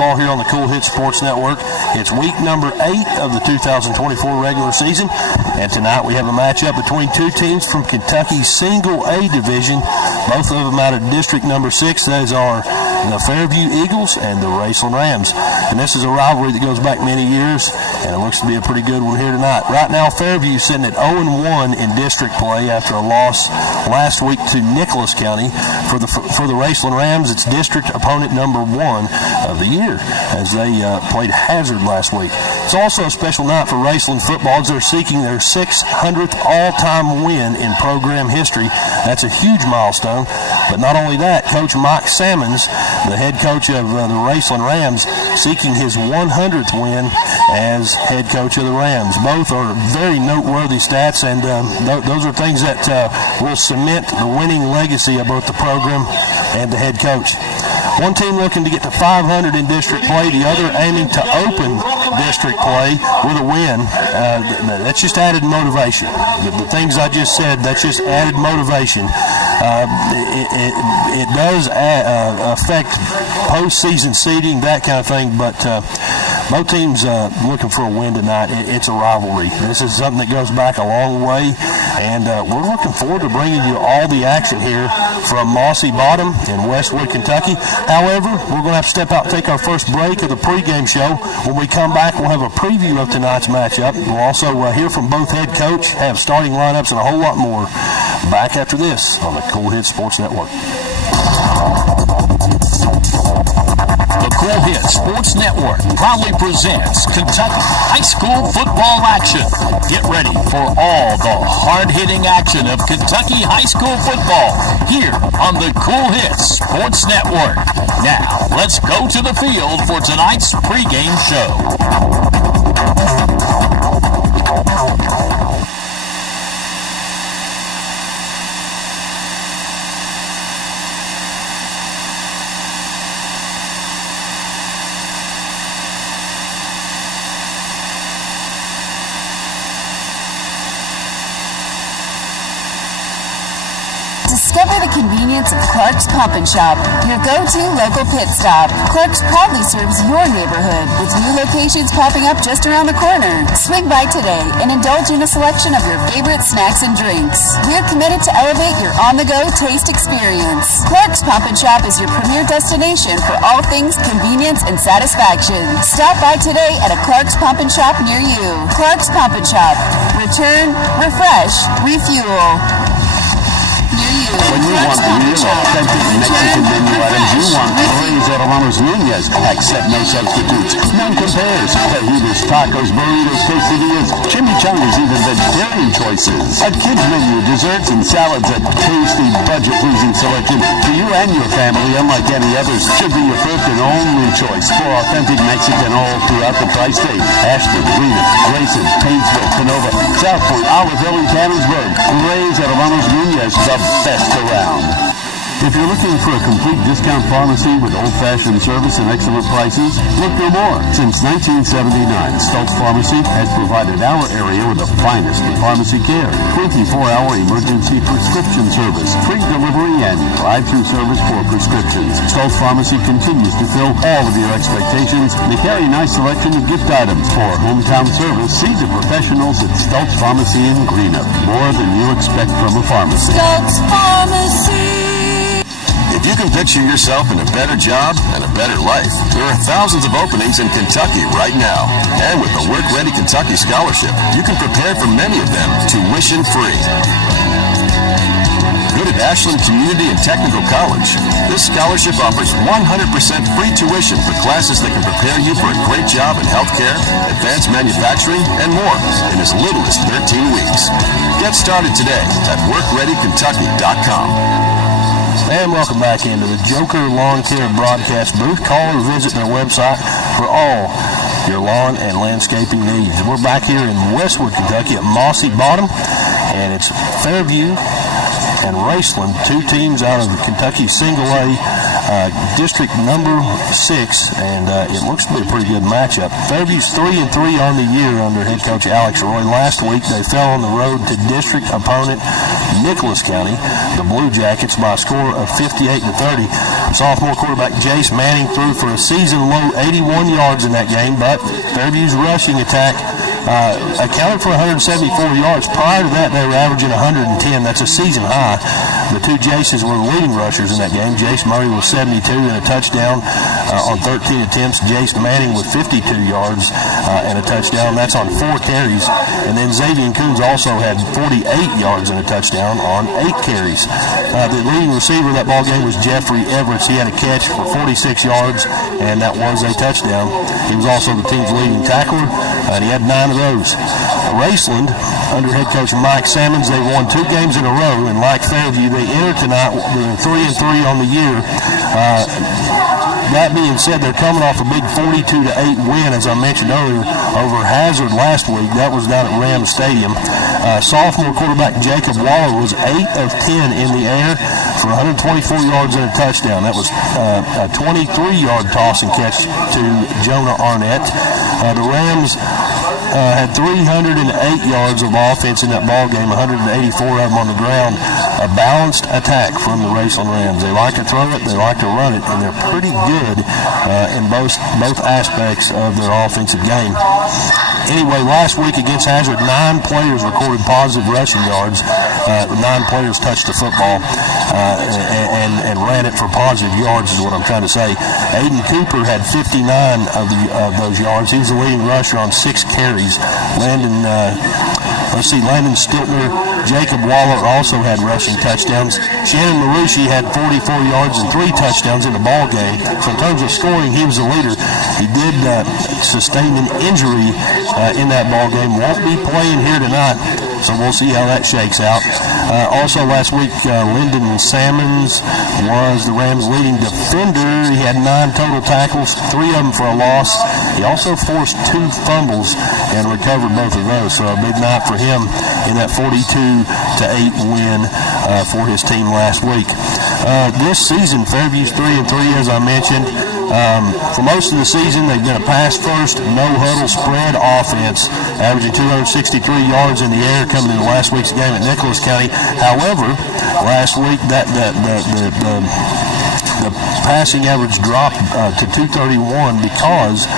football here on the Cool Hits Sports Network. It's week number 8 of the 2024 regular season, and tonight we have a matchup between two teams from Kentucky's Single A division, both of them out of District number 6. Those are the Fairview Eagles and the Raceland Rams. And this is a rivalry that goes back many years, and it looks to be a pretty good one here tonight. Right now, Fairview is sitting at 0-1 in district play after a loss last week to Nicholas County. For the Raceland Rams, it's district opponent number 1 of the year as they played Hazard last week. It's also a special night for Raceland football as they're seeking their 600th all-time win in program history. That's a huge milestone. But not only that, Coach Mike Sammons, the head coach of the Raceland Rams, seeking his 100th win as head coach of the Rams. Both are very noteworthy stats, and those are things that will cement the winning legacy of both the program and the head coach. One team looking to get to 500 in district play, the other aiming to open district play with a win. That's just added motivation. The things I just said, that's just added motivation. It does affect postseason seeding, that kind of thing, but both teams looking for a win tonight. It's a rivalry. This is something that goes back a long way, and we're looking forward to bringing you all the action here from Mossy Bottom in Westwood, Kentucky. However, we're going to have to step out and take our first break of the pregame show. When we come back, we'll have a preview of tonight's matchup. We'll also hear from both head coach, have starting lineups, and a whole lot more. Back after this on the Cool Hits Sports Network. The Cool Hits Sports Network proudly presents Kentucky high school football action. Get ready for all the hard-hitting action of Kentucky high school football here on the Cool Hits Sports Network. Now, let's go to the field for tonight's pregame show. Discover the convenience of Clark's Pump and Shop, your go-to local pit stop. Clark's proudly serves your neighborhood with new locations popping up just around the corner. Swing by today and indulge in a selection of your favorite snacks and drinks. We're committed to elevate your on-the-go taste experience. Clark's Pump and Shop is your premier destination for all things convenience and satisfaction. Stop by today at a Clark's Pump and Shop near you. Clark's Pump and Shop. Return, refresh, refuel. When you want real, authentic Mexican menu items, you want Reyes Hermanos Nunez. Accept no substitutes. None compares. Fajitas, tacos, burritos, quesadillas, chimichangas, even vegetarian choices. A kids menu, desserts and salads, a tasty, budget-pleasing selection for you and your family, unlike any others, should be your first and only choice for authentic Mexican all throughout the tri-state. Ashford, Greenup, Grayson, Paintsville, Canova, South Point, Oliveville, and Cannonsburg. Reyes Hermanos Nunez, the best around. If you're looking for a complete discount pharmacy with old-fashioned service and excellent prices, look no more. Since 1979, Stultz Pharmacy has provided our area with the finest in pharmacy care. 24-hour emergency prescription service, free delivery, and drive-thru service for prescriptions. Stultz Pharmacy continues to fill all of your expectations. They carry a nice selection of gift items. For hometown service, see the professionals at Stultz Pharmacy in Greenup. More than you expect from a pharmacy. Stultz Pharmacy. If you can picture yourself in a better job and a better life, there are thousands of openings in Kentucky right now. And with the Work Ready Kentucky Scholarship, you can prepare for many of them tuition-free. Good at Ashland Community and Technical College. This scholarship offers 100% free tuition for classes that can prepare you for a great job in healthcare, advanced manufacturing, and more in as little as 13 weeks. Get started today at WorkReadyKentucky.com. And welcome back into the Joker Lawn Care broadcast booth. Call or visit their website for all your lawn and landscaping needs. We're back here in Westwood, Kentucky at Mossy Bottom, and it's Fairview and Raceland, two teams out of the Kentucky Single A district number 6, and it looks to be a pretty good matchup. Fairview's 3-3 on the year under head coach Alex Roy. Last week they fell on the road to district opponent Nicholas County, the Blue Jackets, by a score of 58-30. Sophomore quarterback Jace Manning threw for a season-low 81 yards in that game, but Fairview's rushing attack accounted for 174 yards. Prior to that, they were averaging 110. That's a season high. The two Jaces were the leading rushers in that game. Jace Murray with 72 and a touchdown on 13 attempts. Jace Manning with 52 yards and a touchdown. That's on 4 carries. And then Xavier Coons also had 48 yards and a touchdown on 8 carries. The leading receiver of that ball game was Jeffrey Everett. He had a catch for 46 yards, and that was a touchdown. He was also the team's leading tackler, and he had 9 of those. Raceland, under head coach Mike Sammons, they won 2 games in a row, and like Fairview, they enter tonight with 3-3 on the year. That being said, they're coming off a big 42-8 win, as I mentioned earlier, over Hazard last week. That was down at Rams Stadium. Sophomore quarterback Jacob Waller was 8 of 10 in the air for 124 yards and a touchdown. That was a 23-yard toss and catch to Jonah Arnett. The Rams had 308 yards of offense in that ball game, 184 of them on the ground. A balanced attack from the Raceland Rams. They like to throw it, they like to run it, and they're pretty good in both aspects of their offensive game. Anyway, last week against Hazard, 9 players recorded positive rushing yards. 9 players touched the football and ran it for positive yards is what I'm trying to say. Aiden Cooper had 59 of those yards. He was the leading rusher on 6 carries. Landon Stiltner, Jacob Waller also had rushing touchdowns. Shannon Marucci had 44 yards and 3 touchdowns in the ball game. So in terms of scoring, he was the leader. He did sustain an injury in that ball game. Won't be playing here tonight, so we'll see how that shakes out. Also last week, Lyndon Sammons was the Rams' leading defender. He had 9 total tackles, 3 of them for a loss. He also forced 2 fumbles and recovered both of those. So a big night for him in that 42-8 win for his team last week. This season, Fairview's 3-3, as I mentioned. For most of the season, they've been a pass-first, no-huddle spread offense, averaging 263 yards in the air coming into last week's game at Nicholas County. However, last week the passing average dropped to 231 because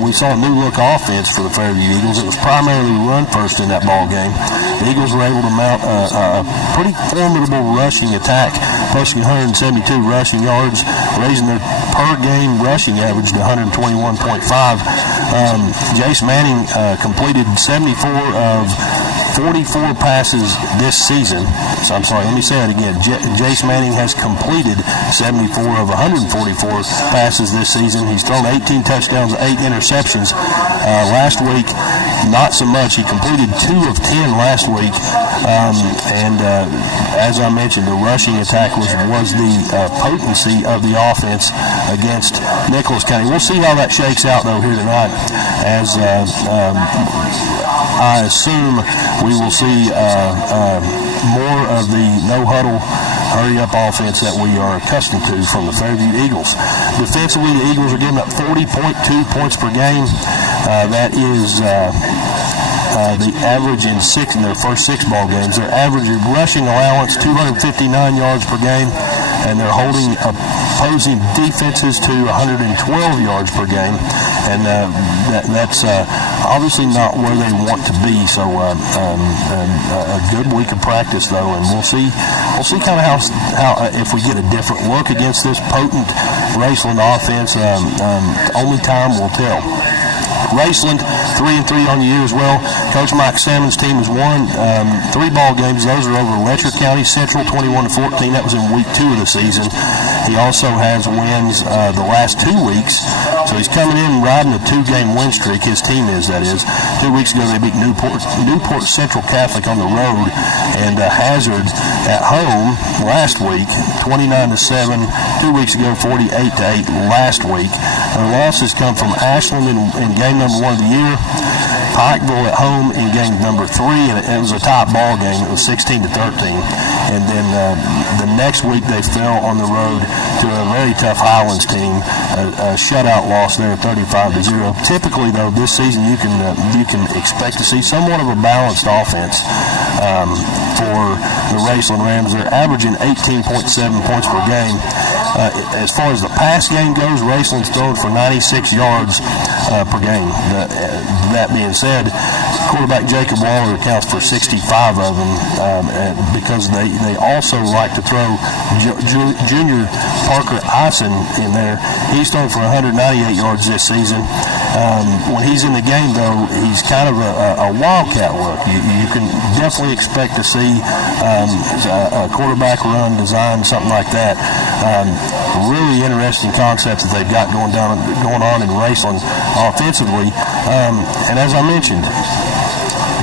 we saw a new-look offense for the Fairview Eagles. It was primarily run-first in that ball game. The Eagles were able to mount a pretty formidable rushing attack, posting 172 rushing yards, raising their per-game rushing average to 121.5. Jace Manning completed 74 of 44 passes this season. So I'm sorry, let me say that again. Jace Manning has completed 74 of 144 passes this season. He's thrown 18 touchdowns, 8 interceptions. Last week, not so much. He completed 2 of 10 last week. As I mentioned, the rushing attack was the potency of the offense against Nicholas County. We'll see how that shakes out, though, here tonight, as I assume we will see more of the no-huddle, hurry-up offense that we are accustomed to from the Fairview Eagles. Defensively, the Eagles are giving up 40.2 points per game. That is the average in their first 6 ball games. Their average rushing allowance, 259 yards per game, and they're holding opposing defenses to 112 yards per game. And that's obviously not where they want to be. So a good week of practice, though, and we'll see kind of how if we get a different look against this potent Raceland offense. Only time will tell. Raceland 3-3 on the year as well. Coach Mike Salmon's team has won 3 ball games. Those are over Letcher County Central 21-14. That was in week 2 of the season. He also has wins the last 2 weeks. So he's coming in riding a 2-game win streak. His team is, that is. 2 weeks ago they beat Newport Central Catholic on the road, and Hazard at home last week 29-7. 2 weeks ago 48-8 last week. Their losses come from Ashland in game number 1 of the year, Pikeville at home in game number 3, and it was a top ball game. It was 16-13. And then the next week they fell on the road to a very tough Highlands team, a shutout loss there, 35-0. Typically, though, this season you can expect to see somewhat of a balanced offense for the Raceland Rams. They're averaging 18.7 points per game. As far as the pass game goes, Raceland's throwing for 96 yards per game. That being said, quarterback Jacob Waller accounts for 65 of them because they also like to throw junior Parker Eisen in there. He's thrown for 198 yards this season. When he's in the game, though, he's kind of a wildcat look. You can definitely expect to see a quarterback run design, something like that. Really interesting concept that they've got going on in Raceland offensively. And as I mentioned,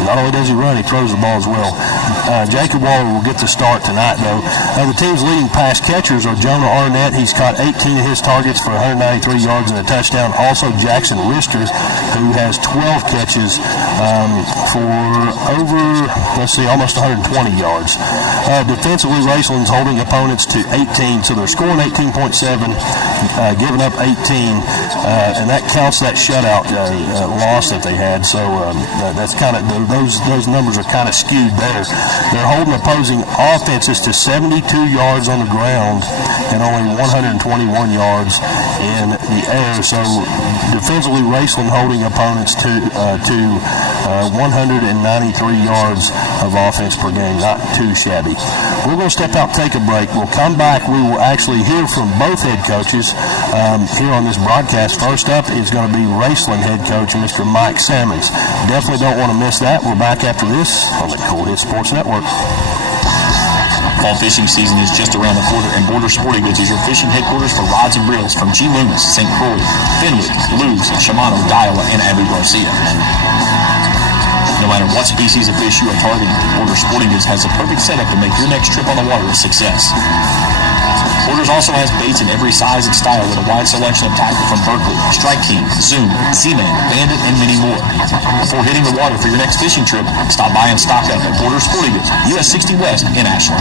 not only does he run, he throws the ball as well. Jacob Waller will get the start tonight, though. The team's leading pass catchers are Jonah Arnett. He's caught 18 of his targets for 193 yards and a touchdown. Also, Jackson Risters, who has 12 catches for almost 120 yards. Defensively, Raceland's holding opponents to 18, so they're scoring 18.7, giving up 18, and that counts that shutout loss that they had. So that's kind of those numbers are kind of skewed there. They're holding opposing offenses to 72 yards on the ground and only 121 yards in the air. So defensively, Raceland holding opponents to 193 yards of offense per game. Not too shabby. We're going to step out, take a break. We'll come back. We will actually hear from both head coaches here on this broadcast. First up is going to be Raceland head coach, Mr. Mike Sammons. Definitely don't want to miss that. We're back after this on the Cool Hit Sports Network. Fall fishing season is just around the corner, and Border Sporting Goods is your fishing headquarters for rods and reels from G. Loomis, St. Croix, Fenwick, Lewes, Shimano, Daiwa, and Abu Garcia. No matter what species of fish you are targeting, Border Sporting Goods has the perfect setup to make your next trip on the water a success. Borders also has baits in every size and style with a wide selection of tackle from Berkeley, Strike King, Zoom, Seaman, Bandit, and many more. Before hitting the water for your next fishing trip, stop by and stock up at Border Sporting Goods, US 60 West in Ashland.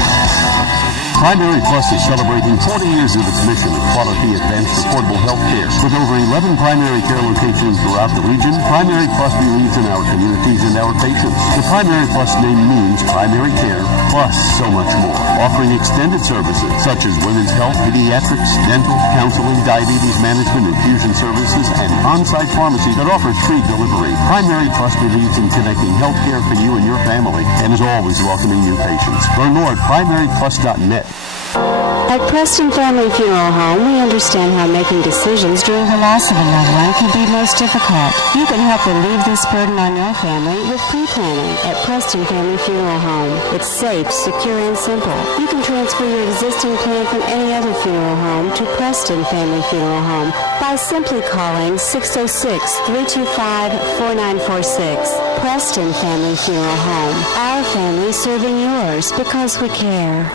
Primary Plus is celebrating 40 years of its mission of quality, advanced, affordable health care. With over 11 primary care locations throughout the region, Primary Plus believes in our communities and our patients. The Primary Plus name means primary care plus so much more, offering extended services such as women's health, pediatrics, dental, counseling, diabetes management, infusion services, and on-site pharmacy that offers free delivery. Primary Plus believes in connecting health care for you and your family and is always welcoming new patients. Learn more at primaryplus.net. At Preston Family Funeral Home, we understand how making decisions during the loss of a loved one can be most difficult. You can help relieve this burden on your family with pre-planning at Preston Family Funeral Home. It's safe, secure, and simple. You can transfer your existing plan from any other funeral home to Preston Family Funeral Home by simply calling 606-325-4946. Preston Family Funeral Home. Our family serving yours because we care.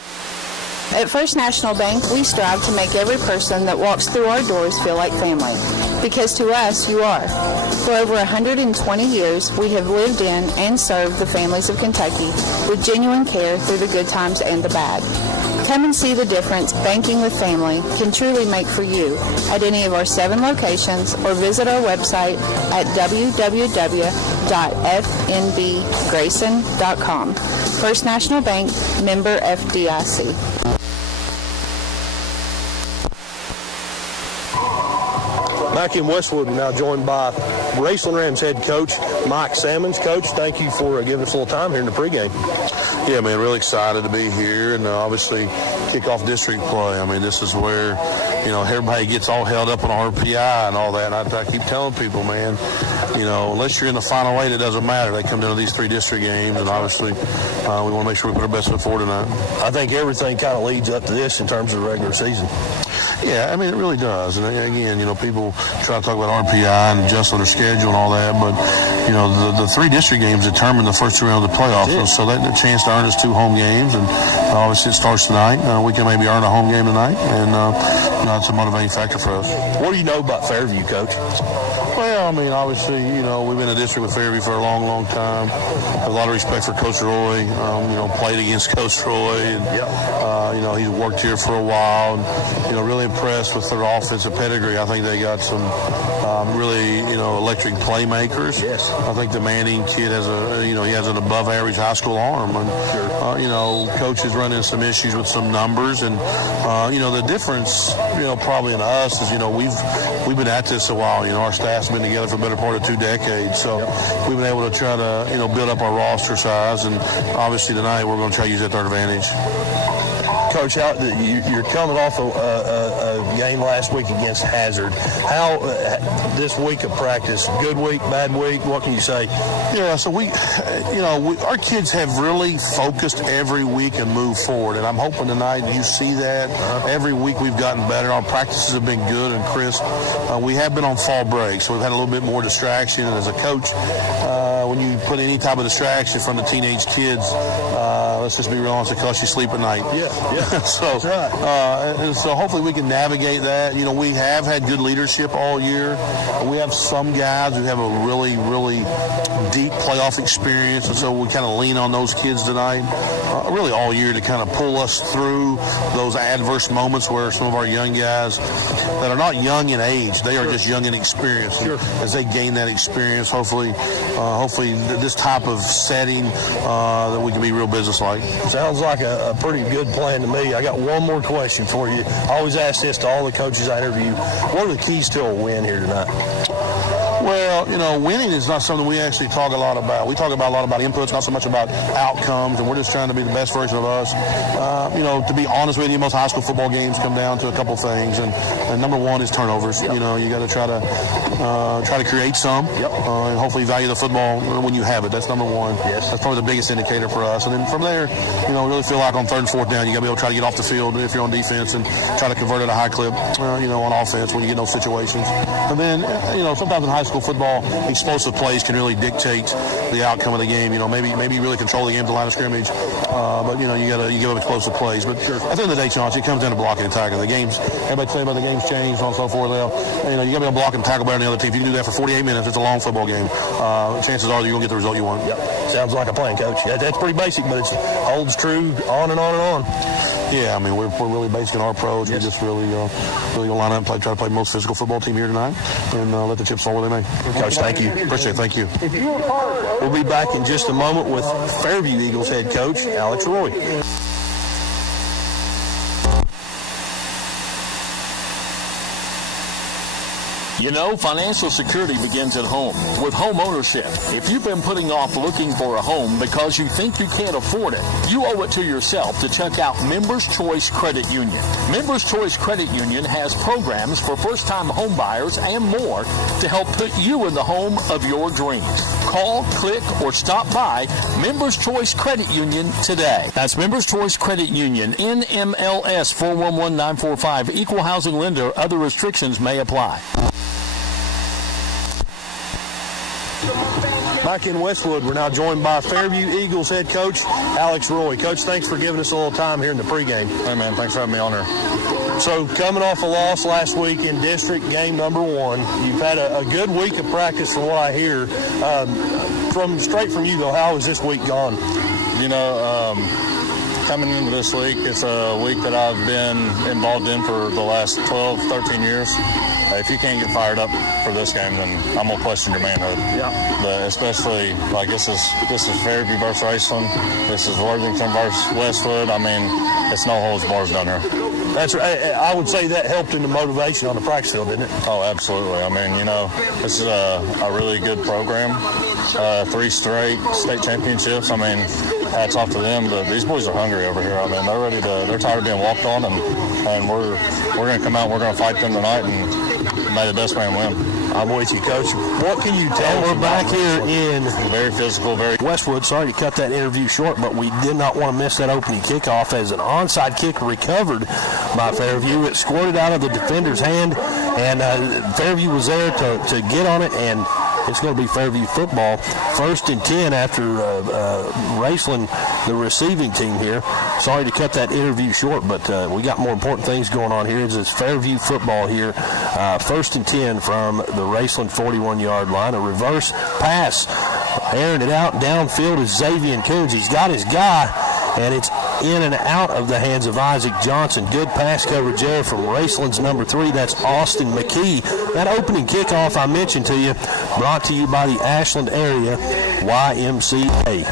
At First National Bank, we strive to make every person that walks through our doors feel like family, because to us, you are. For over 120 years, we have lived in and served the families of Kentucky with genuine care through the good times and the bad. Come and see the difference banking with family can truly make for you at any of our 7 locations, or visit our website at www.fnbgrayson.com. First National Bank, member FDIC. Back in Westwood, we're now joined by Raceland Rams head coach Mike Sammons. Coach, thank you for giving us a little time here in the pregame. Yeah, man, really excited to be here and obviously kick off district play. I mean, this is where, everybody gets all held up on RPI and all that. And I keep telling people, man, unless you're in the final 8, it doesn't matter. They come down to these 3 district games, and obviously we want to make sure we put our best foot forward tonight. I think everything kind of leads up to this in terms of the regular season. Yeah, I mean, it really does. And again, people try to talk about RPI and adjust on their schedule and all that, but, the 3 district games determine the first 2 rounds of the playoffs. So that's a chance to earn us 2 home games, and obviously it starts tonight. We can maybe earn a home game tonight, and it's a motivating factor for us. What do you know about Fairview, Coach? Well, I mean, obviously, we've been in a district with Fairview for a long, long time. Have a lot of respect for Coach Roy. Played against Coach Roy, and he's worked here for a while, and really impressed with their offensive pedigree. I think they got some really electric playmakers. Yes. I think the Manning kid has he has an above-average high school arm, and Coach is running some issues with some numbers, and the difference probably in us is we've been at this a while. Our staff's been together for the better part of 2 decades, so we've been able to try to build up our roster size, and obviously tonight we're going to try to use that to our advantage. Coach, you're coming off a game last week against Hazard. How this week of practice? Good week, bad week? What can you say? Yeah, so our kids have really focused every week and moved forward, and I'm hoping tonight you see that. Every week we've gotten better. Our practices have been good and crisp. We have been on fall break, so we've had a little bit more distraction. And as a coach, when you put any type of distraction from the teenage kids, let's just be real honest, it costs you sleep at night. Yeah. So, that's right. So hopefully we can navigate that. We have had good leadership all year. We have some guys who have a really, really deep playoff experience, and so we kind of lean on those kids tonight, really all year, to kind of pull us through those adverse moments where some of our young guys that are not young in age, they are just young in experience. Sure. As they gain that experience, hopefully this type of setting that we can be real business-like. Sounds like a pretty good plan to me. I got one more question for you. I always ask this to all the coaches I interview. What are the keys to a win here tonight? Well, winning is not something we actually talk a lot about. We talk a lot about inputs, not so much about outcomes, and we're just trying to be the best version of us. To be honest with you, most high school football games come down to a couple things, and number one is turnovers. Yep. You got to try to create some, and hopefully value the football when you have it. That's number one. Yes. That's probably the biggest indicator for us. And then from there, really feel like on 3rd and 4th down, you got to be able to try to get off the field if you're on defense and try to convert at a high clip, on offense when you get in those situations. And then, sometimes in high school football, explosive plays can really dictate the outcome of the game. Maybe really control the game to the line of scrimmage, but you give up explosive plays. But at the end of the day, Chauncey, it comes down to blocking and tackling. Everybody's saying about the game's changed and so forth. You got to be able to block and tackle better than the other team. If you can do that for 48 minutes, it's a long football game. Chances are you're going to get the result you want. Yep. Sounds like a plan, Coach. That's pretty basic, but it holds true on and on and on. Yeah, I mean, we're really basic in our approach. Yes. We just really line up and try to play the most physical football team here tonight, and let the chips fall where they may. Coach, thank you. Appreciate it. Thank you. We'll be back in just a moment with Fairview Eagles head coach Alex Roy. Financial security begins at home with home ownership. If you've been putting off looking for a home because you think you can't afford it, you owe it to yourself to check out Members Choice Credit Union. Members Choice Credit Union has programs for first-time home buyers and more to help put you in the home of your dreams. Call, click, or stop by Members Choice Credit Union today. That's Members Choice Credit Union, NMLS 411945. Equal housing lender. Other restrictions may apply. Back in Westwood, we're now joined by Fairview Eagles head coach Alex Roy. Coach, thanks for giving us a little time here in the pregame. Hey, man, thanks for having me on here. So, coming off a loss last week in district game number 1, you've had a good week of practice from what I hear. Straight from you, though, how has this week gone? Coming into this week, it's a week that I've been involved in for the last 12, 13 years. If you can't get fired up for this game, then I'm going to question your manhood. Yeah. But especially, this is Fairview versus Raceland. This is Worthington versus Westwood. I mean, it's no holds barred down here. That's right. I would say that helped in the motivation on the practice field, didn't it? Oh, absolutely. I mean, this is a really good program. 3 straight state championships. I mean, hats off to them. But these boys are hungry over here. I mean, they're tired of being walked on, and we're going to come out and we're going to fight them tonight and may the best man win. I'm with you, Coach. What can you tell us? We're back here in very physical, very Westwood. Sorry to cut that interview short, but we did not want to miss that opening kickoff as an onside kick recovered by Fairview. It squirted out of the defender's hand, and Fairview was there to get on it, and it's going to be Fairview football. 1st and 10 after Raceland, the receiving team here. Sorry to cut that interview short, but we got more important things going on here. It's Fairview football here. 1st and 10 from the Raceland 41-yard line. A reverse pass. Airing it out downfield is Xavier Coons. He's got his guy, and it's in and out of the hands of Isaac Johnson. Good pass coverage there from Raceland's number 3. That's Austin McKee. That opening kickoff I mentioned to you, brought to you by the Ashland Area YMCA.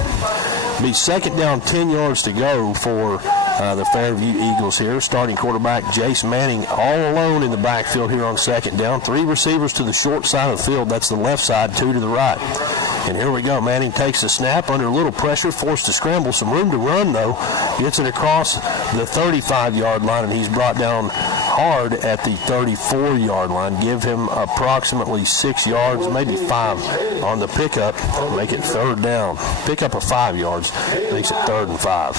Be 2nd down, 10 yards to go for the Fairview Eagles here. Starting quarterback Jace Manning all alone in the backfield here on 2nd down. 3 receivers to the short side of the field. That's the left side, 2 to the right. And here we go. Manning takes the snap under a little pressure, forced to scramble. Some room to run, though. Gets it across the 35-yard line, and he's brought down hard at the 34-yard line. Give him approximately 6 yards, maybe 5 on the pickup. Make it 3rd down. Pickup of 5 yards. Makes it 3rd and 5.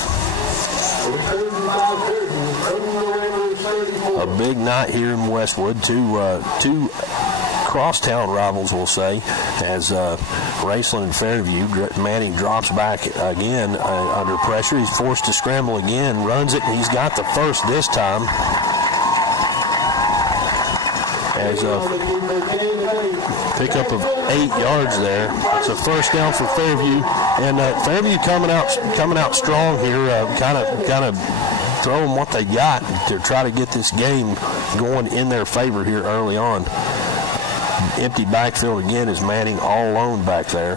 A big night here in Westwood. Two crosstown rivals, we'll say, as Raceland and Fairview. Manning drops back again under pressure. He's forced to scramble again, runs it, and he's got the first this time. As a pickup of 8 yards there. It's a 1st down for Fairview, and Fairview coming out strong here. Kind of throw them what they got to try to get this game going in their favor here early on. Empty backfield again is Manning all alone back there.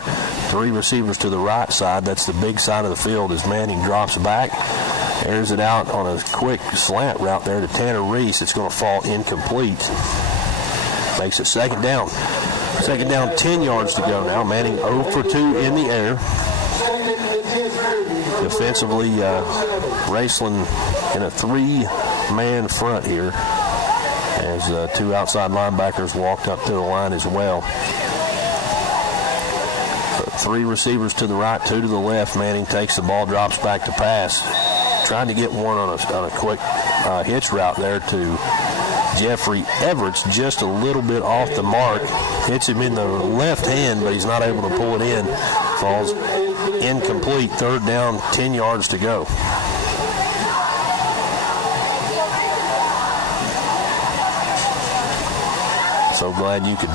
3 receivers to the right side. That's the big side of the field as Manning drops back. Airs it out on a quick slant route there to Tanner Reese. It's going to fall incomplete. Makes it 2nd down. 2nd down, 10 yards to go now. Manning 0 for 2 in the air. Defensively, Raceland in a 3-man front here, as 2 outside linebackers walked up to the line as well. 3 receivers to the right, 2 to the left. Manning takes the ball, drops back to pass. Trying to get one on a quick hitch route there to Jeffrey Everett, just a little bit off the mark. Hits him in the left hand, but he's not able to pull it in. Falls incomplete. 3rd down, 10 yards to go. So glad you could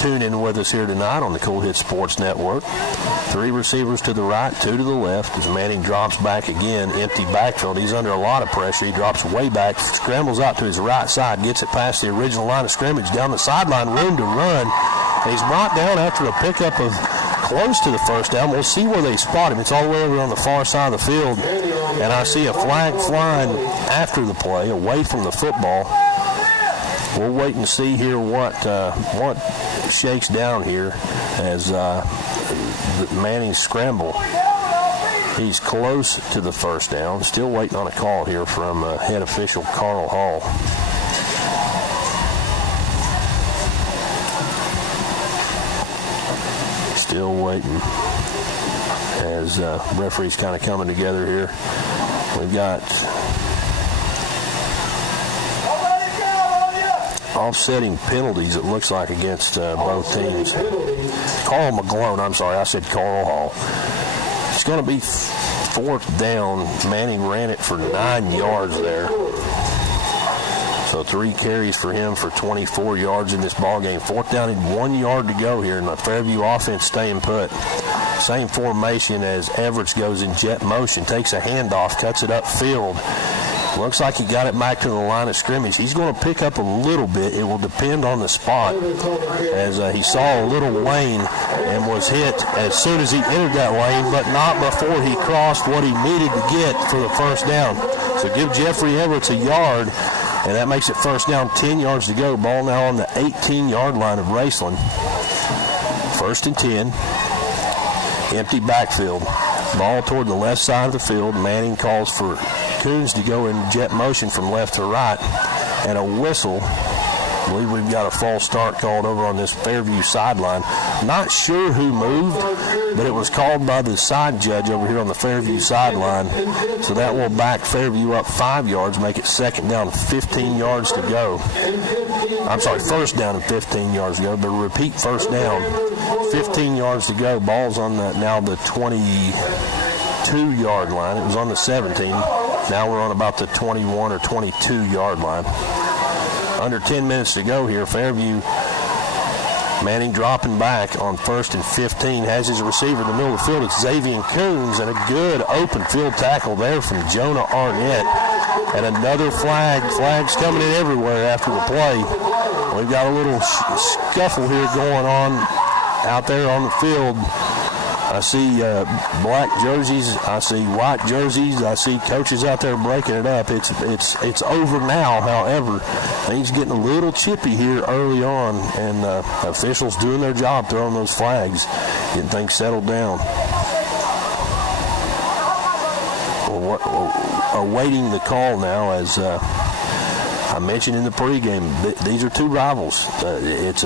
tune in with us here tonight on the Cool Hit Sports Network. 3 receivers to the right, 2 to the left as Manning drops back again. Empty backfield. He's under a lot of pressure. He drops way back, scrambles out to his right side, gets it past the original line of scrimmage, down the sideline, room to run. And he's brought down after a pickup of close to the 1st down. We'll see where they spot him. It's all the way over on the far side of the field. And I see a flag flying after the play, away from the football. We'll wait and see here what shakes down here as Manning scramble. He's close to the 1st down. Still waiting on a call here from head official Carl Hall. Still waiting as referees kind of coming together here. We've got offsetting penalties, it looks like, against both teams. Carl McGlone, I'm sorry, I said Carl Hall. It's going to be 4th down. Manning ran it for 9 yards there. So 3 carries for him for 24 yards in this ballgame. 4th down and 1 yard to go here, and the Fairview offense staying put. Same formation as Everett goes in jet motion, takes a handoff, cuts it upfield. Looks like he got it back to the line of scrimmage. He's going to pick up a little bit. It will depend on the spot, as he saw a little lane and was hit as soon as he entered that lane, but not before he crossed what he needed to get for the 1st down. So give Jeffrey Everett a yard, and that makes it 1st down, 10 yards to go. Ball now on the 18-yard line of Raceland. 1st and 10. Empty backfield. Ball toward the left side of the field. Manning calls for Coons to go in jet motion from left to right, and a whistle believe we've got a false start called over on this Fairview sideline. Not sure who moved, but it was called by the side judge over here on the Fairview sideline. So that will back Fairview up 5 yards, make it second down, 15 yards to go. I'm sorry, first down and 15 yards to go, but repeat first down, 15 yards to go. Ball's on the 22-yard line. It was on the 17. Now we're on about the 21 or 22-yard line. Under 10 minutes to go here. Fairview, Manning dropping back on 1st and 15. Has his receiver in the middle of the field. It's Xavier Coons, and a good open field tackle there from Jonah Arnett. And another flag. Flags coming in everywhere after the play. We've got a little scuffle here going on out there on the field. I see black jerseys. I see white jerseys. I see coaches out there breaking it up. It's over now. However, things getting a little chippy here early on, and officials doing their job throwing those flags, getting things settled down. Awaiting the call now, as I mentioned in the pregame, these are two rivals. It's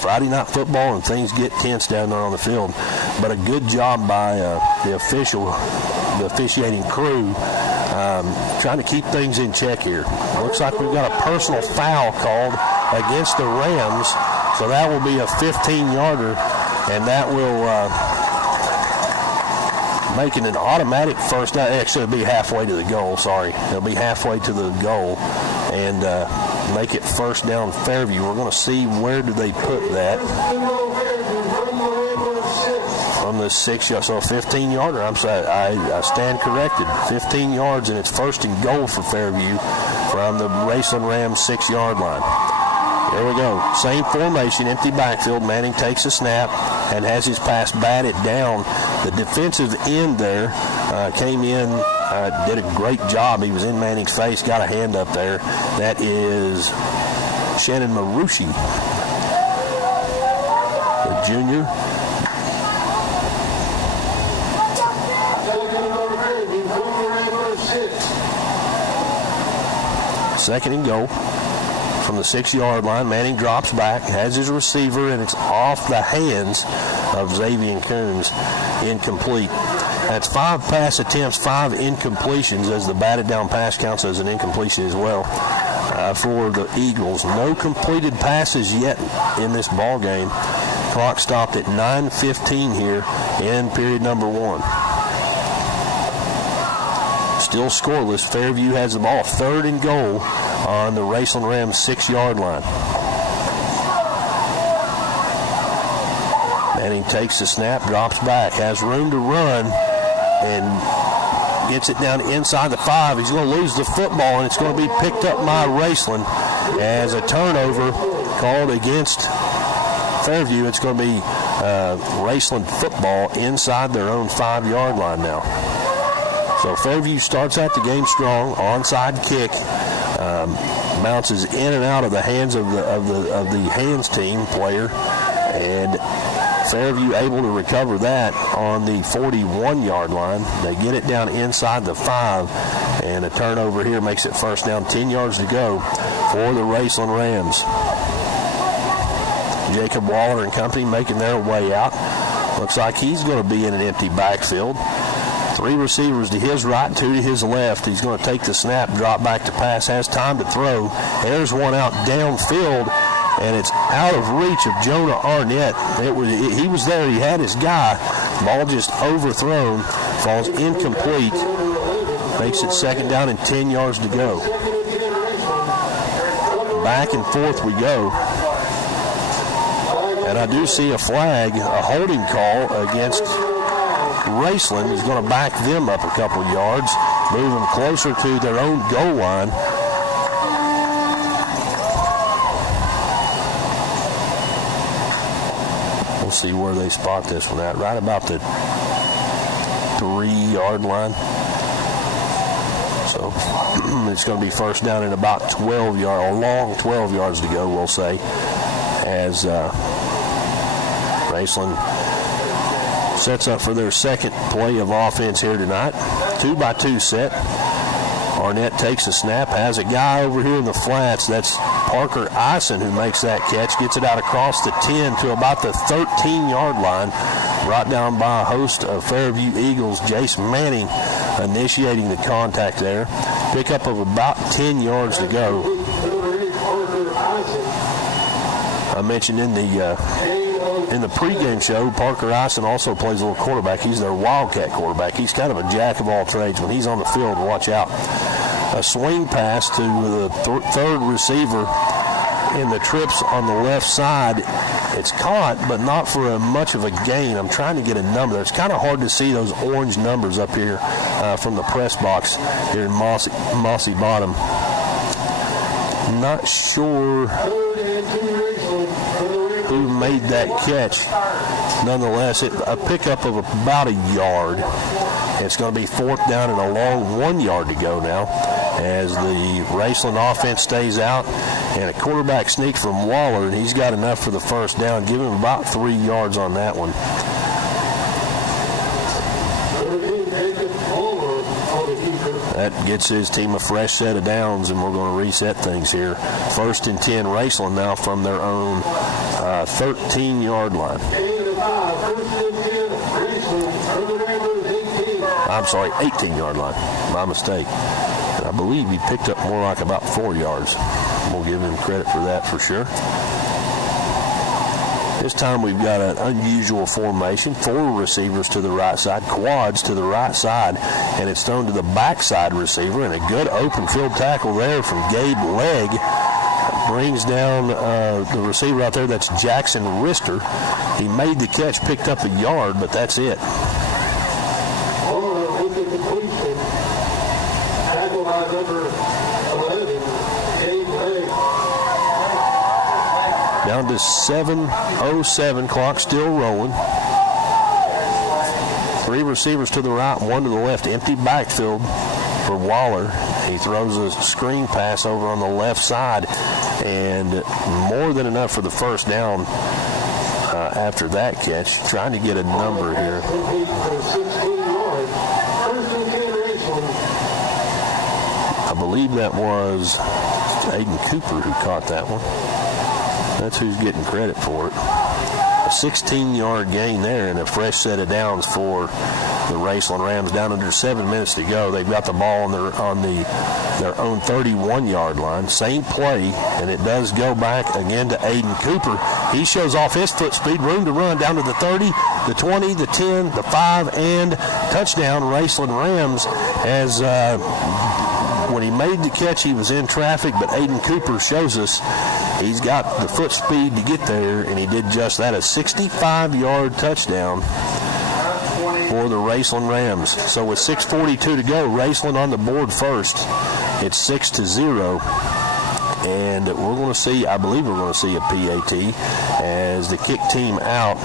Friday night football, and things get tense down there on the field. But a good job by the officiating crew, trying to keep things in check here. Looks like we've got a personal foul called against the Rams, so that will be a 15-yarder, and that will make it an automatic first down. Actually, it'll be halfway to the goal. Sorry, it'll be halfway to the goal, and make it first down Fairview. We're going to see where do they put that. From the 6 yard, so a 15-yarder. I'm sorry, I stand corrected. 15 yards, and it's first and goal for Fairview from the Raceland Rams 6-yard line. Here we go. Same formation, empty backfield. Manning takes a snap and has his pass batted down. The defensive end there came in, did a great job. He was in Manning's face, got a hand up there. That is Shannon Marucci, the junior. Second and goal from the 6-yard line. Manning drops back, has his receiver, and it's off the hands of Xavier Coons. Incomplete. That's 5 pass attempts, 5 incompletions, as the batted down pass counts as an incompletion as well for the Eagles. No completed passes yet in this ball game. Clock stopped at 9:15 here in period number 1. Still scoreless. Fairview has the ball. 3rd and goal on the Raceland Rams 6-yard line. Manning takes the snap, drops back, has room to run, and gets it down inside the 5. He's going to lose the football, and it's going to be picked up by Raceland as a turnover called against Fairview. It's going to be Raceland football inside their own 5-yard line now. So Fairview starts out the game strong. Onside kick bounces in and out of the hands of the hands team player, and Fairview able to recover that on the 41-yard line. They get it down inside the 5, and a turnover here makes it first down, 10 yards to go for the Raceland Rams. Jacob Waller and company making their way out. Looks like he's going to be in an empty backfield. 3 receivers to his right, 2 to his left. He's going to take the snap, drop back to pass, has time to throw. There's one out downfield, and it's out of reach of Jonah Arnett. He was there. He had his guy. Ball just overthrown, falls incomplete. Makes it second down and 10 yards to go. Back and forth we go. And I do see a flag, a holding call against Raceland. Is going to back them up a couple of yards, move them closer to their own goal line. We'll see where they spot this one at. Right about the 3-yard line. So it's going to be first down and about 12 yards, a long 12 yards to go, we'll say, as Raceland sets up for their second play of offense here tonight. 2-by-2 set. Arnett takes a snap, has a guy over here in the flats. That's Parker Eisen who makes that catch, gets it out across the 10 to about the 13-yard line, brought down by a host of Fairview Eagles. Jace Manning initiating the contact there. Pickup of about 10 yards to go. I mentioned in the pregame show, Parker Eisen also plays a little quarterback. He's their Wildcat quarterback. He's kind of a jack of all trades. When he's on the field, watch out. A swing pass to the third receiver in the trips on the left side. It's caught, but not for much of a gain. I'm trying to get a number. It's kind of hard to see those orange numbers up here from the press box here in Mossy Bottom. Not sure who made that catch. Nonetheless, a pickup of about a yard. It's going to be fourth down and a long 1 yard to go now as the Raceland offense stays out, and a quarterback sneak from Waller, and he's got enough for the first down. Give him about 3 yards on that one. That gets his team a fresh set of downs, and we're going to reset things here. 1st and 10, Raceland now from their own 13-yard line. I'm sorry, 18-yard line. My mistake. I believe he picked up more like about 4 yards. We'll give him credit for that for sure. This time we've got an unusual formation. 4 receivers to the right side, quads to the right side, and it's thrown to the backside receiver, and a good open field tackle there from Gabe Legg. Brings down the receiver out there. That's Jackson Rister. He made the catch, picked up a yard, but that's it. Down to 7:07, clock still rolling. 3 receivers to the right, 1 to the left. Empty backfield for Waller. He throws a screen pass over on the left side, and more than enough for the first down after that catch. Trying to get a number here. I believe that was Aiden Cooper who caught that one. That's who's getting credit for it. A 16-yard gain there and a fresh set of downs for the Raceland Rams. Down under 7 minutes to go. They've got the ball on their own 31-yard line. Same play, and it does go back again to Aiden Cooper. He shows off his foot speed, room to run down to the 30, the 20, the 10, the 5, and touchdown Raceland Rams. As when he made the catch, he was in traffic, but Aiden Cooper shows us he's got the foot speed to get there, and he did just that. A 65-yard touchdown for the Raceland Rams. So with 6:42 to go, Raceland on the board first. It's 6-0. And we're going to see, I believe we're going to see a PAT as the kick team out.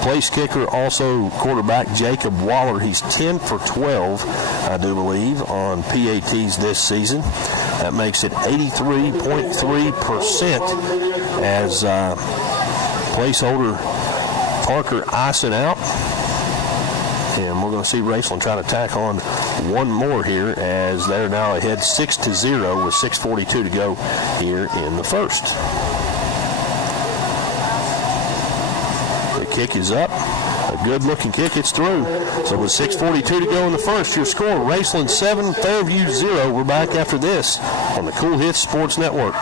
Place kicker, also quarterback Jacob Waller. He's 10 for 12, I do believe, on PATs this season. That makes it 83.3% as placeholder Parker Eisen out. And we're going to see Raceland try to tack on one more here as they're now ahead 6-0 with 6:42 to go here in the first. The kick is up. A good-looking kick. It's through. So with 6:42 to go in the first, your score, Raceland 7, Fairview 0. We're back after this on the Cool Hits Sports Network.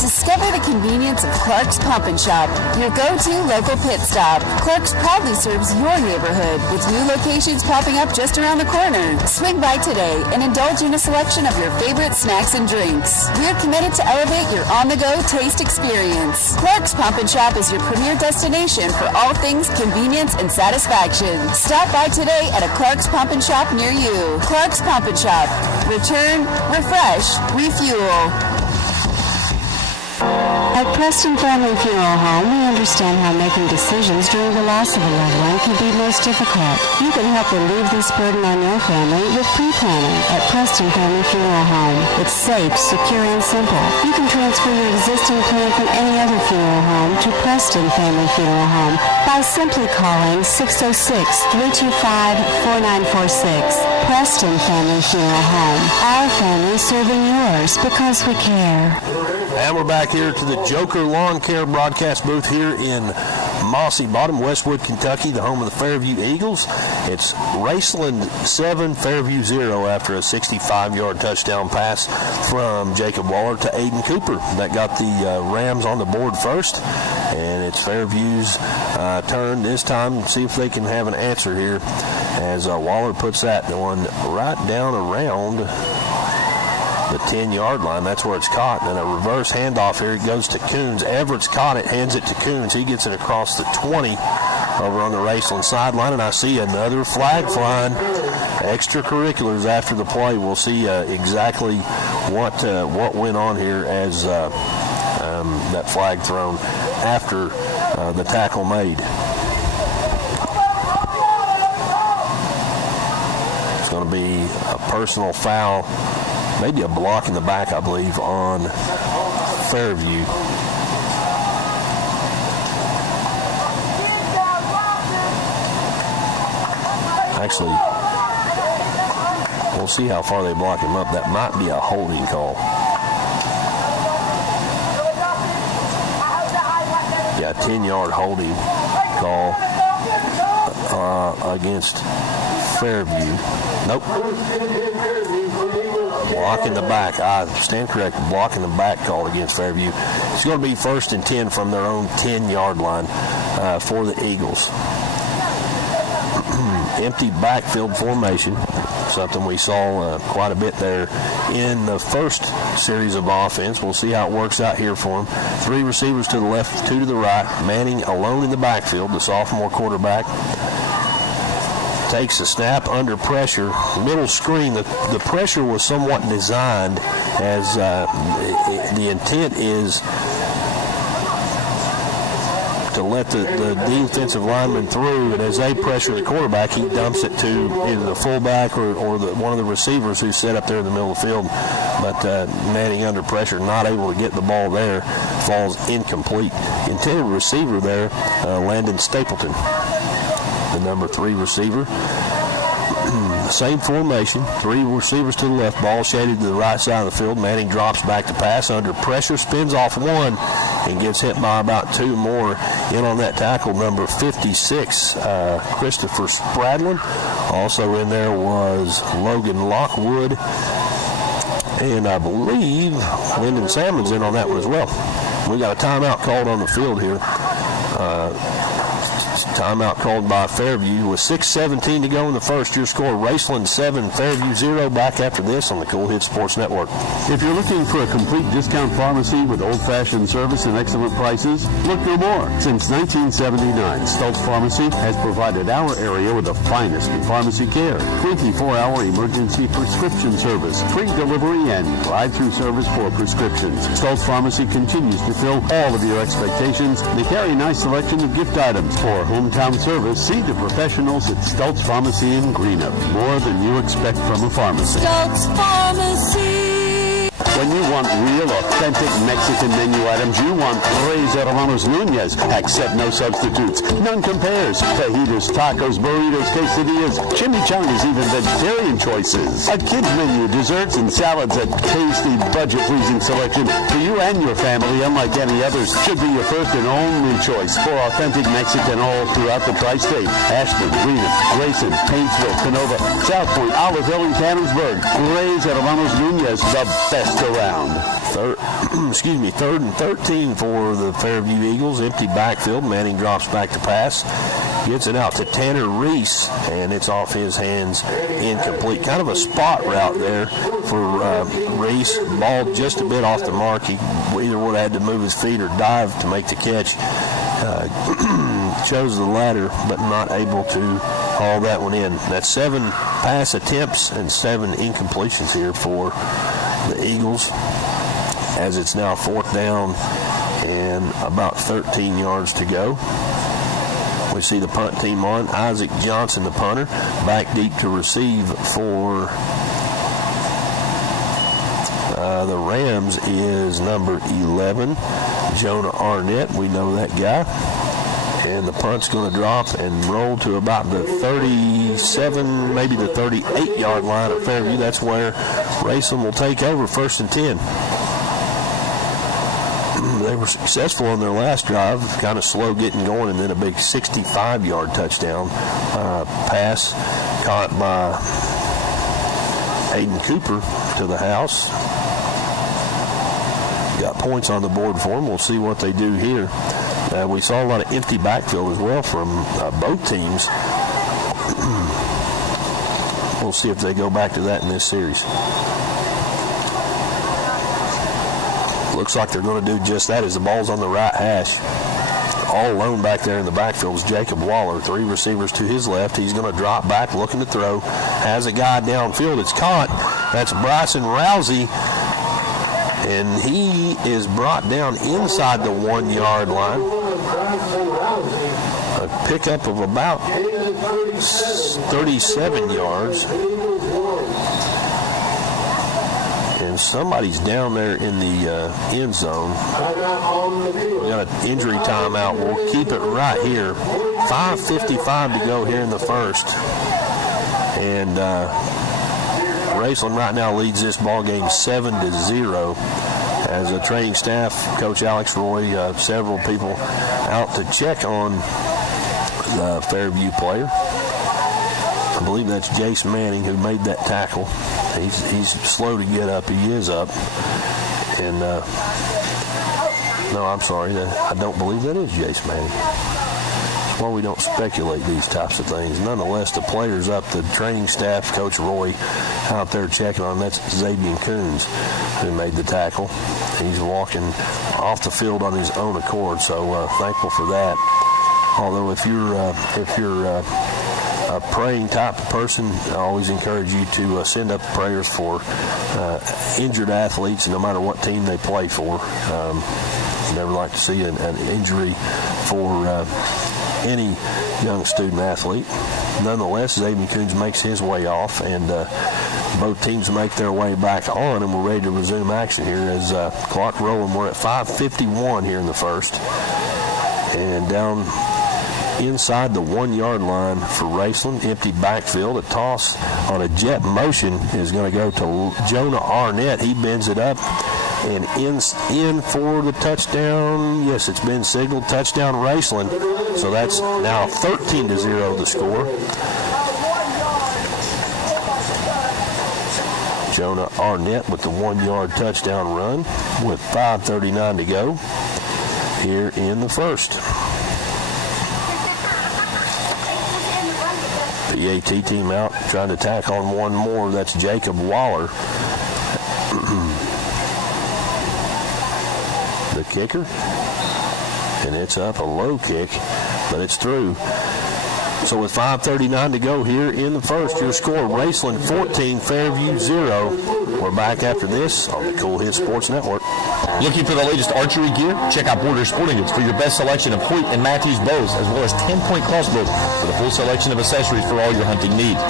Discover the convenience of Clark's Pump and Shop, your go-to local pit stop. Clark's proudly serves your neighborhood with new locations popping up just around the corner. Swing by today and indulge in a selection of your favorite snacks and drinks. We're committed to elevate your on-the-go taste experience. Clark's Pump and Shop is your premier destination for all things convenience and satisfaction. Stop by today at a Clark's Pump and Shop near you. Clark's Pump and Shop. Return, refresh, refuel. At Preston Family Funeral Home, we understand how making decisions during the loss of a loved one can be most difficult. You can help relieve this burden on your family with pre-planning at Preston Family Funeral Home. It's safe, secure, and simple. You can transfer your existing plan from any other funeral home to Preston Family Funeral Home by simply calling 606-325-4946. Preston Family Funeral Home. Our family serving yours because we care. And we're back here to the Joker Lawn Care broadcast booth here in Mossy Bottom, Westwood, Kentucky, the home of the Fairview Eagles. It's Raceland 7, Fairview 0 after a 65-yard touchdown pass from Jacob Waller to Aiden Cooper. That got the Rams on the board first, and it's Fairview's turn this time. See if they can have an answer here as Waller puts that one right down around the 10-yard line. That's where it's caught. And a reverse handoff here. It goes to Coons. Everett's caught it, hands it to Coons. He gets it across the 20 over on the Raceland sideline. And I see another flag flying. Extracurriculars after the play. We'll see exactly what went on here as that flag thrown after the tackle made. It's going to be a personal foul. Maybe a block in the back, I believe, on Fairview. Actually, we'll see how far they block him up. That might be a holding call. Yeah, a 10-yard holding call against Fairview. Nope. Block in the back. I stand corrected. Block in the back called against Fairview. It's going to be 1st and 10 from their own 10-yard line for the Eagles. Empty backfield formation, something we saw quite a bit there in the first series of offense. We'll see how it works out here for them. 3 receivers to the left, 2 to the right. Manning alone in the backfield, the sophomore quarterback. Takes a snap under pressure. Middle screen. The pressure was somewhat designed as the intent is to let the defensive lineman through, and as they pressure the quarterback, he dumps it to either the fullback or one of the receivers who's set up there in the middle of the field. But Manning under pressure, not able to get the ball there, falls incomplete. Intended receiver there, Landon Stapleton, the number 3 receiver. Same formation, 3 receivers to the left, ball shaded to the right side of the field. Manning drops back to pass under pressure, spins off 1, and gets hit by about 2 more. In on that tackle, number 56, Christopher Spradlin. Also in there was Logan Lockwood, and I believe Lyndon Salmon's in on that one as well. We got a timeout called on the field here. Timeout called by Fairview with 6:17 to go in the first. Your score, Raceland 7, Fairview 0. Back after this on the Cool Hit Sports Network. If you're looking for a complete discount pharmacy with old-fashioned service and excellent prices, look no more. Since 1979, Stultz Pharmacy has provided our area with the finest in pharmacy care. 24-hour emergency prescription service, free delivery, and drive-through service for prescriptions. Stultz Pharmacy continues to fill all of your expectations. They carry a nice selection of gift items. For hometown service, see the professionals at Stultz Pharmacy in Greenup. More than you expect from a pharmacy. Stultz Pharmacy. When you want real, authentic Mexican menu items, you want Reyes Hermanos Nunez. Accept no substitutes. None compares. Fajitas, tacos, burritos, quesadillas, chimichangas, even vegetarian choices. A kids menu, desserts and salads, a tasty, budget-pleasing selection for you and your family, unlike any others. Should be your first and only choice for authentic Mexican all throughout the tri-state. Ashland, Greenup, Grayson, Paintsville, Canova, South Point, Olive Hill, and Cannonsburg. Reyes Hermanos Nunez, the best around. 3rd and 13 for the Fairview Eagles. Empty backfield. Manning drops back to pass. Gets it out to Tanner Reese, and it's off his hands, incomplete. Kind of a spot route there for Reese. Ball just a bit off the mark. He either would have had to move his feet or dive to make the catch. Chose the latter, but not able to haul that one in. That's 7 pass attempts and 7 incompletions here for the Eagles, as it's now 4th down and about 13 yards to go. We see the punt team on. Isaac Johnson, the punter, back deep to receive for the Rams is number 11, Jonah Arnett, we know that guy. And the punt's going to drop and roll to about the 37, maybe the 38-yard line at Fairview. That's where Raceland will take over, 1st and 10. They were successful on their last drive, kind of slow getting going, and then a big 65-yard touchdown pass caught by Hayden Cooper to the house. Got points on the board for them. We'll see what they do here. We saw a lot of empty backfield as well from both teams. We'll see if they go back to that in this series. Looks like they're going to do just that as the ball's on the right hash. All alone back there in the backfield is Jacob Waller. 3 receivers to his left. He's going to drop back, looking to throw. Has a guy downfield. It's caught. That's Bryson Rousey. And he is brought down inside the 1-yard line. A pickup of about 37 yards. And somebody's down there in the end zone. We got an injury timeout. We'll keep it right here. 5:55 to go here in the first. And Raceland right now leads this ball game 7-0. As a training staff, Coach Alex Roy, several people out to check on the Fairview player. I believe that's Jace Manning who made that tackle. He's slow to get up. He is up. And, no, I'm sorry. I don't believe that is Jace Manning. That's why we don't speculate these types of things. Nonetheless, the player's up. The training staff, Coach Roy, out there checking on. That's Xavier Coons who made the tackle. He's walking off the field on his own accord, so thankful for that. Although if you're a praying type of person, I always encourage you to send up prayers for injured athletes, no matter what team they play for. You never like to see an injury for any young student athlete. Nonetheless, Xavier Coons makes his way off, and both teams make their way back on, and we're ready to resume action here as clock rolling. We're at 5:51 here in the first, and down inside the 1-yard line for Raceland, empty backfield. A toss on a jet motion is going to go to Jonah Arnett. He bends it up and in for the touchdown. Yes, it's been signaled touchdown Raceland. So that's now 13-0 the score. Jonah Arnett with the 1-yard touchdown run with 5:39 to go here in the first. The AT team out trying to tack on one more. That's Jacob Waller. The kicker. And it's up, a low kick, but it's through. So with 5:39 to go here in the first, your score, Raceland 14, Fairview 0. We're back after this on the Cool Hit Sports Network. Looking for the latest archery gear? Check out Borders Sporting Goods for your best selection of Hoyt and Matthews bows, as well as 10-point crossbows with a full selection of accessories for all your hunting needs.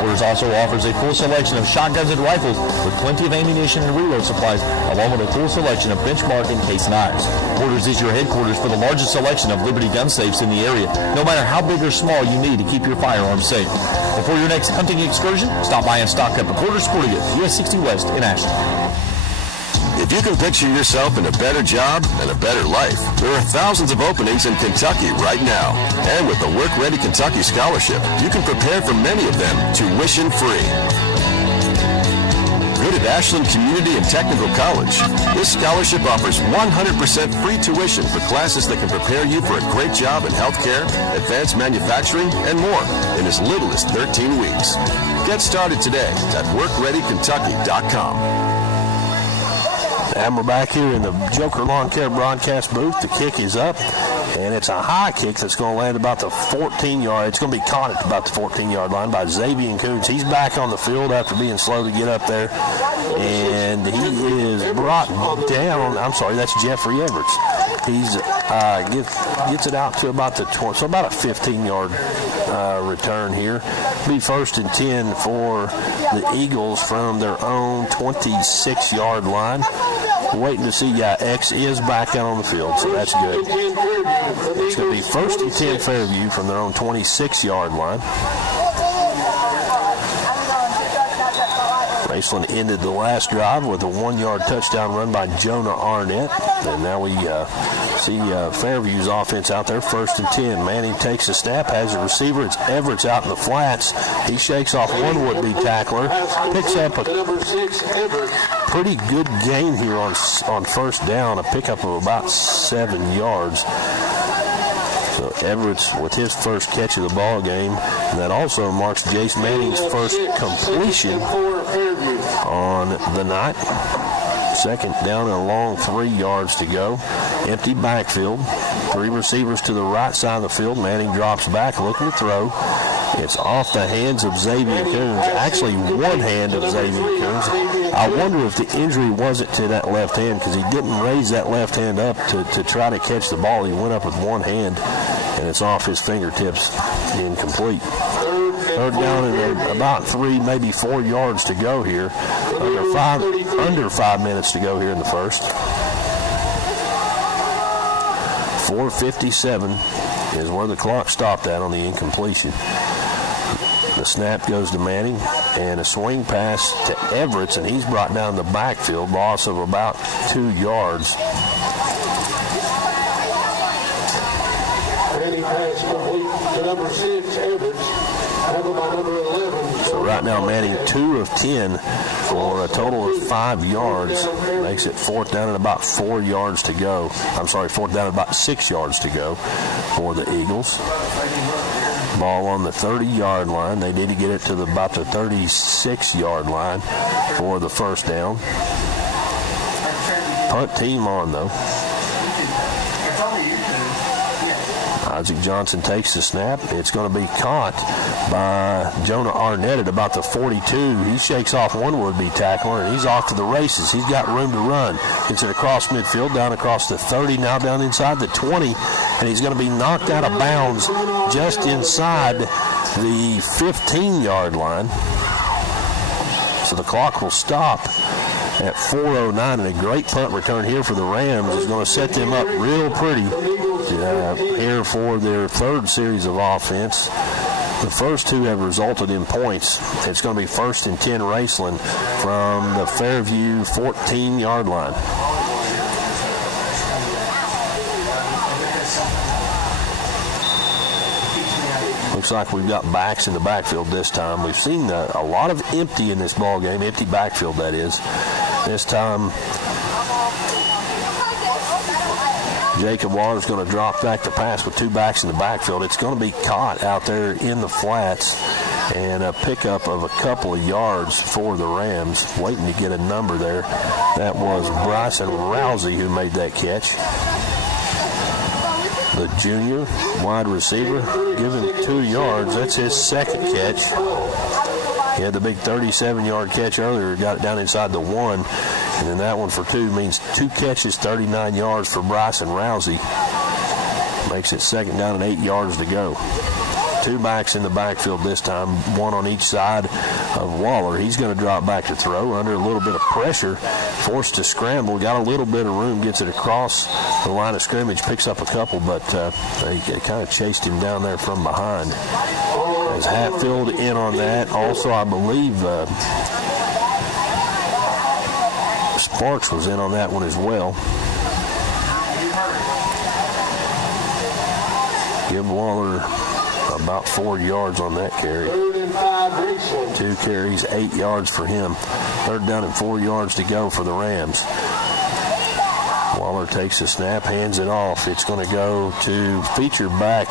Borders also offers a full selection of shotguns and rifles with plenty of ammunition and reload supplies, along with a full selection of benchmark and case knives. Borders is your headquarters for the largest selection of Liberty gun safes in the area, no matter how big or small you need to keep your firearms safe. Before your next hunting excursion, stop by and stock up at Borders Sporting Goods, US 60 West in Ashland. If you can picture yourself in a better job and a better life, there are thousands of openings in Kentucky right now. And with the Work Ready Kentucky Scholarship, you can prepare for many of them tuition-free. Good at Ashland Community and Technical College. This scholarship offers 100% free tuition for classes that can prepare you for a great job in healthcare, advanced manufacturing, and more in as little as 13 weeks. Get started today at workreadykentucky.com. And we're back here in the Joker Lawn Care broadcast booth. The kick is up, and it's a high kick that's going to land about the 14-yard. It's going to be caught at about the 14-yard line by Xavier Coons. He's back on the field after being slow to get up there, and he is brought down. I'm sorry, that's Jeffrey Everts. He's gets it out to about the 20, so about a 15-yard return here. Be 1st and 10 for the Eagles from their own 26-yard line. waiting to see X is back out on the field, so that's good. It's going to be 1st and 10 Fairview from their own 26-yard line. Raceland ended the last drive with a 1-yard touchdown run by Jonah Arnett. And now we see Fairview's offense out there, 1st and 10. Manning takes a snap, has a receiver. It's Everett's out in the flats. He shakes off one would-be tackler, picks up a pretty good gain here on 1st down, a pickup of about 7 yards. So Everett's with his first catch of the ball game, and that also marks Jace Manning's first completion on the night. 2nd down and a long 3 yards to go. Empty backfield. 3 receivers to the right side of the field. Manning drops back, looking to throw. It's off the hands of Xavier Coons. Actually, one hand of Xavier Coons. I wonder if the injury wasn't to that left hand, because he didn't raise that left hand up to try to catch the ball. He went up with one hand, and it's off his fingertips, incomplete. 3rd down and about 3, maybe 4 yards to go here. Under 5 minutes to go here in the first. 4:57 is where the clock stopped at on the incompletion. The snap goes to Manning, and a swing pass to Everett, and he's brought down the backfield, loss of about 2 yards. Manning pass complete to number 6, Everett. So right now Manning 2 of 10 for a total of 5 yards. Makes it 4th down and about 4 yards to go. I'm sorry, 4th down and about 6 yards to go for the Eagles. Ball on the 30-yard line. They need to get it to about the 36-yard line for the 1st down. Punt team on, though. Isaac Johnson takes the snap. It's going to be caught by Jonah Arnett at about the 42. He shakes off one would-be tackler, and he's off to the races. He's got room to run. Gets it across midfield, down across the 30, now down inside the 20, and he's going to be knocked out of bounds just inside the 15-yard line. So the clock will stop at 4:09, and a great punt return here for the Rams is going to set them up real pretty here for their 3rd series of offense. The first 2 have resulted in points. It's going to be 1st and 10 Raceland from the Fairview 14-yard line. Looks like we've got backs in the backfield this time. We've seen a lot of empty in this ball game, empty backfield that is. This time, Jacob Waller's going to drop back to pass with 2 backs in the backfield. It's going to be caught out there in the flats, and a pickup of a couple of yards for the Rams. Waiting to get a number there. That was Bryson Rousey who made that catch. The junior wide receiver given 2 yards. That's his 2nd catch. He had the big 37-yard catch earlier, got it down inside the 1, and then that one for 2 means 2 catches, 39 yards for Bryson Rousey. Makes it 2nd down and 8 yards to go. 2 backs in the backfield this time, 1 on each side of Waller. He's going to drop back to throw under a little bit of pressure, forced to scramble, got a little bit of room, gets it across the line of scrimmage, picks up a couple, but they kind of chased him down there from behind. As Hatfield in on that. Also, I believe Sparks was in on that one as well. Give Waller about 4 yards on that carry. 2 carries, 8 yards for him. 3rd down and 4 yards to go for the Rams. Waller takes the snap, hands it off. It's going to go to feature back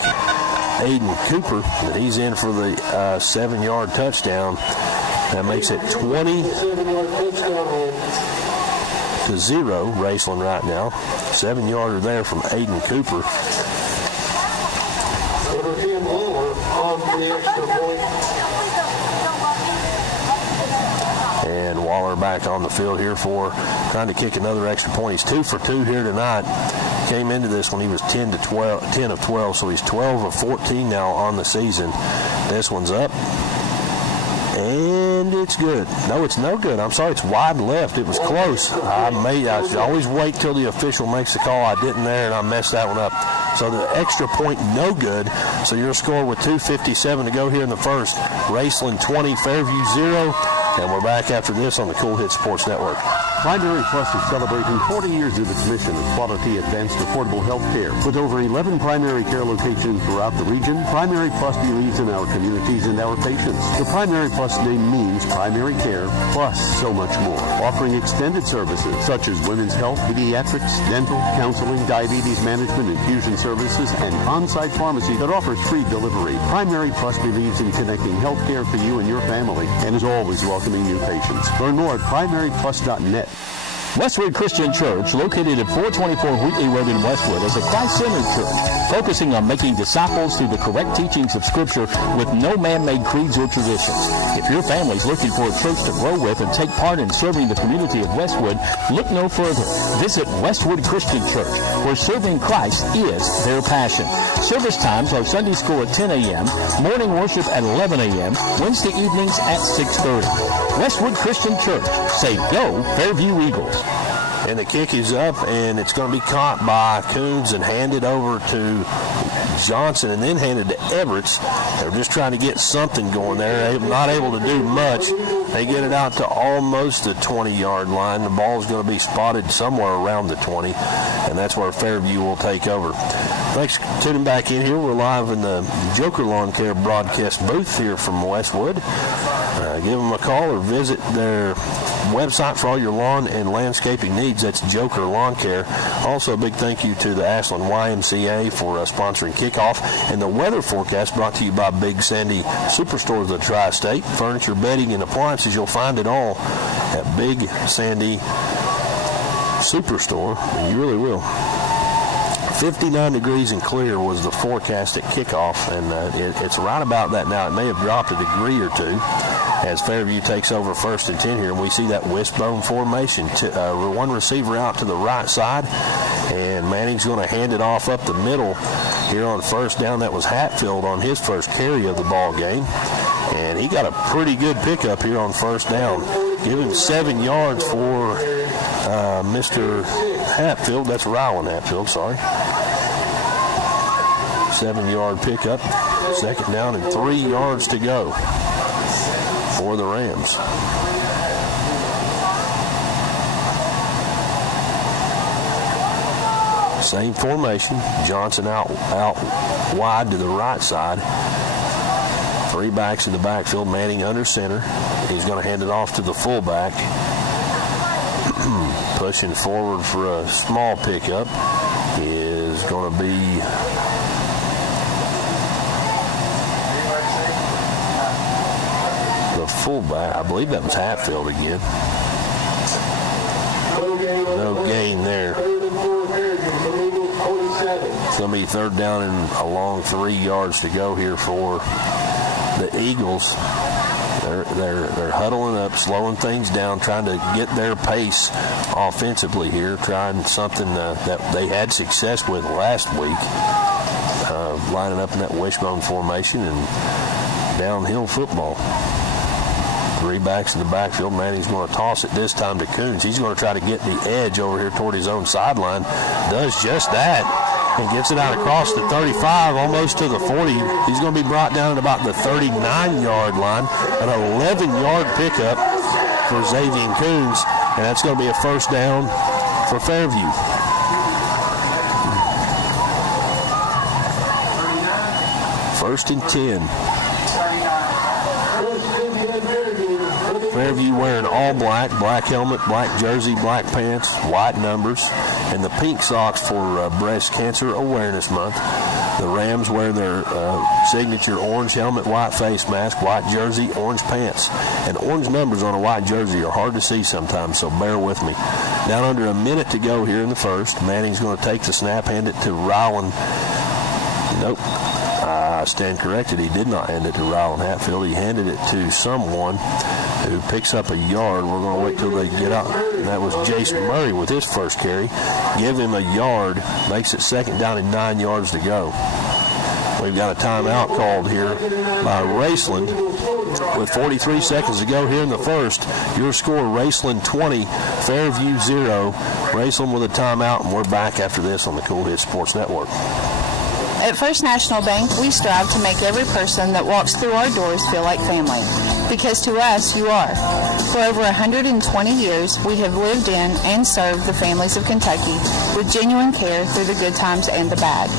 Aiden Cooper, and he's in for the 7-yard touchdown. That makes it 20-0 Raceland right now. 7-yarder there from Aiden Cooper. And Waller back on the field here for trying to kick another extra point. He's 2 for 2 here tonight. Came into this when he was 10 of 12, so he's 12 of 14 now on the season. This one's up, And it's good. No, it's no good. I'm sorry, it's wide left. It was close. I always wait till the official makes the call. I didn't there, and I messed that one up. So the extra point, no good. So your score with 2:57 to go here in the first. Raceland 20, Fairview 0. And we're back after this on the Cool Hit Sports Network. Primary Plus is celebrating 40 years of its mission of quality, advanced, affordable health care. With over 11 primary care locations throughout the region, Primary Plus believes in our communities and our patients. The Primary Plus name means primary care plus so much more. Offering extended services such as women's health, pediatrics, dental, counseling, diabetes management, infusion services, and on-site pharmacy that offers free delivery. Primary Plus believes in connecting health care for you and your family and is always welcoming new patients. Learn more at primaryplus.net. Westwood Christian Church, located at 424 Wheatley Road in Westwood, is a Christ-centered church focusing on making disciples through the correct teachings of Scripture with no man-made creeds or traditions. If your family is looking for a church to grow with and take part in serving the community of Westwood, look no further. Visit Westwood Christian Church, where serving Christ is their passion. Service times are Sunday school at 10 a.m., morning worship at 11 a.m., Wednesday evenings at 6:30. Westwood Christian Church. Say go Fairview Eagles. And the kick is up, and it's going to be caught by Coons and handed over to Johnson and then handed to Everetts. They're just trying to get something going there. They're not able to do much. They get it out to almost the 20-yard line. The ball's going to be spotted somewhere around the 20, and that's where Fairview will take over. Thanks for tuning back in here. We're live in the Joker Lawn Care broadcast booth here from Westwood. Give them a call or visit their website for all your lawn and landscaping needs. That's Joker Lawn Care. Also, a big thank you to the Ashland YMCA for sponsoring kickoff. And the weather forecast brought to you by Big Sandy Superstore of the Tri-State. Furniture, bedding, and appliances, you'll find it all at Big Sandy Superstore. You really will. 59 degrees and clear was the forecast at kickoff, and it's right about that now. It may have dropped a degree or two as Fairview takes over 1st and 10 here, and we see that wishbone formation. One receiver out to the right side, and Manning's going to hand it off up the middle here on 1st down. That was Hatfield on his first carry of the ball game, and he got a pretty good pickup here on 1st down. Give him 7 yards for Mr. Hatfield. That's Rylan Hatfield, sorry. 7-yard pickup. 2nd down and 3 yards to go for the Rams. Same formation. Johnson out wide to the right side. 3 backs in the backfield. Manning under center. He's going to hand it off to the fullback. Pushing forward for a small pickup is going to be the fullback. I believe that was Hatfield again. No gain there. It's going to be 3rd down and a long 3 yards to go here for the Eagles. They're huddling up, slowing things down, trying to get their pace offensively here, trying something that they had success with last week, lining up in that wishbone formation and downhill football. 3 backs in the backfield. Manning's going to toss it this time to Coons. He's going to try to get the edge over here toward his own sideline. Does just that. And gets it out across the 35, almost to the 40. He's going to be brought down at about the 39-yard line. An 11-yard pickup for Xavier Coons. And that's going to be a 1st down for Fairview. First and 10. Fairview wearing all black, black helmet, black jersey, black pants, white numbers, and the pink socks for Breast Cancer Awareness Month. The Rams wear their signature orange helmet, white face mask, white jersey, orange pants. And orange numbers on a white jersey are hard to see sometimes, so bear with me. Down under a minute to go here in the first. Manning's going to take the snap, hand it to Rylan. Nope. I stand corrected. He did not hand it to Rylan Hatfield. He handed it to someone who picks up a yard. We're going to wait till they get out. And that was Jason Murray with his first carry. Give him a yard. Makes it 2nd down and 9 yards to go. We've got a timeout called here by Raceland. With 43 seconds to go here in the first, your score, Raceland 20, Fairview 0. Raceland with a timeout, and we're back after this on the Cool Hits Sports Network. At First National Bank, we strive to make every person that walks through our doors feel like family. Because to us, you are. For over 120 years, we have lived in and served the families of Kentucky with genuine care through the good times and the bad.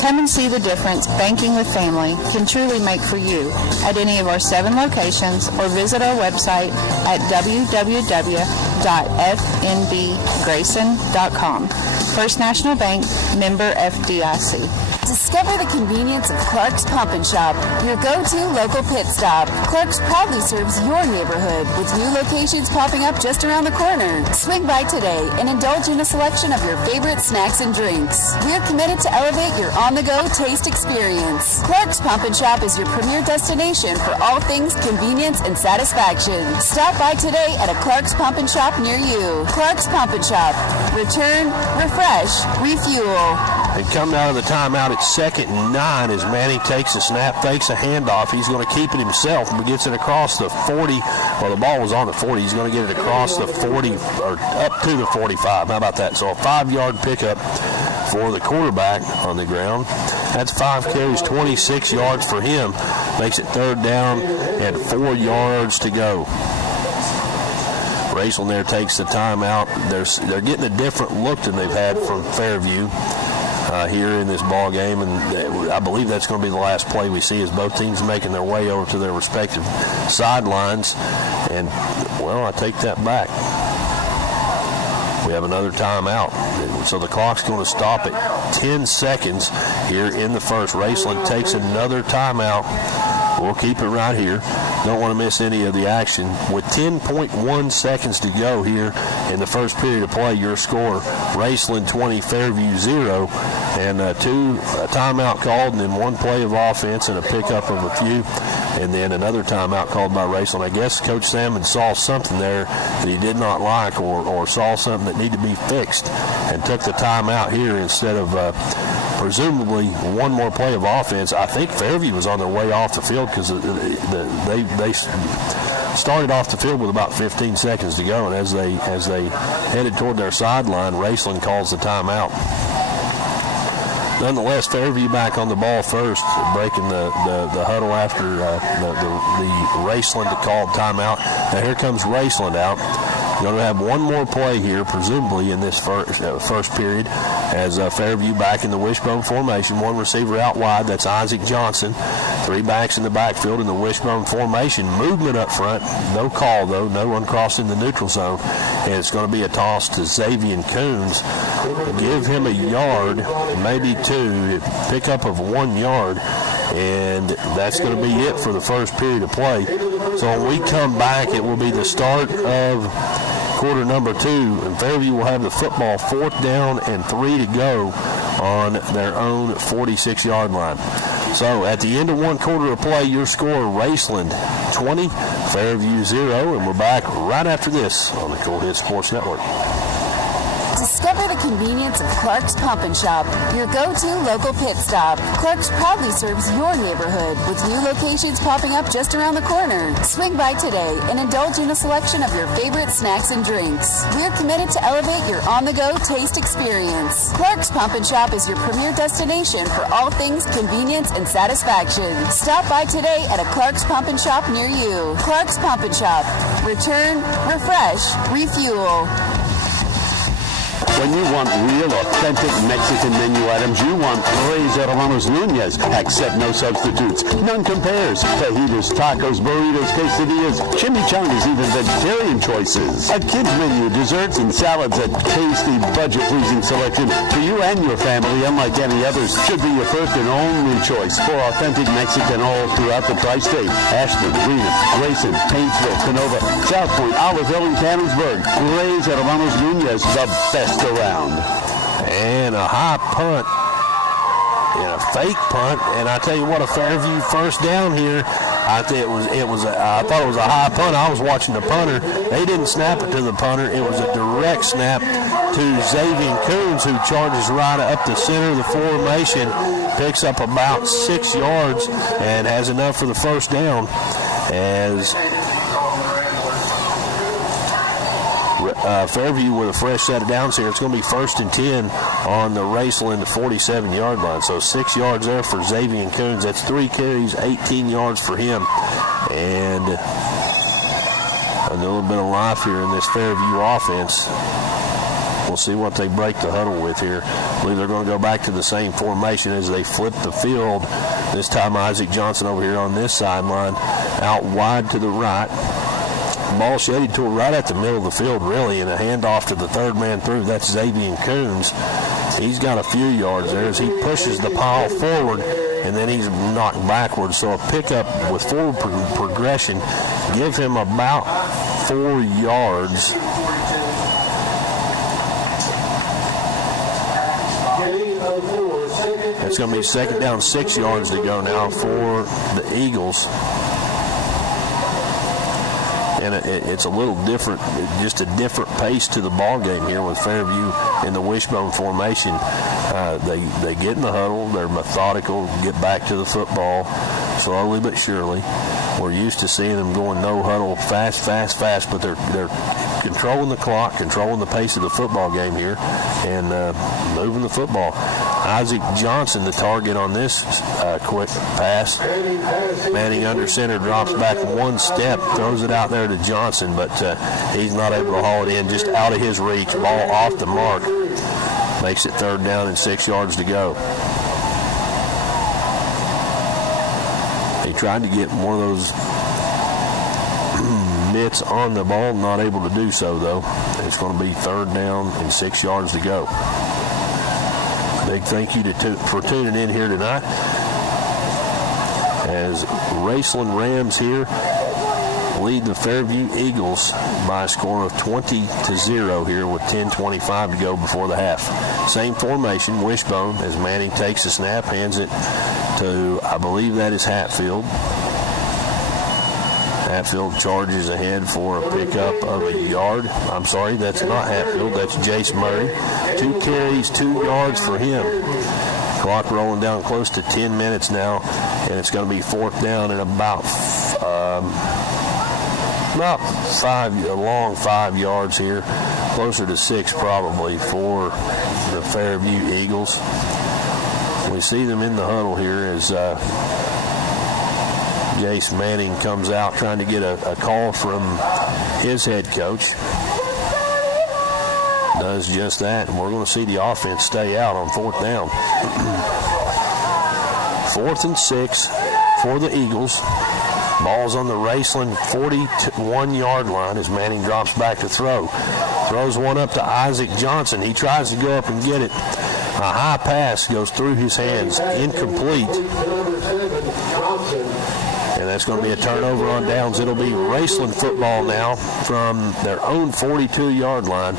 Come and see the difference banking with family can truly make for you at any of our 7 locations, or visit our website at www.fnbgrayson.com. First National Bank, member FDIC. Discover the convenience of Clark's Pump and Shop, your go-to local pit stop. Clark's proudly serves your neighborhood with new locations popping up just around the corner. Swing by today and indulge in a selection of your favorite snacks and drinks. We're committed to elevate your on-the-go taste experience. Clark's Pump and Shop is your premier destination for all things convenience and satisfaction. Stop by today at a Clark's Pump and Shop near you. Clark's Pump and Shop. Return, refresh, refuel. And coming out of the timeout at 2nd and 9 as Manning takes a snap, fakes a handoff. He's going to keep it himself, but gets it across the 40. Well, the ball was on the 40. He's going to get it across the 40 or up to the 45. How about that? So a 5-yard pickup for the quarterback on the ground. That's 5 carries, 26 yards for him. Makes it 3rd down and 4 yards to go. Raceland there takes the timeout. They're getting a different look than they've had from Fairview here in this ball game, and I believe that's going to be the last play we see as both teams making their way over to their respective sidelines. And, well, I take that back. We have another timeout. So the clock's going to stop at 10 seconds here in the first. Raceland takes another timeout. We'll keep it right here. Don't want to miss any of the action. With 10.1 seconds to go here in the first period of play, your score, Raceland 20, Fairview 0, and a timeout called, and then 1 play of offense and a pickup of a few, and then another timeout called by Raceland. I guess Coach Salmon saw something there that he did not like, or saw something that needed to be fixed, and took the timeout here instead of presumably 1 more play of offense. I think Fairview was on their way off the field because they started off the field with about 15 seconds to go, and as they headed toward their sideline, Raceland calls the timeout. Nonetheless, Fairview back on the ball first, breaking the huddle after the Raceland called timeout. Now here comes Raceland out. Going to have 1 more play here, presumably in this first period, as Fairview back in the wishbone formation. 1 receiver out wide, that's Isaac Johnson. 3 backs in the backfield in the wishbone formation. Movement up front, no call though, no one crossing the neutral zone. And it's going to be a toss to Xavier Coons. Give him a yard, maybe 2, pick up of 1 yard. And that's going to be it for the first period of play. So when we come back, it will be the start of quarter number 2, and Fairview will have the football 4th down and 3 to go on their own 46-yard line. So at the end of 1 quarter of play, your score, Raceland 20, Fairview 0, and we're back right after this on the Cool Hits Sports Network. Discover the convenience of Clark's Pump and Shop, your go-to local pit stop. Clark's proudly serves your neighborhood with new locations popping up just around the corner. Swing by today and indulge in a selection of your favorite snacks and drinks. We're committed to elevate your on-the-go taste experience. Clark's Pump and Shop is your premier destination for all things convenience and satisfaction. Stop by today at a Clark's Pump and Shop near you. Clark's Pump and Shop. Return, refresh, refuel. When you want real, authentic Mexican menu items, you want Reyes Hermanos Nunez. Accept no substitutes. None compares. Fajitas, tacos, burritos, quesadillas, chimichangas, even vegetarian choices. A kids menu, desserts and salads, a tasty, budget-pleasing selection for you and your family, unlike any others, should be your first and only choice for authentic Mexican all throughout the tri-state. Ashland, Reno, Grayson, Paintsville, Canova, South Point, Olive Hill, and Cannonsburg. Reyes Hermanos Nunez, the best around. And a high punt and a fake punt, and I tell you what, a Fairview first down here. I thought it was a high punt. I was watching the punter. They didn't snap it to the punter. It was a direct snap to Xavier Coons, who charges right up the center of the formation, picks up about 6 yards, and has enough for the first down. as Fairview with a fresh set of downs here. It's going to be 1st and 10 on the Raceland 47-yard line. So 6 yards there for Xavier Coons. That's 3 carries, 18 yards for him. And a little bit of life here in this Fairview offense. We'll see what they break the huddle with here. I believe they're going to go back to the same formation as they flip the field. This time Isaac Johnson over here on this sideline, out wide to the right. Ball shaded to right at the middle of the field, really, and a handoff to the third man through. That's Xavier Coons. He's got a few yards there as he pushes the pile forward, and then he's knocked backwards. So a pickup with forward progression, give him about 4 yards. It's going to be 2nd down, 6 yards to go now for the Eagles. And it's a little different, just a different pace to the ball game here with Fairview in the wishbone formation. They get in the huddle, they're methodical, get back to the football slowly but surely. We're used to seeing them going no huddle, fast, but they're controlling the clock, controlling the pace of the football game here, and moving the football. Isaac Johnson, the target on this quick pass. Manning under center, drops back 1 step, throws it out there to Johnson, but he's not able to haul it in, just out of his reach. Ball off the mark. Makes it 3rd down and 6 yards to go. He tried to get one of those mitts on the ball, not able to do so, though. It's going to be 3rd down and 6 yards to go. Big thank you for tuning in here tonight. As Raceland Rams here lead the Fairview Eagles by a score of 20-0 here with 10:25 to go before the half. Same formation, wishbone, as Manning takes the snap, hands it to, I believe that is Hatfield. Hatfield charges ahead for a pickup of a yard. I'm sorry, that's not Hatfield, that's Jace Murray. 2 carries, 2 yards for him. Clock rolling down close to 10 minutes now, and it's going to be 4th down and about 5 yards here, closer to 6 probably for the Fairview Eagles. We see them in the huddle here as Jace Manning comes out trying to get a call from his head coach. Does just that, and we're going to see the offense stay out on 4th down. 4th and 6 for the Eagles. Ball's on the Raceland 41-yard line as Manning drops back to throw. Throws one up to Isaac Johnson. He tries to go up and get it. A high pass goes through his hands, incomplete. And that's going to be a turnover on downs. It'll be Raceland football now from their own 42-yard line.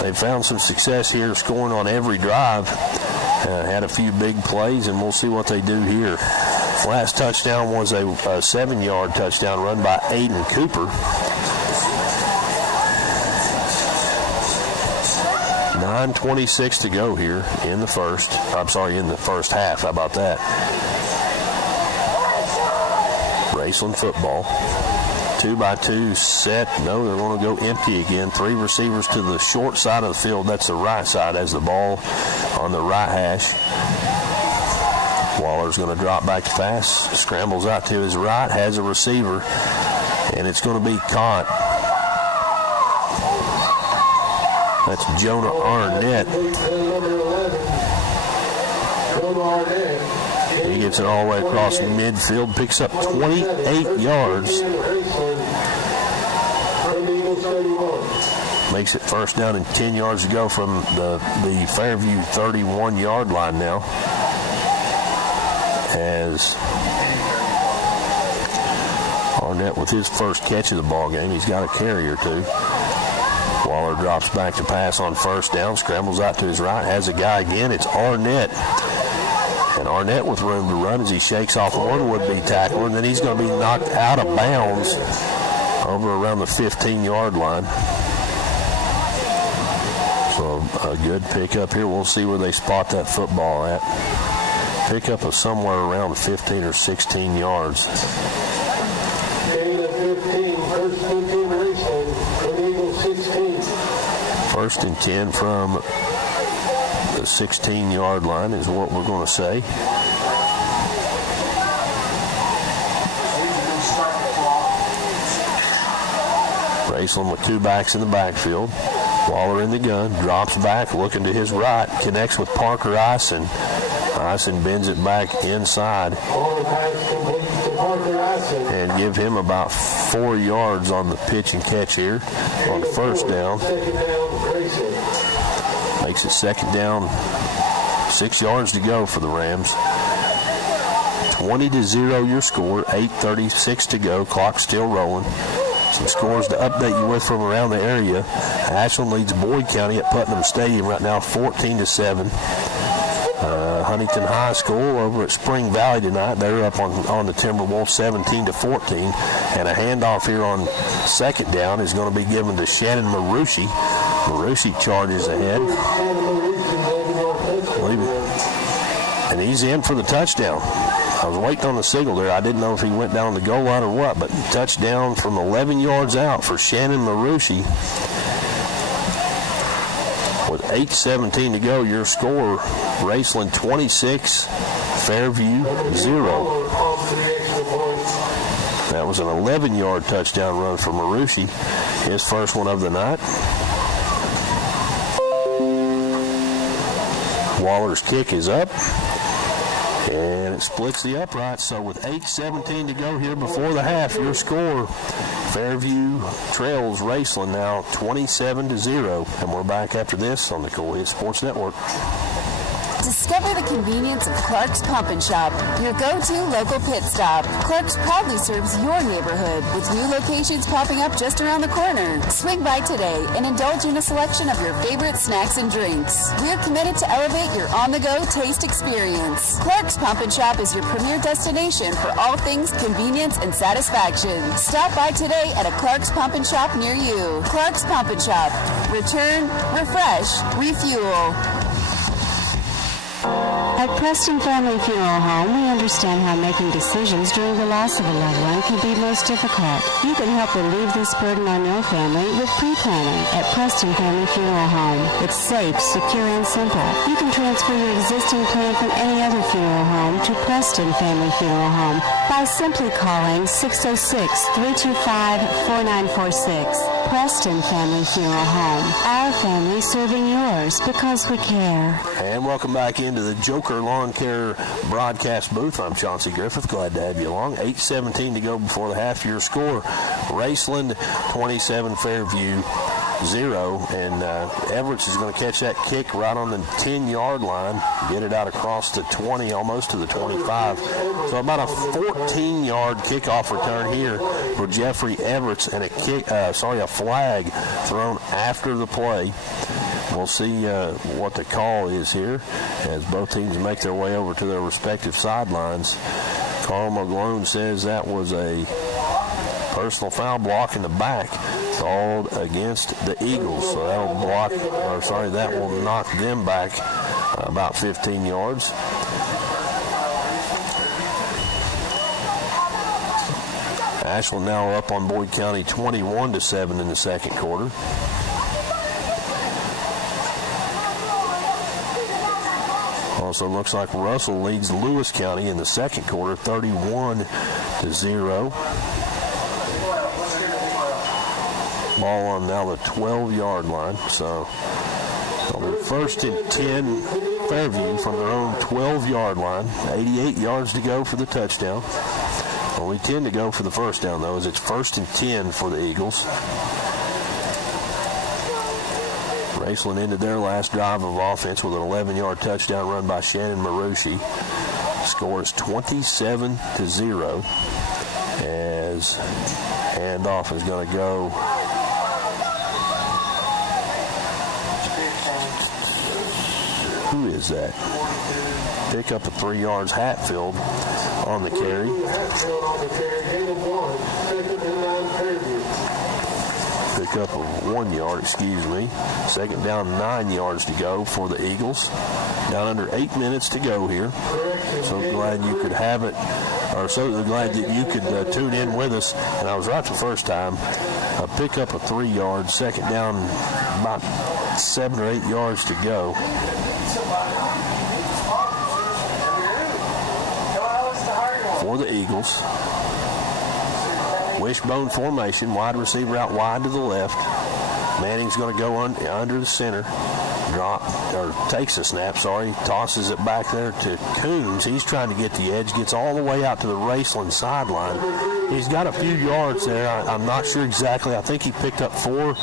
They've found some success here scoring on every drive. Had a few big plays, and we'll see what they do here. Last touchdown was a 7-yard touchdown run by Aiden Cooper. 9:26 to go here in the first half. How about that? Raceland football. 2-by-2 set. No, they're going to go empty again. 3 receivers to the short side of the field. That's the right side as the ball on the right hash. Waller's going to drop back to pass. Scrambles out to his right. Has a receiver. And it's going to be caught. That's Jonah Arnett. He gets it all the way across midfield, picks up 28 yards. Makes it 1st down and 10 yards to go from the Fairview 31-yard line now. As Arnett with his first catch of the ball game, he's got a carry or 2. Waller drops back to pass on 1st down, scrambles out to his right, has a guy again. It's Arnett. And Arnett with room to run as he shakes off one would-be tackler, and then he's going to be knocked out of bounds over around the 15-yard line. So a good pickup here. We'll see where they spot that football at. Pickup of somewhere around 15 or 16 yards. First and 10 from the 16-yard line is what we're going to say. Raceland with two backs in the backfield. Waller in the gun, drops back, looking to his right, connects with Parker Ison. Ison bends it back inside and give him about 4 yards on the pitch and catch here on the first down. Makes it second down, 6 yards to go for the Rams. 20-0 your score, 8:36 to go, clock still rolling. Some scores to update you with from around the area. Ashland leads Boyd County at Putnam Stadium right now 14-7. Huntington High School over at Spring Valley tonight, they're up on the Timberwolves 17-14. And a handoff here on second down is going to be given to Shannon Marucci. Marucci charges ahead. And he's in for the touchdown. I was waiting on the signal there. I didn't know if he went down the goal line or what, but touchdown from 11 yards out for Shannon Marucci. With 8:17 to go, your score, Raceland 26, Fairview 0. That was an 11-yard touchdown run for Marucci, his first one of the night. Waller's kick is up. And it splits the uprights. So with 8:17 to go here before the half, your score, Fairview trails Raceland now 27-0. And we're back after this on the Cool Hit Sports Network. Discover the convenience of Clark's Pump and Shop, your go-to local pit stop. Clark's proudly serves your neighborhood with new locations popping up just around the corner. Swing by today and indulge in a selection of your favorite snacks and drinks. We're committed to elevate your on-the-go taste experience. Clark's Pump and Shop is your premier destination for all things convenience and satisfaction. Stop by today at a Clark's Pump and Shop near you. Clark's Pump and Shop. Return, refresh, refuel. At Preston Family Funeral Home, we understand how making decisions during the loss of a loved one can be most difficult. You can help relieve this burden on your family with pre-planning at Preston Family Funeral Home. It's safe, secure, and simple. You can transfer your existing plan from any other funeral home to Preston Family Funeral Home by simply calling 606-325-4946. Preston Family Funeral Home. Our family serving yours because we care. And welcome back into the Joker Lawn Care broadcast booth. I'm Chauncey Griffith. Glad to have you along. 8:17 to go before the half. Your score, Raceland 27, Fairview 0. And Everett is going to catch that kick right on the 10-yard line, get it out across the 20, almost to the 25. So about a 14-yard kickoff return here for Jeffrey Everett, and a flag thrown after the play. We'll see what the call is here as both teams make their way over to their respective sidelines. Carl McGlone says that was a personal foul block in the back called against the Eagles. So that will knock them back about 15 yards. Ashland now up on Boyd County 21-7 in the second quarter. Also looks like Russell leads Lewis County in the second quarter 31-0. Ball on now the 12-yard line. So it'll be first and 10 Fairview from their own 12-yard line. 88 yards to go for the touchdown. Only 10 to go for the first down, though, as it's first and 10 for the Eagles. Raceland ended their last drive of offense with an 11-yard touchdown run by Shannon Marucci. Score is 27-0 as handoff is going to go. Who is that? Pick up a 3 yards. Hatfield on the carry. Pick up a 1 yard, Second down, 9 yards to go for the Eagles. Down under 8 minutes to go here. So glad you could have it, or so glad that you could tune in with us. And I was right the first time. Pick up a 3 yard, second down, about 7 or 8 yards to go. For the Eagles. Wishbone formation, wide receiver out wide to the left. Manning's going to go under the center. Takes a snap, tosses it back there to Coons. He's trying to get the edge, gets all the way out to the Raceland sideline. He's got a few yards there. I'm not sure exactly. I think he picked up 4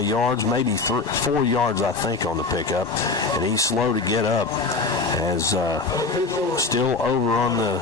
yards, maybe 4 yards, I think, on the pickup. And he's slow to get up as still over on the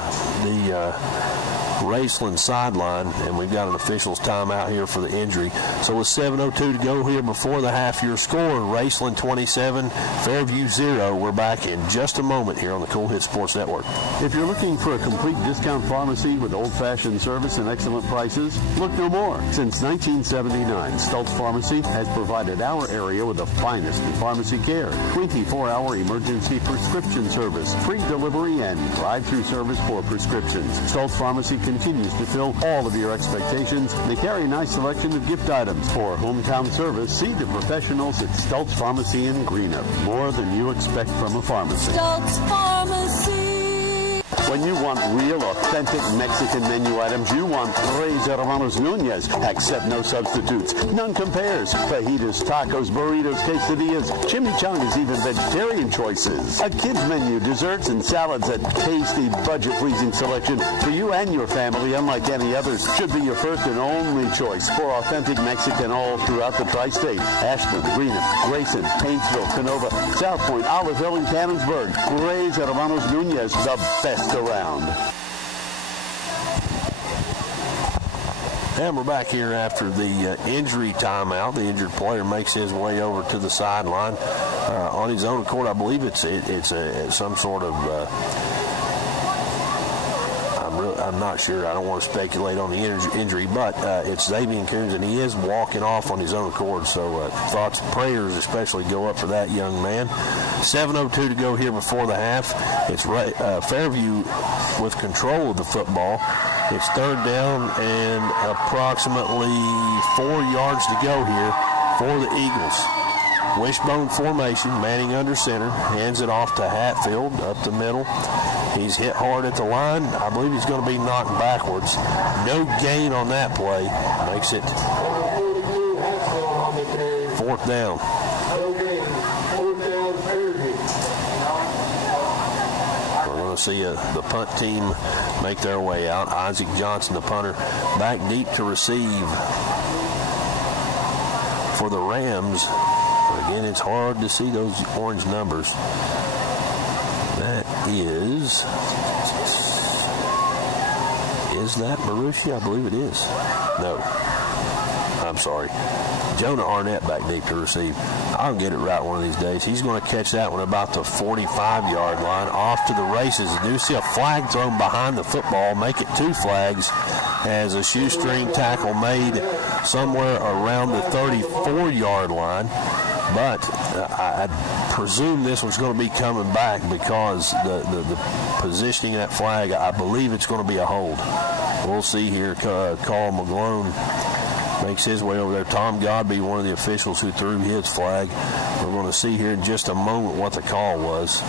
Raceland sideline, and we've got an official's timeout here for the injury. So with 7:02 to go here before the half, your score, Raceland 27, Fairview 0. We're back in just a moment here on the Cool Hit Sports Network. If you're looking for a complete discount pharmacy with old-fashioned service and excellent prices, look no more. Since 1979, Stultz Pharmacy has provided our area with the finest in pharmacy care. 24-hour emergency prescription service, free delivery, and drive-through service for prescriptions. Stultz Pharmacy continues to fill all of your expectations. They carry a nice selection of gift items. For hometown service, see the professionals at Stultz Pharmacy in Greenup. More than you expect from a pharmacy. Stultz Pharmacy. When you want real, authentic Mexican menu items, you want Tres Hermanos Nunez. Accept no substitutes. None compares. Fajitas, tacos, burritos, quesadillas, chimichangas, even vegetarian choices. A kids menu, desserts and salads, a tasty, budget-pleasing selection for you and your family, unlike any others, should be your first and only choice for authentic Mexican all throughout the tri-state. Ashland, Greenup, Grayson, Paintsville, Canova, South Point, Olive Hill, and Cannonsburg. Tres Hermanos Nunez, the best around. And we're back here after the injury timeout. The injured player makes his way over to the sideline on his own accord. I believe it's some sort of. I'm not sure. I don't want to speculate on the injury, but it's Xavier Coons, and he is walking off on his own accord. So thoughts and prayers especially go up for that young man. 7:02 to go here before the half. It's Fairview with control of the football. It's third down and approximately 4 yards to go here for the Eagles. Wishbone formation, Manning under center, hands it off to Hatfield up the middle. He's hit hard at the line. I believe he's going to be knocked backwards. No gain on that play. Makes it 4th down. We're going to see the punt team make their way out. Isaac Johnson, the punter, back deep to receive for the Rams. Again, it's hard to see those orange numbers. That is that Marucci? I believe it is. No. I'm sorry. Jonah Arnett back deep to receive. I'll get it right one of these days. He's going to catch that one about the 45-yard line. Off to the races. I do see a flag thrown behind the football. Make it 2 flags as a shoestring tackle made somewhere around the 34-yard line. But I presume this one's going to be coming back because the positioning of that flag, I believe it's going to be a hold. We'll see here. Carl McGlone makes his way over there. Tom Godby, one of the officials who threw his flag. We're going to see here in just a moment what the call was.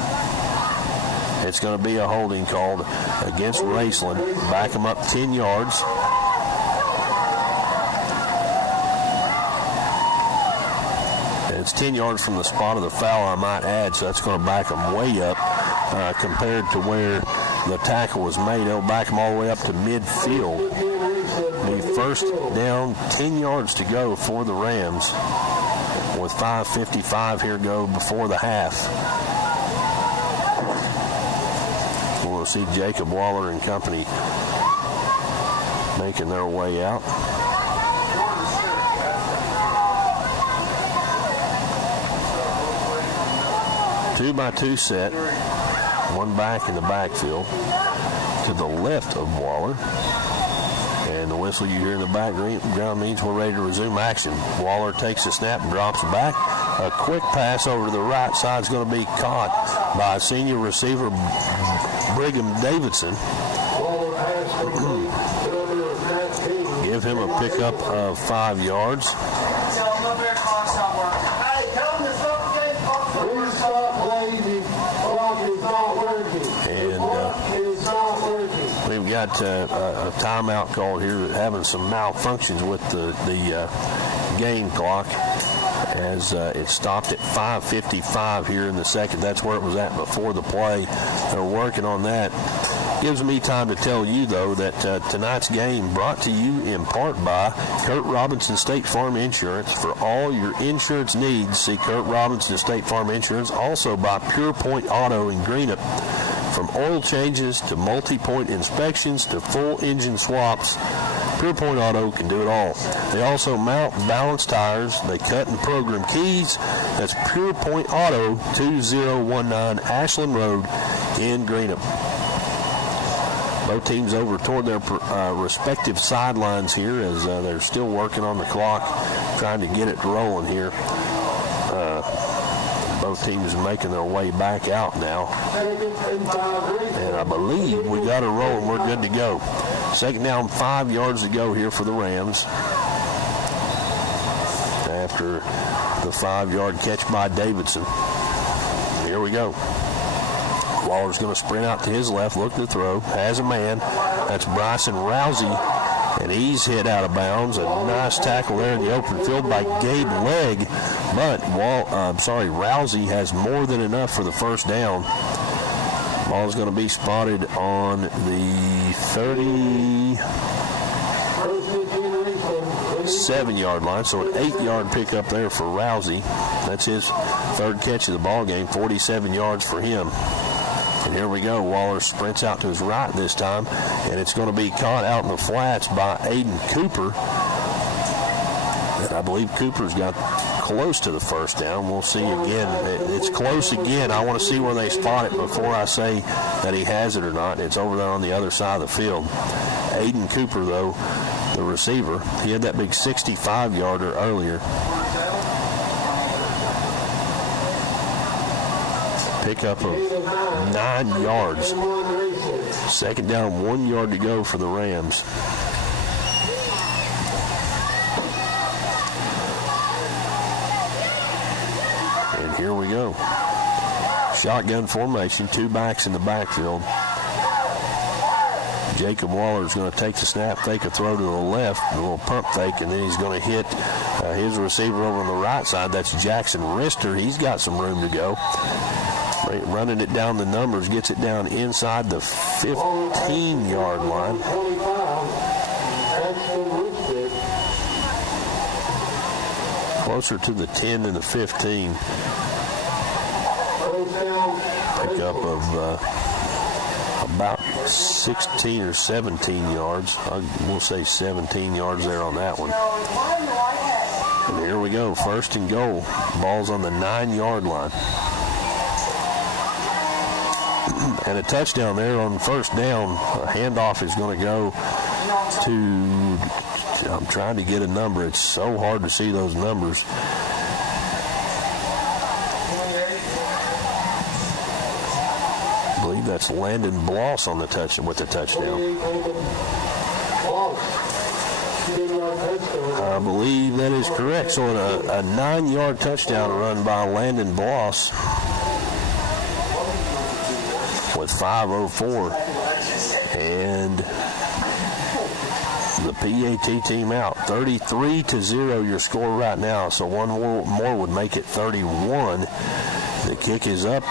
It's going to be a holding called against Raceland. Back them up 10 yards. It's 10 yards from the spot of the foul, I might add, so that's going to back them way up compared to where the tackle was made. It'll back them all the way up to midfield. The first down, 10 yards to go for the Rams with 5:55 here go before the half. We'll see Jacob Waller and company making their way out. Two-by-two set, one back in the backfield to the left of Waller. And the whistle you hear in the background means we're ready to resume action. Waller takes a snap and drops back. A quick pass over to the right side is going to be caught by senior receiver Brigham Davidson. Give him a pickup of 5 yards. we got a timeout call here, having some malfunctions with the game clock, as it stopped at 5:55 here in the second. That's where it was at before the play. They're working on that. Gives me time to tell you, though, that tonight's game brought to you in part by Kurt Robinson State Farm Insurance. For all your insurance needs, see Kurt Robinson State Farm Insurance. Also by Pure Point Auto in Greenup. From oil changes to multi-point inspections to full engine swaps, Pure Point Auto can do it all. They also mount and balance tires. They cut and program keys. That's Pure Point Auto, 2019 Ashland Road in Greenup. Both teams over toward their respective sidelines here as they're still working on the clock, trying to get it rolling here. Both teams making their way back out now. And I believe we got it rolling. We're good to go. Second down, 5 yards to go here for the Rams. After the 5-yard catch by Davidson. Here we go. Waller's going to sprint out to his left, looking to throw. Has a man. That's Bryson Rousey. And he's hit out of bounds. A nice tackle there in the open field by Gabe Legg. But Rousey has more than enough for the first down. Ball's going to be spotted on the 37-yard line. So an 8-yard pickup there for Rousey. That's his third catch of the ball game. 47 yards for him. And here we go. Waller sprints out to his right this time, and it's going to be caught out in the flats by Aiden Cooper. And I believe Cooper's got close to the first down. We'll see again. It's close again. I want to see where they spot it before I say that he has it or not. It's over there on the other side of the field. Aiden Cooper, though, the receiver, he had that big 65-yarder earlier. Pickup of 9 yards. Second down, 1 yard to go for the Rams. And here we go. Shotgun formation, 2 backs in the backfield. Jacob Waller is going to take the snap, fake a throw to the left, a little pump fake, and then he's going to hit his receiver over on the right side. That's Jackson Rister. He's got some room to go. Running it down the numbers, gets it down inside the 15-yard line. Closer to the 10 than the 15. Pickup of about 16 or 17 yards. We'll say 17 yards there on that one. And here we go, first and goal. Ball's on the 9-yard line. And a touchdown there on first down. A handoff is going to go to, I'm trying to get a number. It's so hard to see those numbers. I believe that's Landon Bloss on the touchdown with the touchdown. I believe that is correct. So a 9-yard touchdown run by Landon Bloss. With 5:04, and the PAT team out. 33-0 your score right now, so one more would make it 31. The kick is up.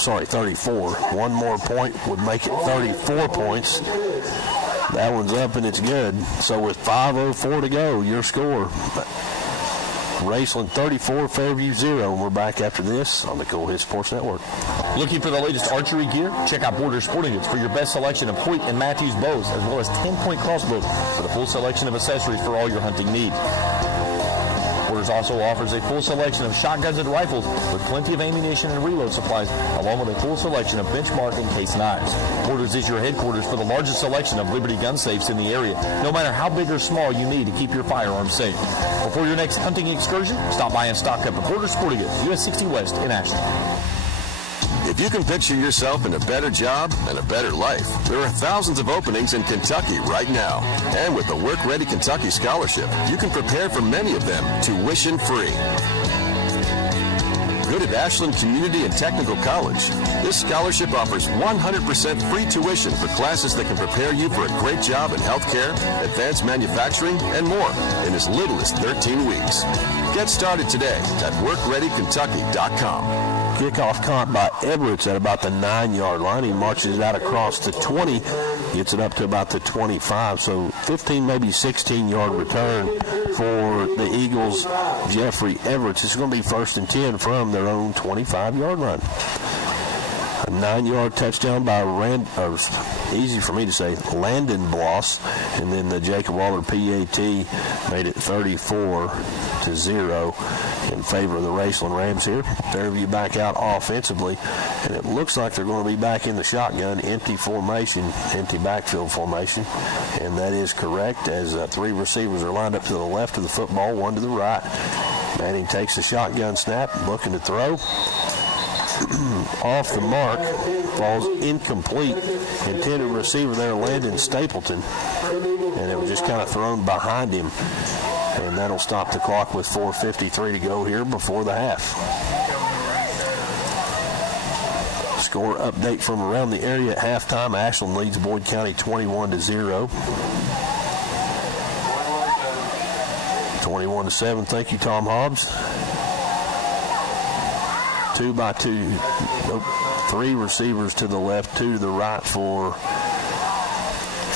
34. One more point would make it 34 points. That one's up and it's good. So with 5:04 to go, your score. Raceland 34, Fairview 0. And we're back after this on the Cool Hit Sports Network. Looking for the latest archery gear? Check out Border Sporting Goods for your best selection of Hoyt and Matthews bows, as well as 10-point crossbows for the full selection of accessories for all your hunting needs. Borders also offers a full selection of shotguns and rifles with plenty of ammunition and reload supplies, along with a full selection of benchmark and case knives. Borders is your headquarters for the largest selection of Liberty gun safes in the area, no matter how big or small you need to keep your firearms safe. Before your next hunting excursion, stop by and stock up at Border Sporting Goods, US 60 West in Ashland. If you can picture yourself in a better job and a better life, there are thousands of openings in Kentucky right now. And with the Work Ready Kentucky Scholarship, you can prepare for many of them tuition-free. good at Ashland Community and Technical College. This scholarship offers 100% free tuition for classes that can prepare you for a great job in healthcare, advanced manufacturing, and more in as little as 13 weeks. Get started today at WorkReadyKentucky.com. Kickoff caught by Everett at about the 9-yard line. He marches it out across the 20, gets it up to about the 25. So 15, maybe 16-yard return for the Eagles. Jeffrey Everett. It's going to be 1st and 10 from their own 25-yard line. A 9-yard touchdown by easy for me to say, Landon Bloss. And then the Jacob Waller PAT made it 34-0 in favor of the Raceland Rams here. Fairview back out offensively, and it looks like they're going to be back in the shotgun, empty backfield formation, and that is correct as 3 receivers are lined up to the left of the football, 1 to the right. Manning takes the shotgun snap, looking to throw. Off the mark, falls incomplete. Intended receiver there, Landon Stapleton, and it was just kind of thrown behind him. And that'll stop the clock with 4:53 to go here before the half. Score update from around the area at halftime. Ashland leads Boyd County 21-0. 21-7. Thank you, Tom Hobbs. 2-by-2. Nope. 3 receivers to the left, 2 to the right for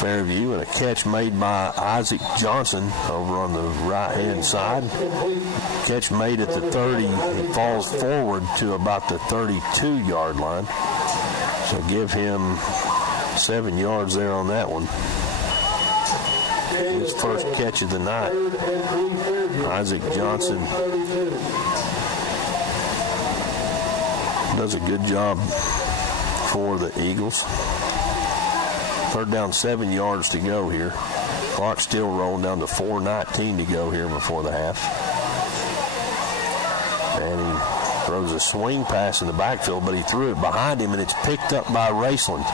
Fairview, and a catch made by Isaac Johnson over on the right-hand side. Catch made at the 30. He falls forward to about the 32-yard line. So give him 7 yards there on that one. His first catch of the night. Isaac Johnson does a good job for the Eagles. 3rd down, 7 yards to go here. Clock still rolling down to 4:19 to go here before the half. And he throws a swing pass in the backfield, but he threw it behind him, and it's picked up by Raceland.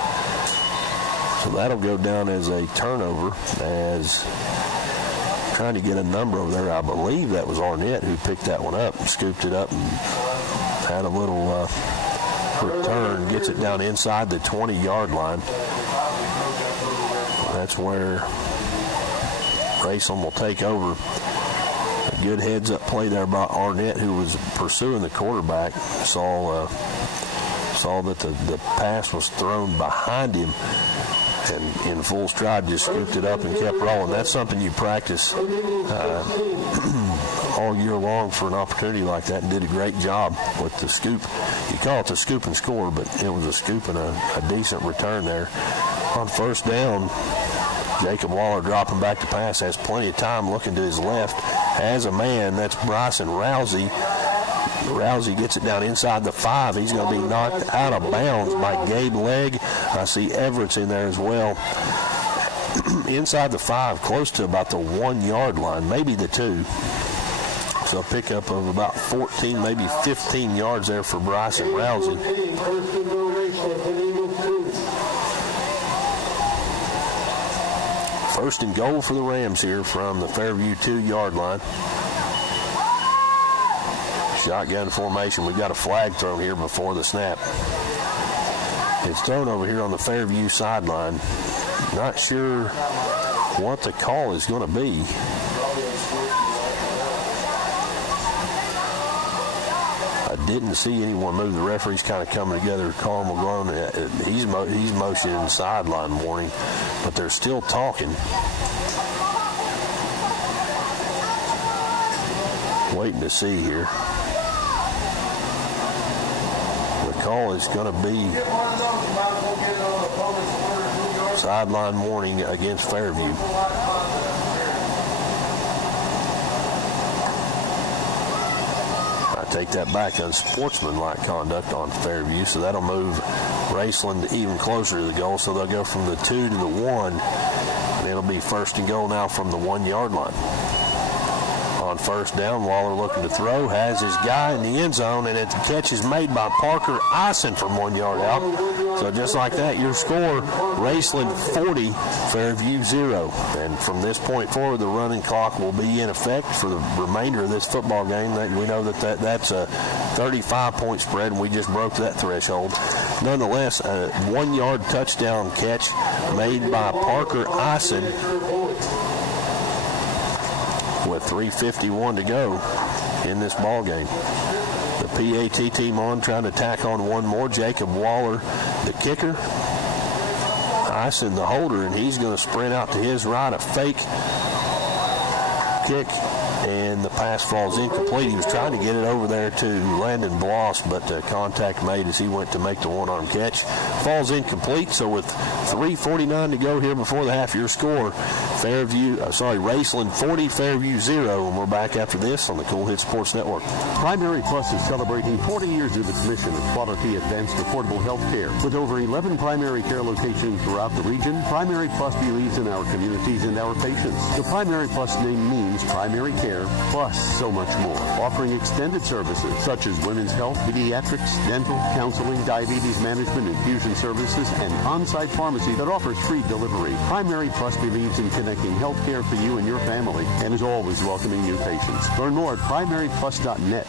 So that'll go down as a turnover, as trying to get a number over there. I believe that was Arnett who picked that one up and scooped it up and had a little return, gets it down inside the 20-yard line. That's where Raceland will take over. A good heads-up play there by Arnett, who was pursuing the quarterback. Saw that the pass was thrown behind him, and in full stride just scooped it up and kept rolling. That's something you practice all year long for an opportunity like that, and did a great job with the scoop. You call it the scoop and score, but it was a scoop and a decent return there. On 1st down, Jacob Waller dropping back to pass, has plenty of time looking to his left. Has a man, that's Bryson Rousey. Rousey gets it down inside the 5. He's going to be knocked out of bounds by Gabe Legg. I see Everett's in there as well. Inside the 5, close to about the 1-yard line, maybe the 2. So a pickup of about 14, maybe 15 yards there for Bryson Rousey. First and goal for the Rams here from the Fairview 2-yard line. Shotgun formation. We've got a flag thrown here before the snap. It's thrown over here on the Fairview sideline. Not sure what the call is going to be. I didn't see anyone move. The referee's kind of coming together. Carl McGlone, he's motioning sideline warning, but they're still talking. Waiting to see here. The call is going to be sideline warning against Fairview. Take that back, unsportsmanlike conduct on Fairview, so that'll move Raceland even closer to the goal, so they'll go from the 2 to the 1, and it'll be 1st and goal now from the 1-yard line. On On first down, Waller looking to throw, has his guy in the end zone, and the catch is made by Parker Eisen from 1 yard out. So just like that, your score, Raceland 40, Fairview 0. And from this point forward, the running clock will be in effect for the remainder of this football game. We know that's a 35-point spread, and we just broke that threshold. Nonetheless, a 1 yard touchdown catch made by Parker Eisen with 3:51 to go in this ball game. The PAT team on, trying to tack on one more. Jacob Waller, the kicker. Eisen, the holder, and he's going to sprint out to his right, a fake kick, and the pass falls incomplete. He was trying to get it over there to Landon Bloss, but contact made as he went to make the one-arm catch. Falls incomplete, so with 3:49 to go here before the half, your score, Raceland 40, Fairview 0, and we're back after this on the Cool Hit Sports Network. Primary Plus is celebrating 40 years of its mission of quality, advanced, affordable health care. With over 11 primary care locations throughout the region, Primary Plus believes in our communities and our patients. The Primary Plus name means primary care plus so much more, offering extended services such as women's health, pediatrics, dental, counseling, diabetes management, infusion services, and on-site pharmacy that offers free delivery. Primary Plus believes in connecting health care for you and your family and is always welcoming new patients. Learn more at primaryplus.net.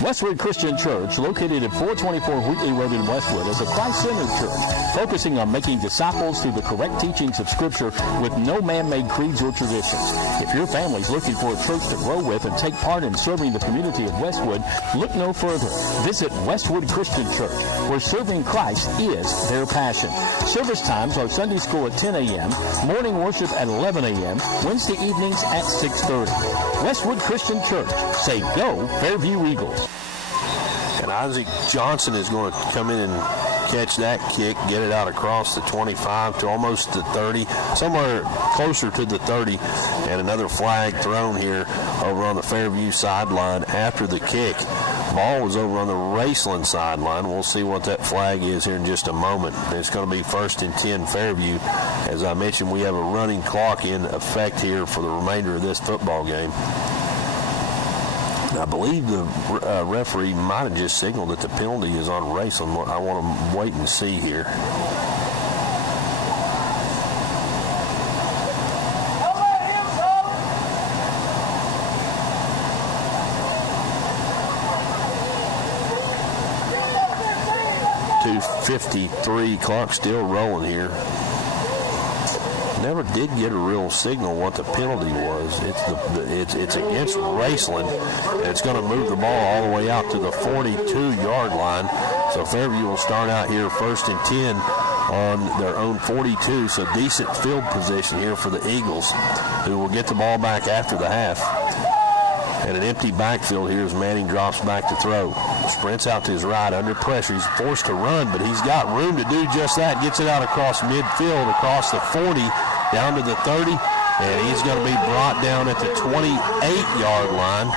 Westwood Christian Church, located at 424 Wheatley Road in Westwood, is a Christ-centered church focusing on making disciples through the correct teachings of Scripture with no man-made creeds or traditions. If your family's looking for a church to grow with and take part in serving the community of Westwood, look no further. Visit Westwood Christian Church, where serving Christ is their passion. Service times are Sunday school at 10 a.m., morning worship at 11 a.m., Wednesday evenings at 6:30. Westwood Christian Church. Say go, Fairview Eagles. And Isaac Johnson is going to come in and catch that kick, get it out across the 25 to almost the 30, somewhere closer to the 30, and another flag thrown here over on the Fairview sideline after the kick. Ball was over on the Raceland sideline. We'll see what that flag is here in just a moment. It's going to be 1st and 10 Fairview. As I mentioned, we have a running clock in effect here for the remainder of this football game. I believe the referee might have just signaled that the penalty is on Raceland. I want to wait and see here. .253, clock still rolling here. Never did get a real signal what the penalty was. It's against Raceland, and it's going to move the ball all the way out to the 42-yard line. So Fairview will start out here 1st and 10 on their own 42. So decent field position here for the Eagles, who will get the ball back after the half. And an empty backfield here as Manning drops back to throw. Sprints out to his right under pressure. He's forced to run, but he's got room to do just that. Gets it out across midfield, across the 40, down to the 30, and he's going to be brought down at the 28-yard line.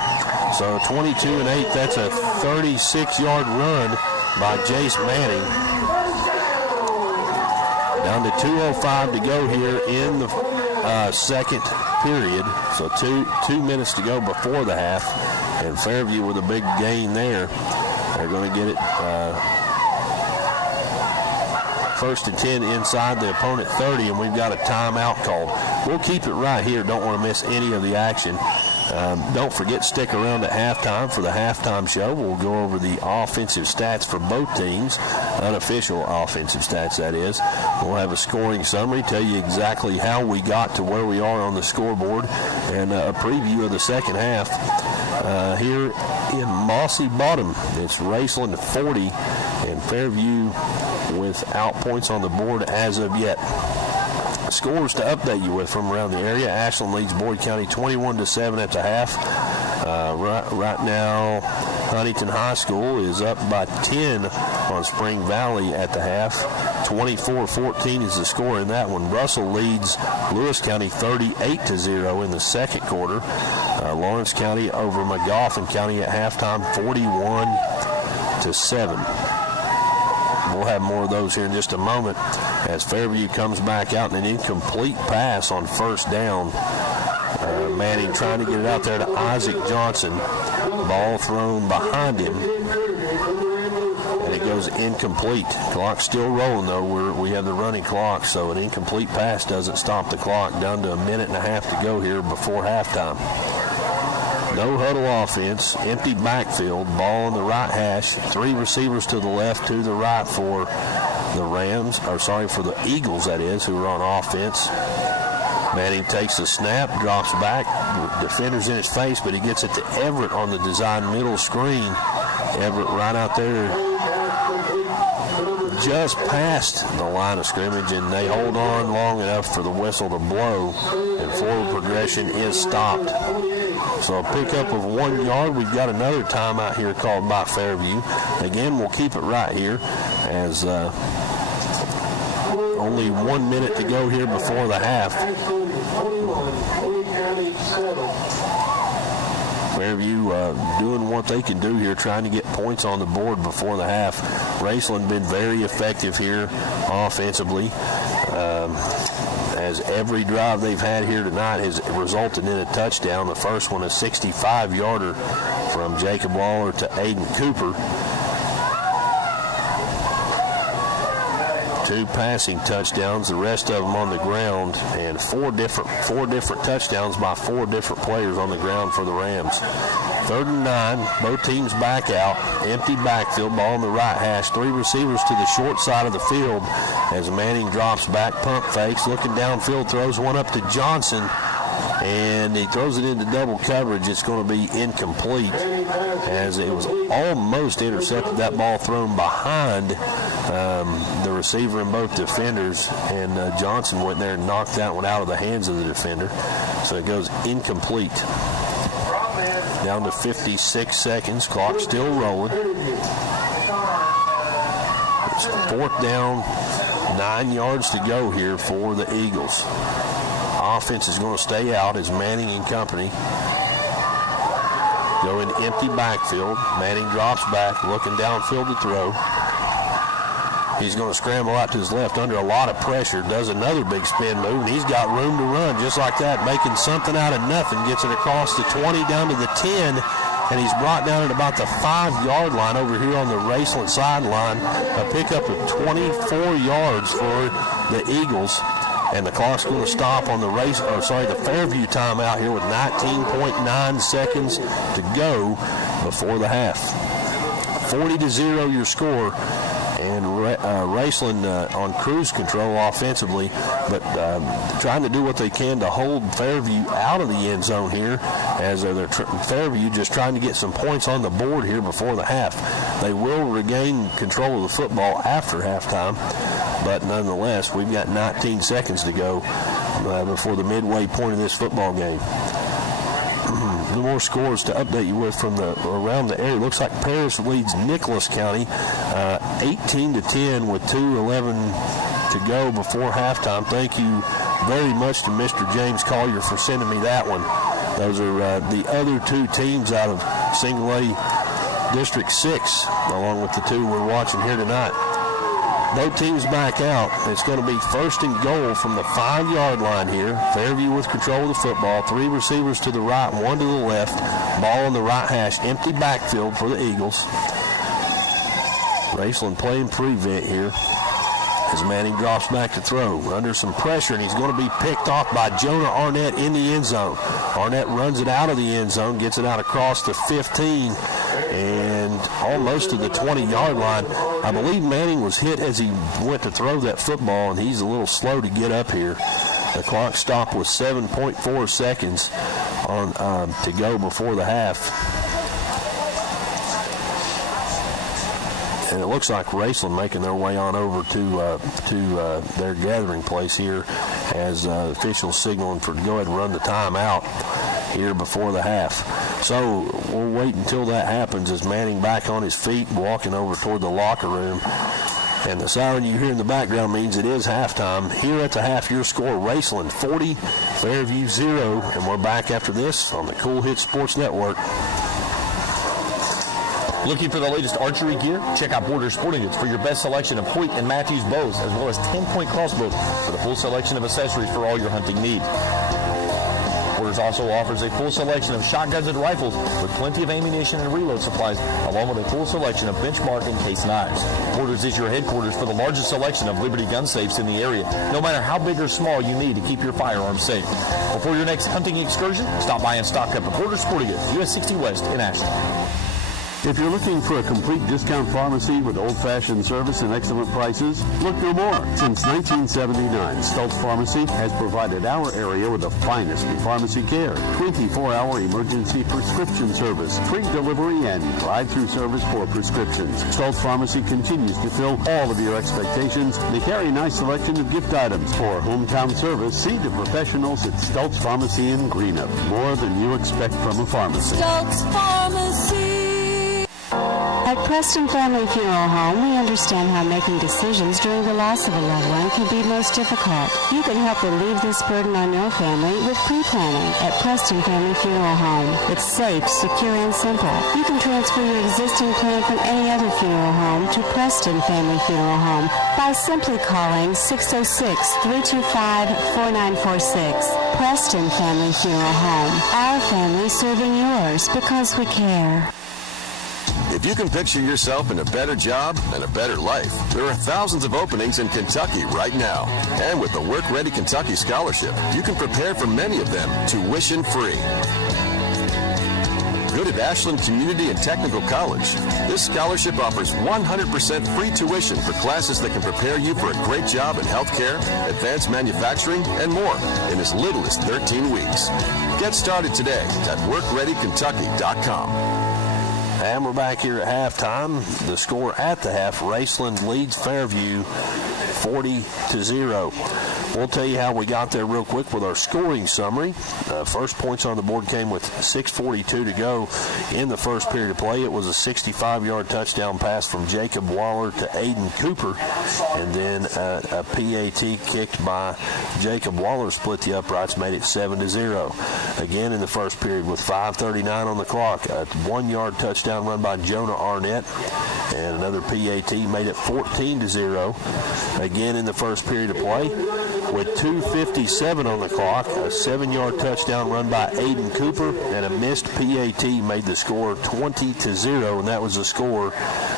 So 22 and 8, that's a 36-yard run by Jace Manning. Down to 2:05 to go here in the second period. So two minutes to go before the half, and Fairview with a big gain there. They're going to get it 1st and 10 inside the opponent 30, and we've got a timeout called. We'll keep it right here. Don't want to miss any of the action. Don't forget, stick around at halftime for the halftime show. We'll go over the offensive stats for both teams, unofficial offensive stats, that is. We'll have a scoring summary, tell you exactly how we got to where we are on the scoreboard, and a preview of the second half. Here in Mossy Bottom, it's Raceland 40 and Fairview without points on the board as of yet. Scores to update you with from around the area. Ashland leads Boyd County 21-7 at the half. Right now, Huntington High School is up by 10 on Spring Valley at the half. 24-14 is the score in that one. Russell leads Lewis County 38-0 in the second quarter. Lawrence County over McGoffin County at halftime 41-7. We'll have more of those here in just a moment as Fairview comes back out in an incomplete pass on first down. Manning trying to get it out there to Isaac Johnson. Ball thrown behind him. And it goes incomplete. Clock's still rolling, though. We have the running clock, so an incomplete pass doesn't stop the clock. Down to a minute and a half to go here before halftime. No huddle offense, empty backfield, ball on the right hash, 3 receivers to the left, to the right for for the Eagles, that is, who are on offense. Manning takes the snap, drops back, defender's in his face, but he gets it to Everett on the design middle screen. Everett right out there just past the line of scrimmage, and they hold on long enough for the whistle to blow, and forward progression is stopped. So a pickup of 1 yard. We've got another timeout here called by Fairview. Again, we'll keep it right here as only 1 minute to go here before the half. Fairview doing what they can do here, trying to get points on the board before the half. Raceland been very effective here offensively, as every drive they've had here tonight has resulted in a touchdown. The first one, a 65-yarder from Jacob Waller to Aiden Cooper. 2 passing touchdowns, the rest of them on the ground, and four different touchdowns by 4 different players on the ground for the Rams. 3rd and 9, both teams back out, empty backfield, ball on the right hash, 3 receivers to the short side of the field as Manning drops back, pump fakes, looking downfield, throws one up to Johnson, and he throws it into double coverage. It's going to be incomplete as it was almost intercepted. That ball thrown behind the receiver and both defenders, and Johnson went there and knocked that one out of the hands of the defender. So it goes incomplete. Down to 56 seconds. Clock still rolling. It's 4th down, 9 yards to go here for the Eagles. Offense is going to stay out as Manning and company go in empty backfield. Manning drops back, looking downfield to throw. He's going to scramble out to his left under a lot of pressure, does another big spin move, and he's got room to run just like that, making something out of nothing. Gets it across the 20 down to the 10, and he's brought down at about the 5-yard line over here on the Raceland sideline. A pickup of 24 yards for the Eagles. And the clock's going to stop on the Fairview timeout here with 19.9 seconds to go before the half. 40-0 your score, and Raceland on cruise control offensively, but trying to do what they can to hold Fairview out of the end zone here, as Fairview just trying to get some points on the board here before the half. They will regain control of the football after halftime, but nonetheless, we've got 19 seconds to go before the midway point of this football game. The more scores to update you with from around the area. Looks like Paris leads Nicholas County 18-10 with 2:11 to go before halftime. Thank you very much to Mr. James Collier for sending me that one. Those are the other 2 teams out of Single A District 6, along with the 2 we're watching here tonight. Both teams back out. It's going to be 1st and goal from the 5-yard line here. Fairview with control of the football. 3 receivers to the right, 1 to the left. Ball on the right hash. Empty backfield for the Eagles. Raceland playing prevent here as Manning drops back to throw. Under some pressure, and he's going to be picked off by Jonah Arnett in the end zone. Arnett runs it out of the end zone, gets it out across the 15, and almost to the 20-yard line. I believe Manning was hit as he went to throw that football, and he's a little slow to get up here. The clock stopped with 7.4 seconds to go before the half. And it looks like Raceland making their way on over to their gathering place here as officials signaling to go ahead and run the timeout here before the half. So we'll wait until that happens as Manning back on his feet, walking over toward the locker room. And the siren you hear in the background means it is halftime. Here at the half, your score, Raceland 40, Fairview 0. And we're back after this on the Cool Hit Sports Network. Looking for the latest archery gear? Check out Border Sporting Goods for your best selection of Hoyt and Matthews bows, as well as 10-point crossbows for the full selection of accessories for all your hunting needs. Border Borders also offers a full selection of shotguns and rifles with plenty of ammunition and reload supplies, along with a full selection of benchmark and case knives. Borders is your headquarters for the largest selection of Liberty gun safes in the area, no matter how big or small you need to keep your firearms safe. Before your next hunting excursion, stop by and stock up at Borders Sporting Goods, US 60 West in Ashland. If you're looking for a complete discount pharmacy with old-fashioned service and excellent prices, look no more. Since 1979, Stultz Pharmacy has provided our area with the finest in pharmacy care. 24-hour emergency prescription service, free delivery, and drive-through service for prescriptions. Stultz Pharmacy continues to fill all of your expectations. They carry a nice selection of gift items. For hometown service, see the professionals at Stultz Pharmacy in Greenup. More than you expect from a pharmacy. Stultz Pharmacy. At Preston Family Funeral Home, we understand how making decisions during the loss of a loved one can be most difficult. You can help relieve this burden on your family with pre-planning at Preston Family Funeral Home. It's safe, secure, and simple. You can transfer your existing plan from any other funeral home to Preston Family Funeral Home by simply calling 606-325-4946. Preston Family Funeral Home. Our family serving yours because we care. If you can picture yourself in a better job and a better life, there are thousands of openings in Kentucky right now. And with the Work Ready Kentucky Scholarship, you can prepare for many of them tuition-free. Good at Ashland Community and Technical College. This scholarship offers 100% free tuition for classes that can prepare you for a great job in healthcare, advanced manufacturing, and more in as little as 13 weeks. Get started today at WorkReadyKentucky.com. And we're back here at halftime. The score at the half, Raceland leads Fairview 40-0. We'll tell you how we got there real quick with our scoring summary. First points on the board came with 6:42 to go in the first period of play. It was a 65-yard touchdown pass from Jacob Waller to Aiden Cooper, and then a PAT kicked by Jacob Waller split the uprights, made it 7-0. Again in the first period with 5:39 on the clock, a 1-yard touchdown run by Jonah Arnett, and another PAT made it 14-0. Again in the first period of play, with 2:57 on the clock, a 7-yard touchdown run by Aiden Cooper, and a missed PAT made the score 20-0, and that was the score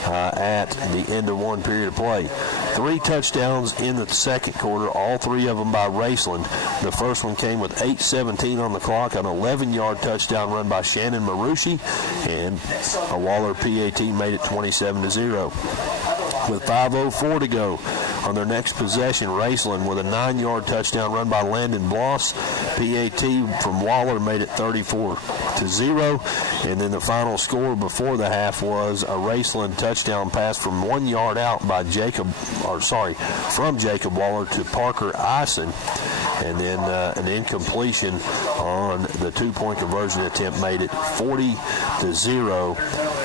at the end of one period of play. 3 touchdowns in the second quarter, all 3 of them by Raceland. The first one came with 8:17 on the clock, an 11-yard touchdown run by Shannon Marucci, and a Waller PAT made it 27-0. With 5:04 to go on their next possession, Raceland with a 9-yard touchdown run by Landon Bloss. PAT from Waller made it 34-0. And then the final score before the half was a Raceland touchdown pass from 1 yard out by from Jacob Waller to Parker Eisen. And then an incompletion on the 2-point conversion attempt made it 40-0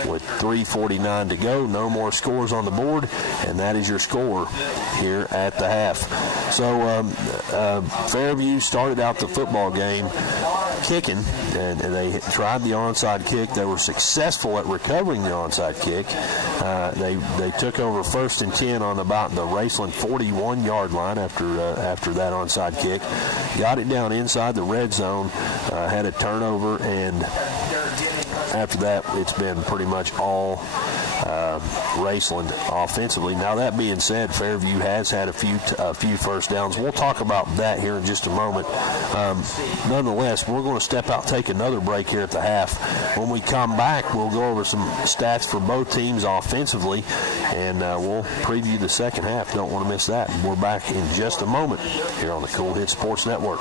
with 3:49 to go. No more scores on the board, and that is your score here at the half. So Fairview started out the football game kicking, and they tried the onside kick. They were successful at recovering the onside kick. They took over 1st and 10 on about the Raceland 41-yard line after that onside kick. Got it down inside the red zone, had a turnover, and after that, it's been pretty much all Raceland offensively. Now, that being said, Fairview has had a few first downs. We'll talk about that here in just a moment. Nonetheless, we're going to step out, take another break here at the half. When we come back, we'll go over some stats for both teams offensively, and we'll preview the second half. Don't want to miss that. We're back in just a moment here on the Cool Hit Sports Network.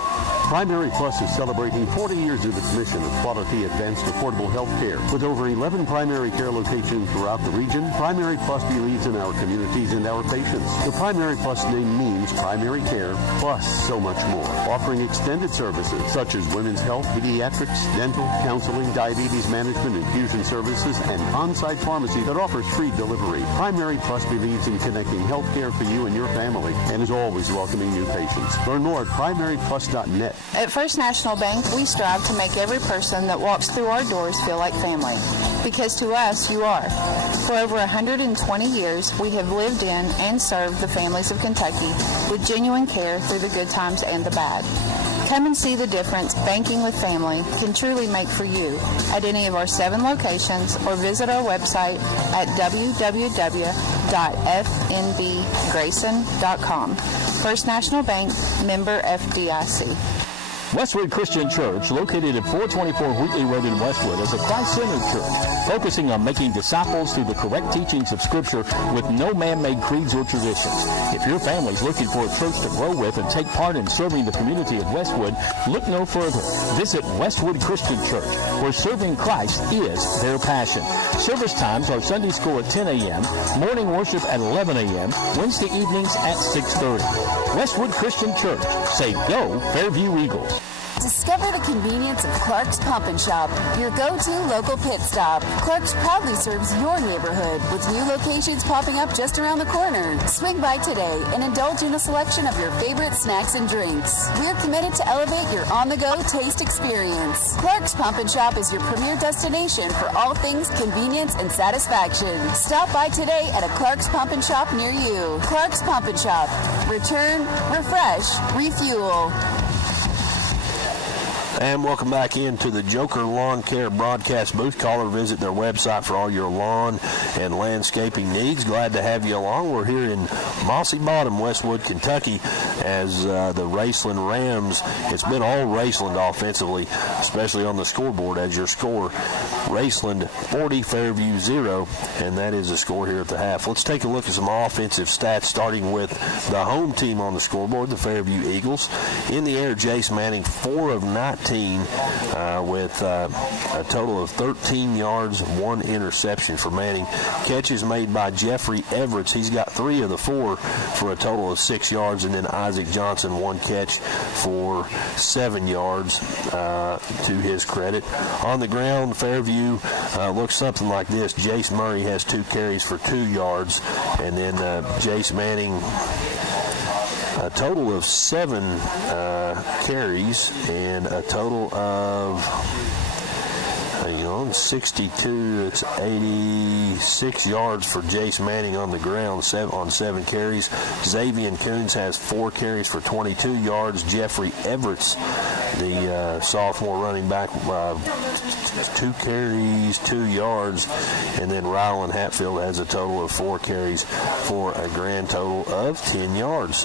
Primary Plus is celebrating 40 years of its mission of quality, advanced, affordable health care. With over 11 primary care locations throughout the region, Primary Plus believes in our communities and our patients. The Primary Plus name means primary care plus so much more, offering extended services such as women's health, pediatrics, dental, counseling, diabetes management, infusion services, and on-site pharmacy that offers free delivery. Primary Plus believes in connecting health care for you and your family and is always welcoming new patients. Learn more at primaryplus.net. At First National Bank, we strive to make every person that walks through our doors feel like family. because to us you are. For over 120 years, we have lived in and served the families of Kentucky with genuine care through the good times and the bad. Come and see the difference banking with family can truly make for you at any of our 7 locations or visit our website at www.fnbgrayson.com. First National Bank, member FDIC. Westwood Christian Church, located at 424 Wheatley Road in Westwood, is a Christ-centered church focusing on making disciples through the correct teachings of Scripture with no man-made creeds or traditions. If your family is looking for a church to grow with and take part in serving the community of Westwood, look no further. Visit Westwood Christian Church, where serving Christ is their passion. Service times are Sunday school at 10 a.m., morning worship at 11 a.m., Wednesday evenings at 6:30. Westwood Christian Church. Say go, Fairview Eagles. Discover the convenience of Clark's Pump and Shop, your go-to local pit stop. Clark's proudly serves your neighborhood with new locations popping up just around the corner. Swing by today and indulge in a selection of your favorite snacks and drinks. We're committed to elevate your on-the-go taste experience. Clark's Pump and Shop is your premier destination for all things convenience and satisfaction. Stop by today at a Clark's Pump and Shop near you. Clark's Pump and Shop. Return, refresh, refuel. And welcome back into the Joker Lawn Care broadcast booth. Call or visit their website for all your lawn and landscaping needs. Glad to have you along. We're here in Mossy Bottom, Westwood, Kentucky, as the Raceland Rams. It's been all Raceland offensively, especially on the scoreboard as your score. Raceland 40, Fairview 0, and that is the score here at the half. Let's take a look at some offensive stats, starting with the home team on the scoreboard, the Fairview Eagles. In the air, Jace Manning, 4 of 19 with a total of 13 yards, 1 interception for Manning. Catches made by Jeffrey Everett. He's got 3 of the 4 for a total of 6 yards, and then Isaac Johnson, 1 catch for 7 yards to his credit. On the ground, Fairview looks something like this. Jace Murray has 2 carries for 2 yards, and then Jace Manning, a total of 7 carries and a total of 62. It's 86 yards for Jace Manning on the ground, on 7 carries. Xavier Coons has 4 carries for 22 yards. Jeffrey Everett, the sophomore running back, 2 carries, 2 yards. And then Ryland Hatfield has a total of 4 carries for a grand total of 10 yards.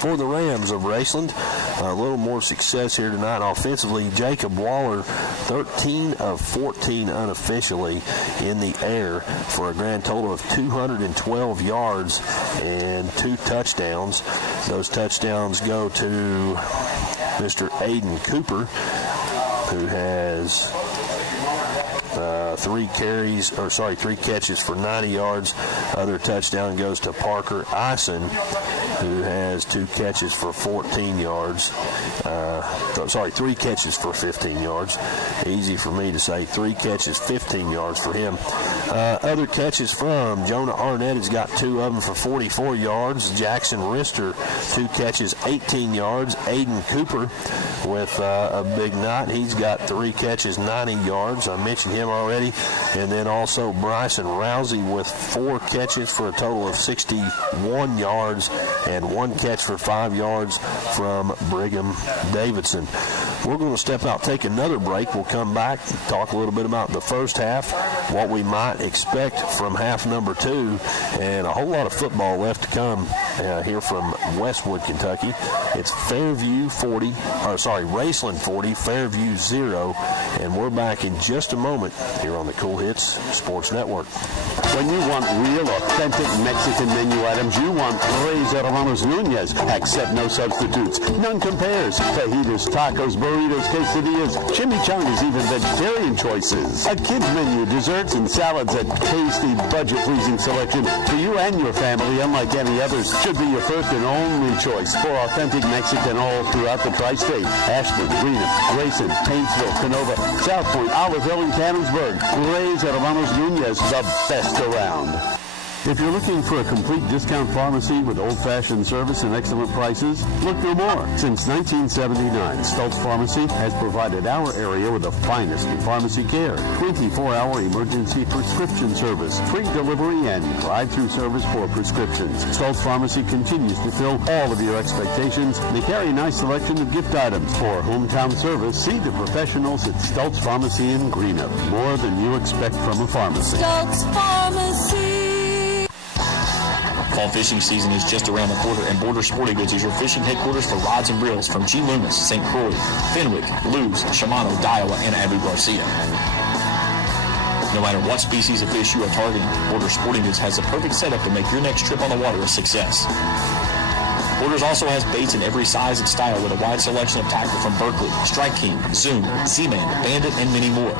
For the Rams of Raceland, a little more success here tonight offensively. Jacob Waller, 13 of 14 unofficially in the air for a grand total of 212 yards and 2 touchdowns. Those touchdowns go to Mr. Aiden Cooper, who has 3 catches for 90 yards. Other touchdown goes to Parker Eisen, who has 2 catches for 14 yards. 3 catches for 15 yards. Easy for me to say. 3 catches, 15 yards for him. Other catches from Jonah Arnett has got 2 of them for 44 yards. Jackson Rister, 2 catches, 18 yards. Aiden Cooper with a big night. He's got 3 catches, 90 yards. I mentioned him already. And then also Bryson Rousey with 4 catches for a total of 61 yards and 1 catch for 5 yards from Brigham Davidson. We're going to step out, take another break. We'll come back, talk a little bit about the first half, what we might expect from half number 2, and a whole lot of football left to come here from Westwood, Kentucky. It's Raceland 40, Fairview 0, and we're back in just a moment here on the Cool Hits Sports Network. When you want real, authentic Mexican menu items, you want Reyes Hermanos Nunez. Accept no substitutes. None compares. Fajitas, tacos, burritos, quesadillas, chimichangas, even vegetarian choices. A kids menu, desserts and salads, a tasty, budget-pleasing selection for you and your family, unlike any others. Should be your first and only choice for authentic Mexican all throughout the tri-state. Ashland, Greenup, Grayson, Paintsville, Canova, South Point, Olive Hill, and Cannonsburg. Reyes Hermanos Nunez, the best around. If you're looking for a complete discount pharmacy with old-fashioned service and excellent prices, look no more. Since 1979, Stultz Pharmacy has provided our area with the finest in pharmacy care. 24-hour emergency prescription service, free delivery, and drive-through service for prescriptions. Stultz Pharmacy continues to fill all of your expectations. They carry a nice selection of gift items. For hometown service, see the professionals at Stultz Pharmacy in Greenup. More than you expect from a pharmacy. Stultz Pharmacy. Fall fishing season is just around the corner, and Border Sporting Goods is your fishing headquarters for rods and reels from G. Loomis, St. Croix, Fenwick, Lewes, Shimano, Daiwa, and Abu Garcia. No matter what species of fish you are targeting, Border Sporting Goods has the perfect setup to make your next trip on the water a success. Borders also has baits in every size and style with a wide selection of tackle from Berkley, Strike King, Zoom, Z-Man, Bandit, and many more.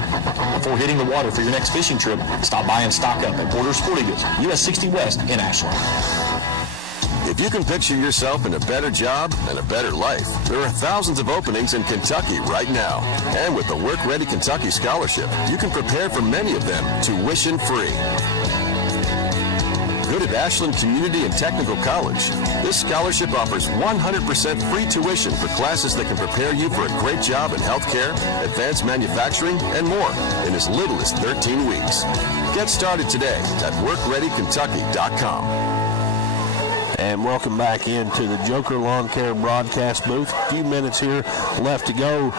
Before hitting the water for your next fishing trip, stop by and stock up at Border Sporting Goods, US 60 West in Ashland. If you can picture yourself in a better job and a better life, there are thousands of openings in Kentucky right now. And with the Work Ready Kentucky Scholarship, you can prepare for many of them tuition-free. Good at Ashland Community and Technical College. This scholarship offers 100% free tuition for classes that can prepare you for a great job in healthcare, advanced manufacturing, and more in as little as 13 weeks. Get started today at workreadykentucky.com. And welcome back into the Joker Lawn Care broadcast booth. A few minutes here left to go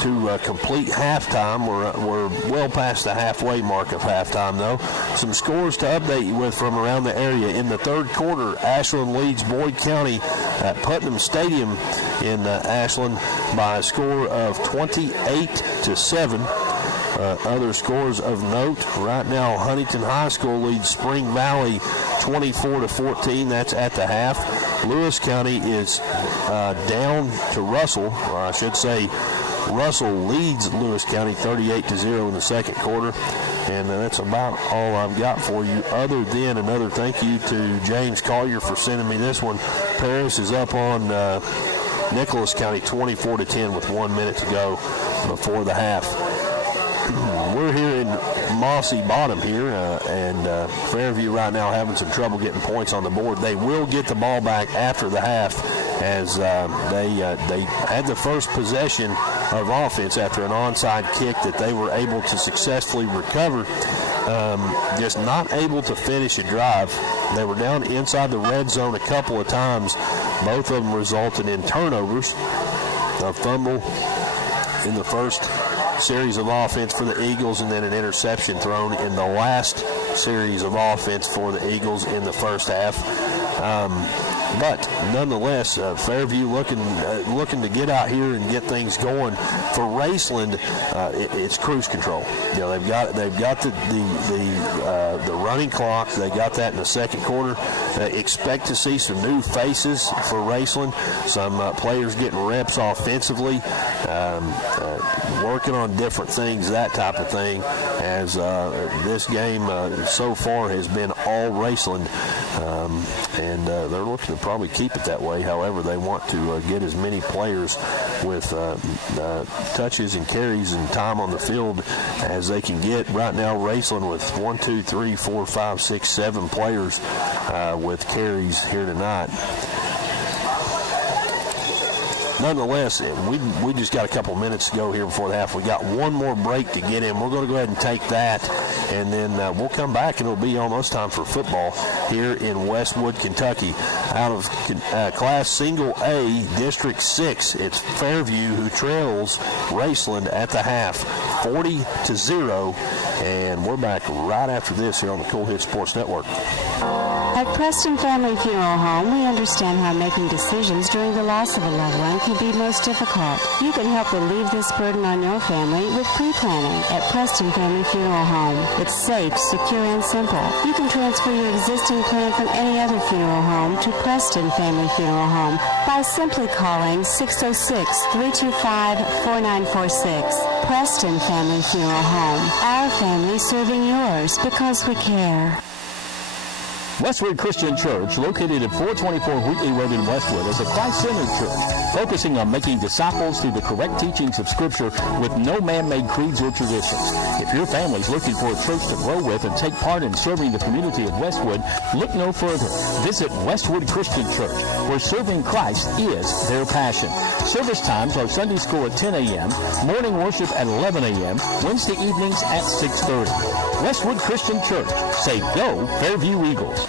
to complete halftime. We're well past the halfway mark of halftime, though. Some scores to update you with from around the area. In the third quarter, Ashland leads Boyd County at Putnam Stadium in Ashland by a score of 28-7. Other scores of note right now: Huntington High School leads Spring Valley 24-14. That's at the half. Lewis County is down to Russell, or I should say Russell leads Lewis County 38-0 in the second quarter. And that's about all I've got for you, other than another thank you to James Collier for sending me this one. Paris is up on Nicholas County 24-10 with 1 minute to go before the half. We're here in Mossy Bottom here, and Fairview right now having some trouble getting points on the board. They will get the ball back after the half, as they had the first possession of offense after an onside kick that they were able to successfully recover. Just not able to finish a drive. They were down inside the red zone a couple of times. Both of them resulted in turnovers. A fumble in the first series of offense for the Eagles, and then an interception thrown in the last series of offense for the Eagles in the first half. But nonetheless, Fairview looking to get out here and get things going. For Raceland, it's cruise control. You know, they've got the running clock. They got that in the second quarter. Expect to see some new faces for Raceland. Some players getting reps offensively, working on different things, that type of thing. As this game so far has been all Raceland, and they're looking to probably keep it that way. However, they want to get as many players with touches and carries and time on the field as they can get. Right now, Raceland with 1, 2, 3, 4, 5, 6, 7 players with carries here tonight. Nonetheless, we just got a couple minutes to go here before the half. We got one more break to get in. We're going to go ahead and take that, and then we'll come back, and it'll be almost time for football here in Westwood, Kentucky. Out of Class Single A, District 6, it's Fairview who trails Raceland at the half, 40-0, and we're back right after this here on the Cool Hit Sports Network. At Preston Family Funeral Home, we understand how making decisions during the loss of a loved one can be most difficult. You can help relieve this burden on your family with pre-planning at Preston Family Funeral Home. It's safe, secure, and simple. You can transfer your existing plan from any other funeral home to Preston Family Funeral Home by simply calling 606-325-4946. Preston Family Funeral Home. Our family serving yours because we care. Westwood Christian Church, located at 424 Wheatley Road in Westwood, is a Christ-centered church focusing on making disciples through the correct teachings of Scripture with no man-made creeds or traditions. If your family is looking for a church to grow with and take part in serving the community of Westwood, look no further. Visit Westwood Christian Church, where serving Christ is their passion. Service times are Sunday school at 10 a.m., morning worship at 11 a.m., Wednesday evenings at 6:30. Westwood Christian Church. Say go Fairview Eagles.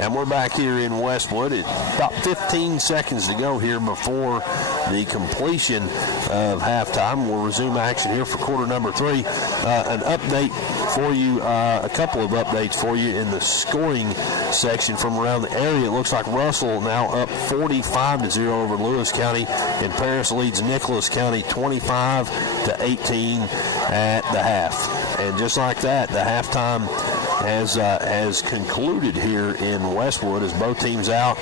And we're back here in Westwood. It's about 15 seconds to go here before the completion of halftime. We'll resume action here for quarter number 3. An update for you, a couple of updates for you in the scoring section from around the area. It looks like Russell now up 45-0 over Lewis County, and Paris leads Nicholas County 25-18 at the half. And just like that, the halftime has concluded here in Westwood as both teams out.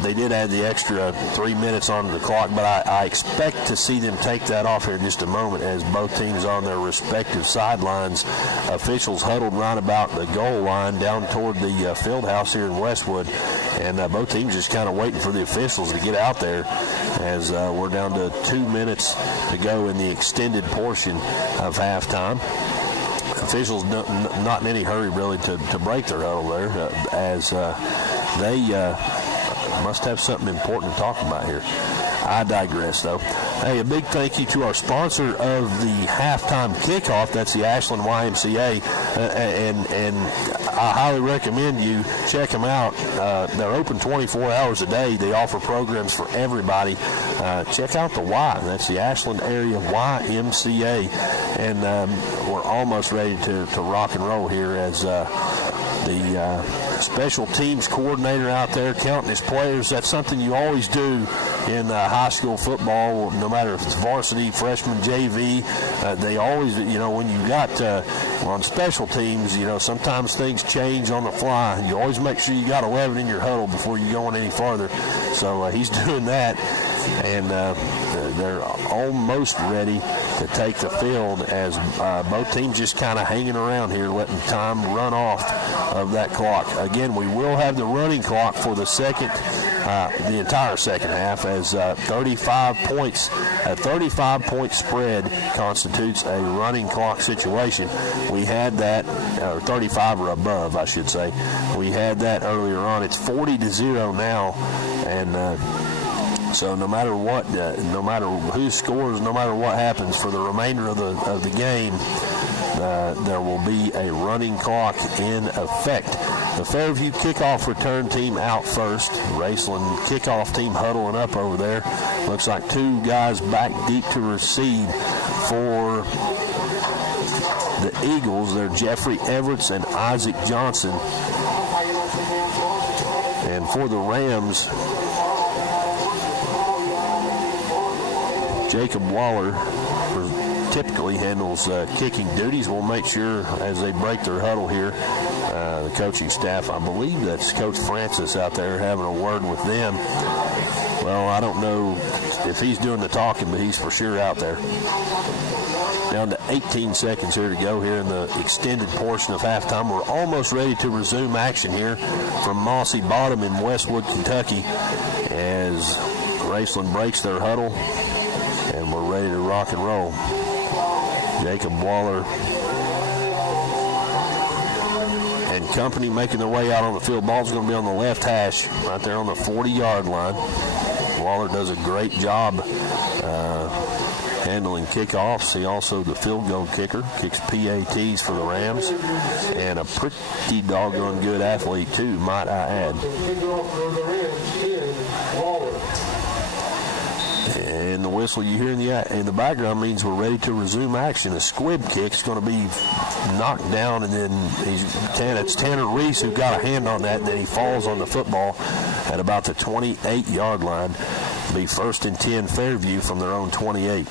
They did add the extra 3 minutes onto the clock, but I expect to see them take that off here in just a moment as both teams on their respective sidelines. Officials huddled right about the goal line down toward the field house here in Westwood, and both teams just kind of waiting for the officials to get out there as we're down to 2 minutes to go in the extended portion of halftime. Officials not in any hurry really to break their huddle there as they must have something important to talk about here. I digress, though. Hey, a big thank you to our sponsor of the halftime kickoff. That's the Ashland YMCA, and I highly recommend you check them out. They're open 24 hours a day. They offer programs for everybody. Check out the Y. That's the Ashland Area YMCA, and we're almost ready to rock and roll here as the special teams coordinator out there counting his players. That's something you always do in high school football, no matter if it's varsity, freshman, JV. They always, when you got on special teams, sometimes things change on the fly. You always make sure you got 11 in your huddle before you go on any farther. So he's doing that, and they're almost ready to take the field as both teams just kind of hanging around here, letting time run off of that clock. Again, we will have the running clock for the entire second half, as 35 points, a 35-point spread constitutes a running clock situation. We had that, 35 or above, I should say. We had that earlier on. It's 40-0 now, and so no matter what, no matter who scores, no matter what happens for the remainder of the game, there will be a running clock in effect. The Fairview kickoff return team out first. Raceland kickoff team huddling up over there. Looks like two guys back deep to receive for the Eagles. They're Jeffrey Everett and Isaac Johnson. And for the Rams, Jacob Waller typically handles kicking duties. We'll make sure as they break their huddle here, the coaching staff, I believe that's Coach Francis out there having a word with them. Well, I don't know if he's doing the talking, but he's for sure out there. Down to 18 seconds here to go here in the extended portion of halftime. We're almost ready to resume action here from Mossy Bottom in Westwood, Kentucky, as Raceland breaks their huddle, and we're ready to rock and roll. Jacob Waller and company making their way out on the field. Ball's going to be on the left hash, right there on the 40-yard line. Waller does a great job handling kickoffs. He also the field goal kicker, kicks PATs for the Rams, and a pretty doggone good athlete too, might I add. And the whistle you hear in the background means we're ready to resume action. A squib kick's going to be knocked down, and then it's Tanner Reese who got a hand on that, and then he falls on the football at about the 28-yard line. It'll be 1st and 10 Fairview from their own 28.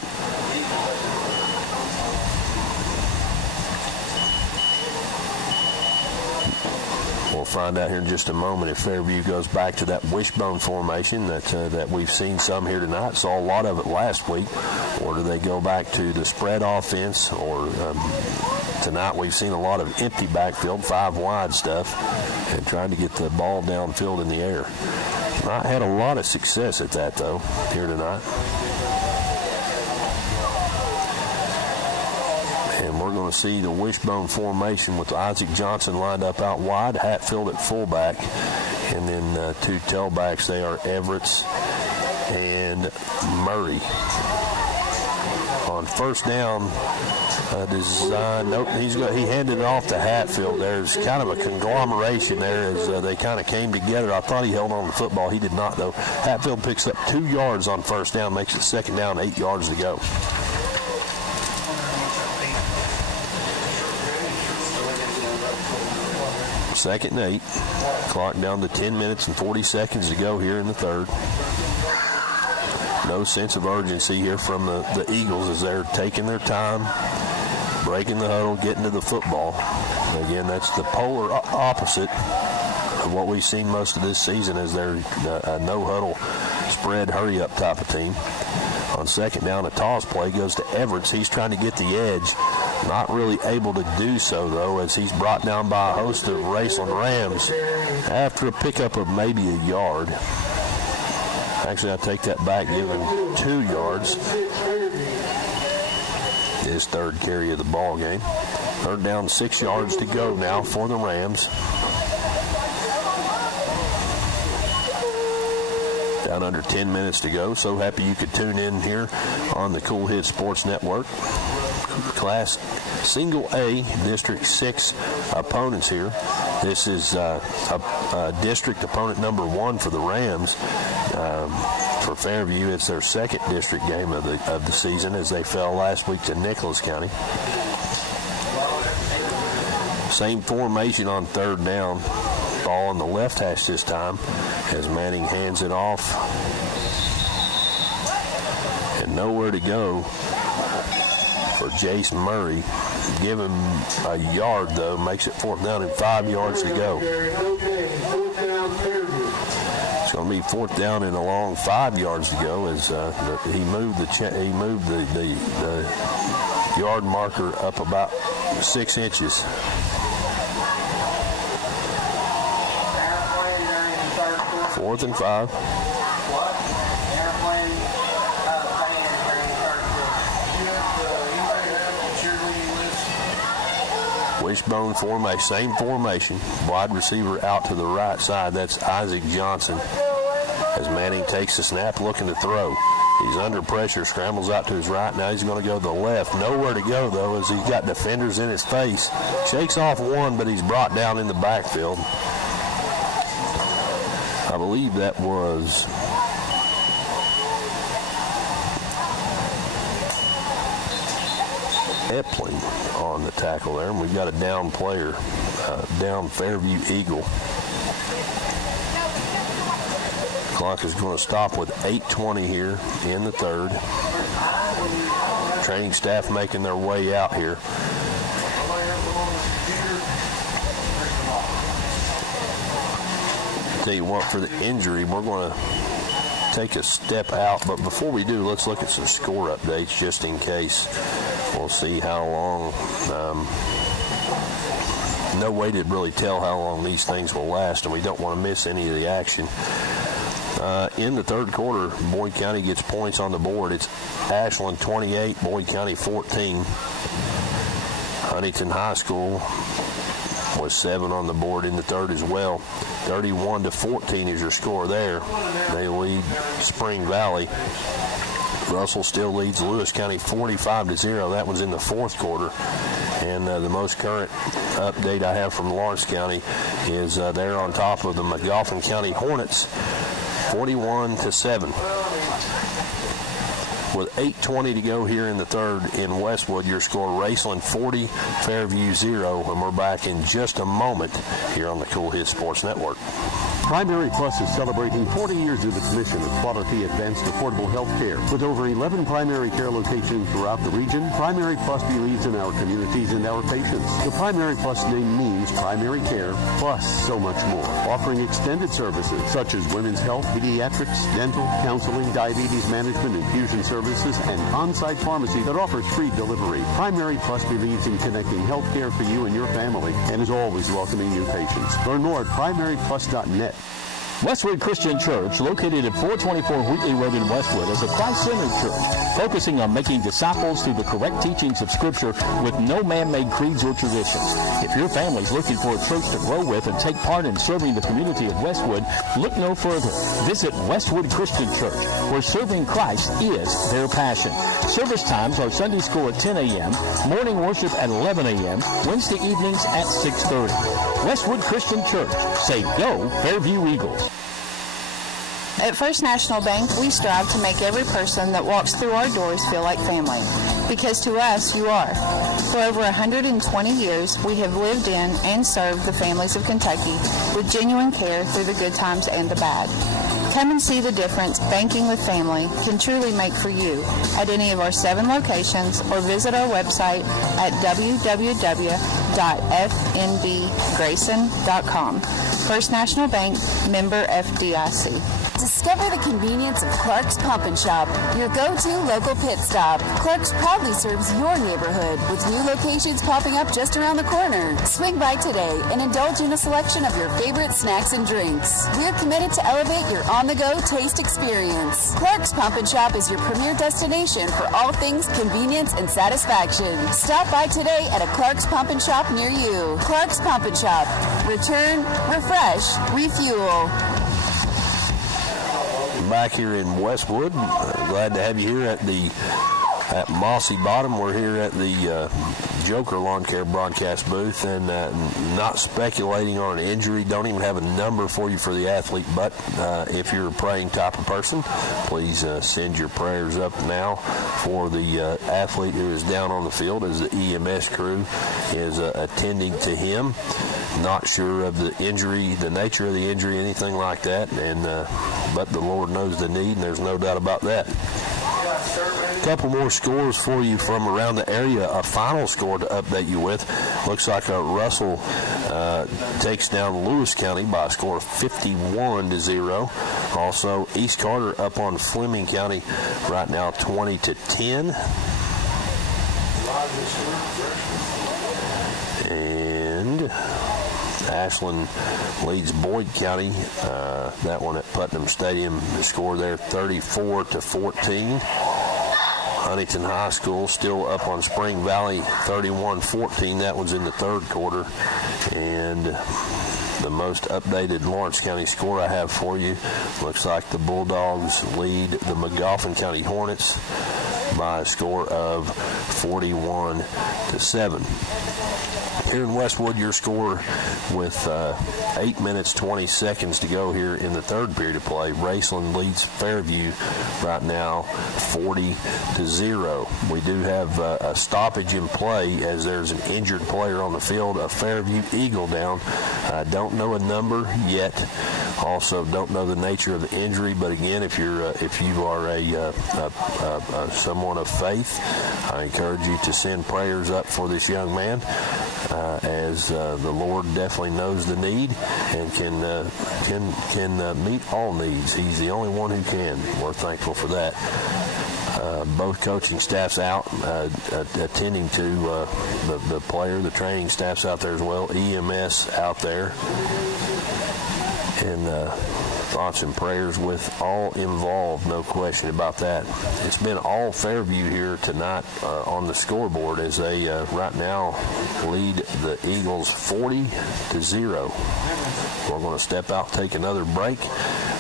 We'll find out here in just a moment if Fairview goes back to that wishbone formation that we've seen some here tonight. Saw a lot of it last week. Or do they go back to the spread offense, or Tonight we've seen a lot of empty backfield, 5 wide stuff, and trying to get the ball downfield in the air. Not had a lot of success at that, though, here tonight. And we're going to see the wishbone formation with Isaac Johnson lined up out wide, Hatfield at fullback, and then 2 tailbacks. They are Everett's and Murray. On first down, design. Nope, he handed it off to Hatfield. There's kind of a conglomeration there as they kind of came together. I thought he held on to the football. He did not, though. Hatfield picks up 2 yards on first down, makes it second down, 8 yards to go. Second and 8. Clock down to 10 minutes and 40 seconds to go here in the third. No sense of urgency here from the Eagles as they're taking their time, breaking the huddle, getting to the football. Again, that's the polar opposite of what we've seen most of this season as they're a no-huddle, spread, hurry-up type of team. On second down, a toss play goes to Everett's. He's trying to get the edge. Not really able to do so, though, as he's brought down by a host of Raceland Rams after a pickup of maybe a yard. Actually, I take that back, give him 2 yards. His third carry of the ball game. Third down, 6 yards to go now for the Rams. Down under 10 minutes to go. So happy you could tune in here on the Cool Hit Sports Network. Class Single A District 6 opponents here. This is a district opponent number 1 for the Rams. For Fairview, it's their second district game of the season as they fell last week to Nicholas County. Same formation on third down. Ball on the left hash this time as Manning hands it off. And nowhere to go for Jace Murray. Give him a yard, though. Makes it fourth down and 5 yards to go. It's going to be fourth down and a long 5 yards to go as he moved the yard marker up about 6 inches. Fourth and 5. Wishbone formation, same formation. Wide receiver out to the right side. That's Isaac Johnson. As Manning takes the snap, looking to throw. He's under pressure, scrambles out to his right. Now he's going to go to the left. Nowhere to go, though, as he's got defenders in his face. Shakes off one, but he's brought down in the backfield. I believe that was Epling on the tackle there, and we've got a down player, down Fairview Eagle. Clock is going to stop with 8:20 here in the third. Training staff making their way out here. Tell you what, for the injury, we're going to take a step out, but before we do, let's look at some score updates just in case. We'll see how long. No way to really tell how long these things will last, and we don't want to miss any of the action. In the third quarter, Boyd County gets points on the board. It's Ashland 28, Boyd County 14. Huntington High School was 7 on the board in the third as well. 31-14 is your score there. They lead Spring Valley. Russell still leads Lewis County 45-0. That was in the fourth quarter. And the most current update I have from Lawrence County is they're on top of the McGoffin County Hornets 41-7. With 8:20 to go here in the third in Westwood, your score Raceland 40, Fairview 0, and we're back in just a moment here on the Cool Hit Sports Network. Primary Plus is celebrating 40 years of its mission of quality, advanced, affordable health care. With over 11 primary care locations throughout the region, Primary Plus believes in our communities and our patients. The Primary Plus name means primary care plus so much more, offering extended services such as women's health, pediatrics, dental, counseling, diabetes management, infusion services, services, and on-site pharmacy that offers free delivery. Primary Plus believes in connecting healthcare for you and your family and is always welcoming new patients. Learn more at primaryplus.net. Westwood Christian Church, located at 424 Wheatley Road in Westwood, is a Christ-centered church focusing on making disciples through the correct teachings of Scripture with no man-made creeds or traditions. If your family is looking for a church to grow with and take part in serving the community of Westwood, look no further. Visit Westwood Christian Church, where serving Christ is their passion. Service times are Sunday school at 10 a.m., morning worship at 11 a.m., Wednesday evenings at 6:30. Westwood Christian Church. Say go, Fairview Eagles. At First National Bank, we strive to make every person that walks through our doors feel like family. Because to us, you are. For over 120 years, we have lived in and served the families of Kentucky with genuine care through the good times and the bad. Come and see the difference banking with family can truly make for you at any of our 7 locations or visit our website at www.fnbgrayson.com. First National Bank, member FDIC. Discover the convenience of Clark's Pump and Shop, your go-to local pit stop. Clark's proudly serves your neighborhood with new locations popping up just around the corner. Swing by today and indulge in a selection of your favorite snacks and drinks. We're committed to elevate your on-the-go taste experience. Clark's Pump and Shop is your premier destination for all things convenience and satisfaction. Stop by today at a Clark's Pump and Shop near you. Clark's Pump and Shop. Return, refresh, refuel. Back here in Westwood. Glad to have you here at Mossy Bottom. We're here at the Joker Lawn Care broadcast booth, and not speculating on an injury. Don't even have a number for you for the athlete, but if you're a praying type of person, please send your prayers up now for the athlete who is down on the field as the EMS crew is attending to him. Not sure of the injury, the nature of the injury, anything like that, and but the Lord knows the need, and there's no doubt about that. A couple more scores for you from around the area. A final score to update you with. Looks like Russell takes down Lewis County by a score of 51-0. Also, East Carter up on Fleming County right now 20-10. And Ashland leads Boyd County. That one at Putnam Stadium. The score there 34-14. Huntington High School still up on Spring Valley 31-14. That one's in the third quarter. And the most updated Lawrence County score I have for you looks like the Bulldogs lead the Magoffin County Hornets by a score of 41-7. Here in Westwood, your score with 8 minutes 20 seconds to go here in the third period of play. Raceland leads Fairview right now 40-0. We do have a stoppage in play as there's an injured player on the field, a Fairview Eagle down. I don't know a number yet. Also, don't know the nature of the injury. But again, if you are someone of faith, I encourage you to send prayers up for this young man. As the Lord definitely knows the need and can meet all needs. He's the only one who can. We're thankful for that. Both coaching staffs out attending to the player. The training staff's out there as well. EMS out there. And thoughts and prayers with all involved, no question about that. It's been all Fairview here tonight on the scoreboard as they right now lead the Eagles 40-0. We're going to step out, take another break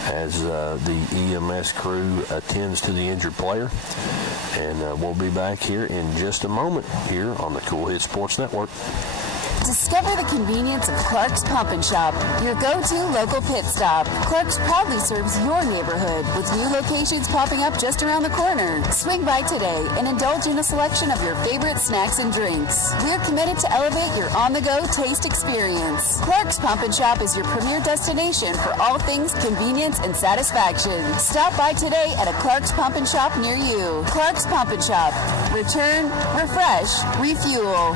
as the EMS crew attends to the injured player. And we'll be back here in just a moment here on the Cool Hit Sports Network. Discover the convenience of Clark's Pump and Shop, your go-to local pit stop. Clark's proudly serves your neighborhood with new locations popping up just around the corner. Swing by today and indulge in a selection of your favorite snacks and drinks. We're committed to elevate your on-the-go taste experience. Clark's Pump and Shop is your premier destination for all things convenience and satisfaction. Stop by today at a Clark's Pump and Shop near you. Clark's Pump and Shop. Return, refresh, refuel.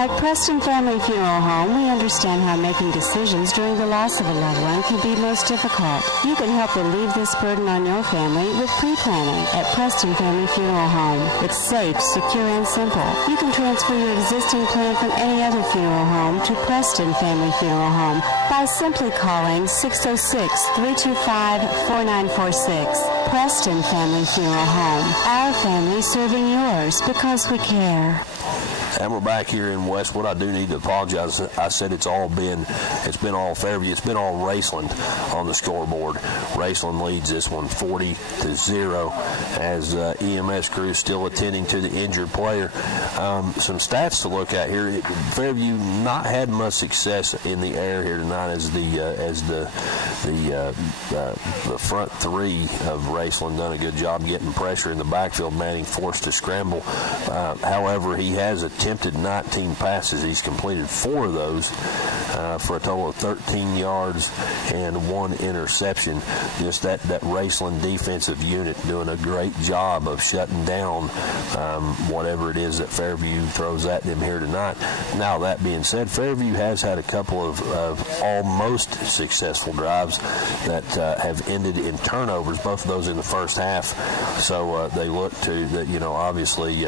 At Preston Family Funeral Home, we understand how making decisions during the loss of a loved one can be most difficult. You can help relieve this burden on your family with pre-planning at Preston Family Funeral Home. It's safe, secure, and simple. You can transfer your existing plan from any other funeral home to Preston Family Funeral Home by simply calling 606-325-4946. Preston Family Funeral Home. Our family serving yours because we care. And we're back here in Westwood. I do need to apologize. I said it's been all Fairview. It's been all Raceland on the scoreboard. Raceland leads this one 40-0 as EMS crew still attending to the injured player. Some stats to look at here. Fairview not had much success in the air here tonight as the front three of Raceland done a good job getting pressure in the backfield. Manning forced to scramble. However, he has attempted 19 passes. He's completed 4 of those for a total of 13 yards and 1 interception. Just that Raceland defensive unit doing a great job of shutting down whatever it is that Fairview throws at them here tonight. Now, that being said, Fairview has had a couple of almost successful drives that have ended in turnovers, both of those in the first half. So they look to, obviously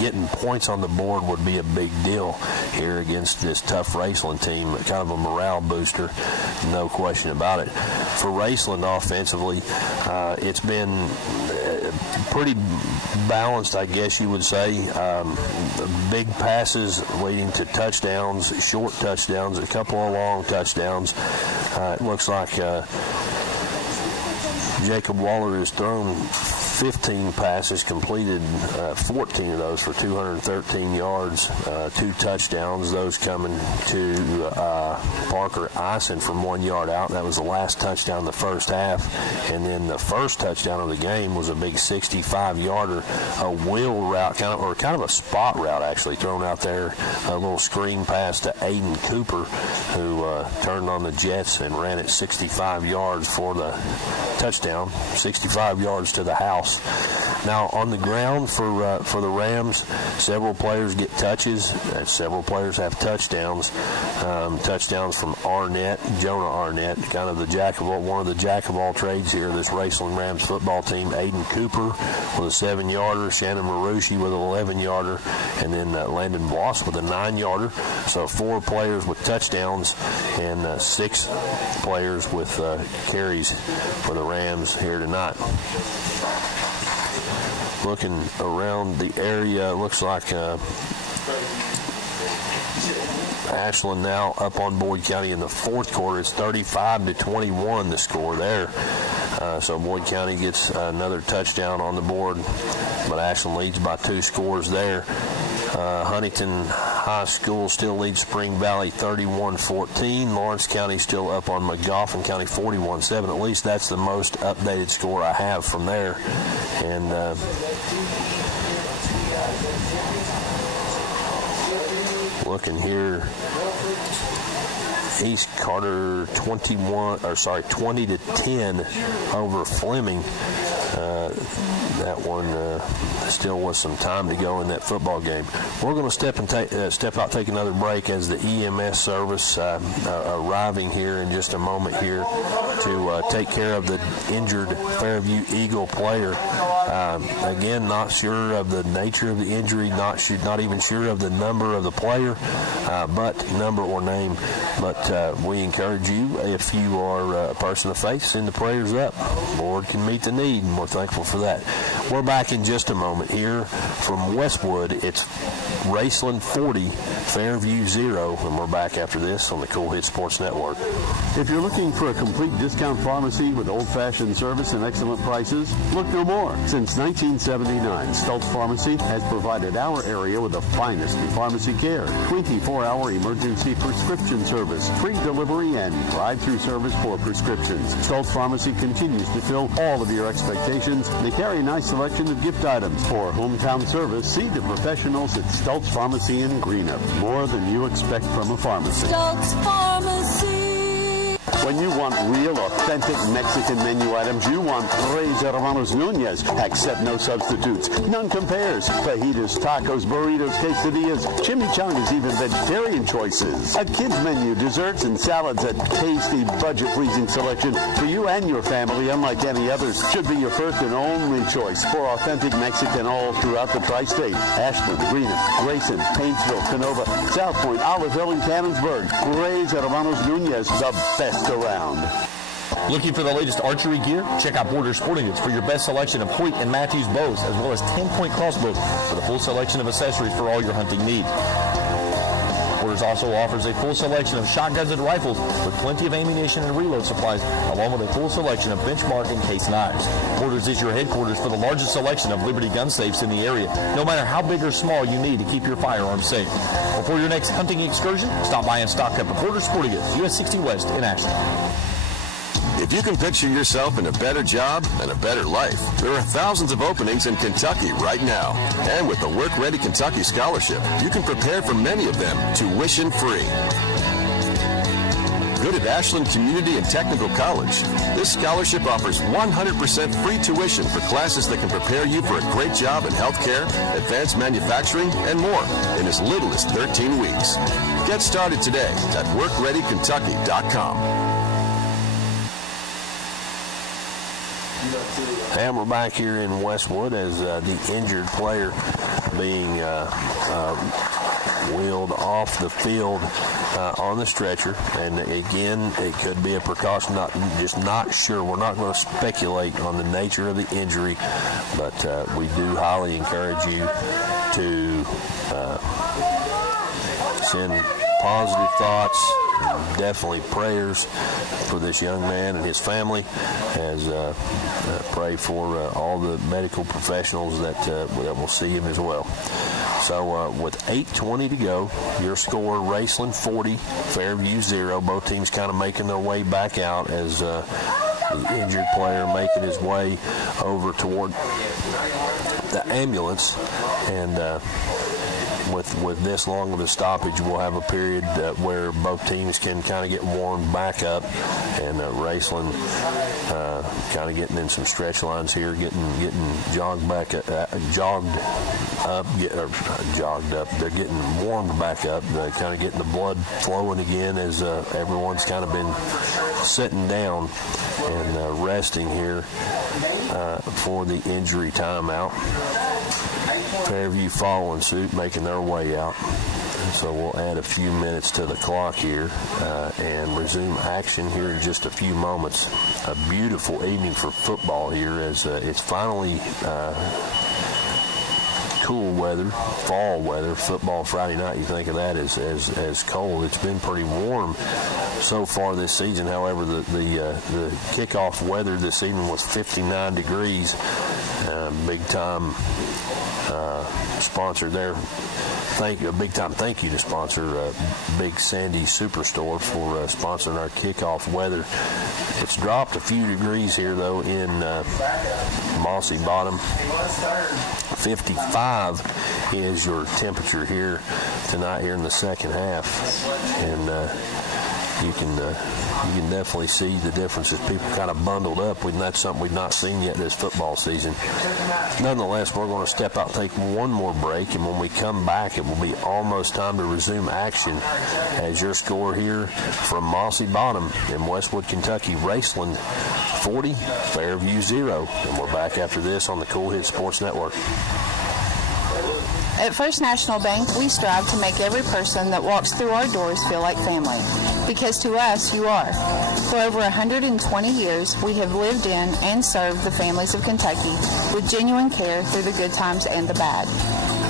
getting points on the board would be a big deal here against this tough Raceland team. Kind of a morale booster, no question about it. For Raceland offensively, it's been pretty balanced, I guess you would say. Big passes leading to touchdowns, short touchdowns, a couple of long touchdowns. It looks like Jacob Waller has thrown 15 passes, completed 14 of those for 213 yards, 2 touchdowns. Those coming to Parker Eisen from 1 yard out. That was the last touchdown in the first half. And then the first touchdown of the game was a big 65-yarder, a wheel route, kind of a spot route actually, thrown out there, a little screen pass to Aiden Cooper, who turned on the Jets and ran it 65 yards for the touchdown, 65 yards to the house. Now, on the ground for the Rams, several players get touches. Several players have touchdowns. Touchdowns from Jonah Arnett, kind of one of the jack of all trades here. This Raceland Rams football team. Aiden Cooper with a 7-yarder, Shannon Marucci with an 11-yarder, and then Landon Bloss with a 9-yarder. So 4 players with touchdowns and 6 players with carries for the Rams here tonight. Looking around the area, looks like Ashland now up on Boyd County in the fourth quarter. It's 35-21 the score there. So Boyd County gets another touchdown on the board, but Ashland leads by 2 scores there. Huntington High School still leads Spring Valley 31-14. Lawrence County still up on McGoffin County 41-7. At least that's the most updated score I have from there. And looking here, East Carter 20-10 over Fleming. That one still with some time to go in that football game. We're going to step out, take another break as the EMS service arriving here in just a moment here to take care of the injured Fairview Eagle player. Again, not sure of the nature of the injury, not even sure of the number of the player, but number or name. But we encourage you, if you are a person of faith, send the prayers up. Lord can meet the need, and we're thankful for that. We're back in just a moment here from Westwood. It's Raceland 40, Fairview 0, and we're back after this on the Cool Hit Sports Network. If you're looking for a complete discount pharmacy with old-fashioned service and excellent prices, look no more. Since 1979, Stultz Pharmacy has provided our area with the finest in pharmacy care. 24-hour emergency prescription service, free delivery, and drive-through service for prescriptions. Stultz Pharmacy continues to fill all of your expectations. They carry a nice selection of gift items. For hometown service, see the professionals at Stultz Pharmacy in Greenup. More than you expect from a pharmacy. Stultz Pharmacy. When you want real, authentic Mexican menu items, you want Tres Hermanos Nunez. Accept no substitutes. None compares. Fajitas, tacos, burritos, quesadillas, chimichangas, even vegetarian choices. A kids menu, desserts and salads, a tasty, budget-pleasing selection for you and your family, unlike any others, should be your first and only choice for authentic Mexican all throughout the tri-state. Ashland, Greenham, Grayson, Paintsville, Canova, South Point, Olive Hill, and Cannonsburg. Tres Hermanos Nunez, the best around. Looking for the latest archery gear? Check out Border Sporting Goods for your best selection of Hoyt and Matthews bows, as well as 10-point crossbows for the full selection of accessories for all your hunting needs. Borders also offers a full selection of shotguns and rifles with plenty of ammunition and reload supplies, along with a full selection of benchmark and case knives. Borders is your headquarters for the largest selection of Liberty gun safes in the area, no matter how big or small you need to keep your firearms safe. Before your next hunting excursion, stop by and stock up at Border Sporting Goods, US 60 West in Ashland. If you can picture yourself in a better job and a better life, there are thousands of openings in Kentucky right now. And with the Work Ready Kentucky Scholarship, you can prepare for many of them tuition-free. Good at Ashland Community and Technical College. This scholarship offers 100% free tuition for classes that can prepare you for a great job in healthcare, advanced manufacturing, and more in as little as 13 weeks. Get started today at WorkReadyKentucky.com. And we're back here in Westwood as the injured player being wheeled off the field on the stretcher. And again, it could be a precaution, just not sure. We're not going to speculate on the nature of the injury, but we do highly encourage you to send positive thoughts, definitely prayers for this young man and his family, as pray for all the medical professionals that will see him as well. So with 8:20 to go, your score, Raceland 40, Fairview 0. Both teams kind of making their way back out as the injured player making his way over toward the ambulance. And with this long of a stoppage, we'll have a period where both teams can kind of get warmed back up, and Raceland kind of getting in some stretch lines here, getting jogged up. They're getting warmed back up, kind of getting the blood flowing again as everyone's kind of been sitting down and resting here for the injury timeout. Fairview following suit, making their way out. So we'll add a few minutes to the clock here and resume action here in just a few moments. A beautiful evening for football here as it's finally cool weather, fall weather. Football Friday night, you think of that as cold. It's been pretty warm so far this season. However, the kickoff weather this evening was 59 degrees. Big time sponsor there. A big time thank you to sponsor Big Sandy Superstore for sponsoring our kickoff weather. It's dropped a few degrees here though in Mossy Bottom. 55 is your temperature here tonight here in the second half, and you can definitely see the differences. People kind of bundled up, and that's something we've not seen yet this football season. Nonetheless, we're going to step out, take one more break, and when we come back, it will be almost time to resume action. As your score here from Mossy Bottom in Westwood, Kentucky, Raceland 40, Fairview 0, and we're back after this on the Cool Hit Sports Network. At First National Bank, we strive to make every person that walks through our doors feel like family. Because to us, you are. For over 120 years, we have lived in and served the families of Kentucky with genuine care through the good times and the bad.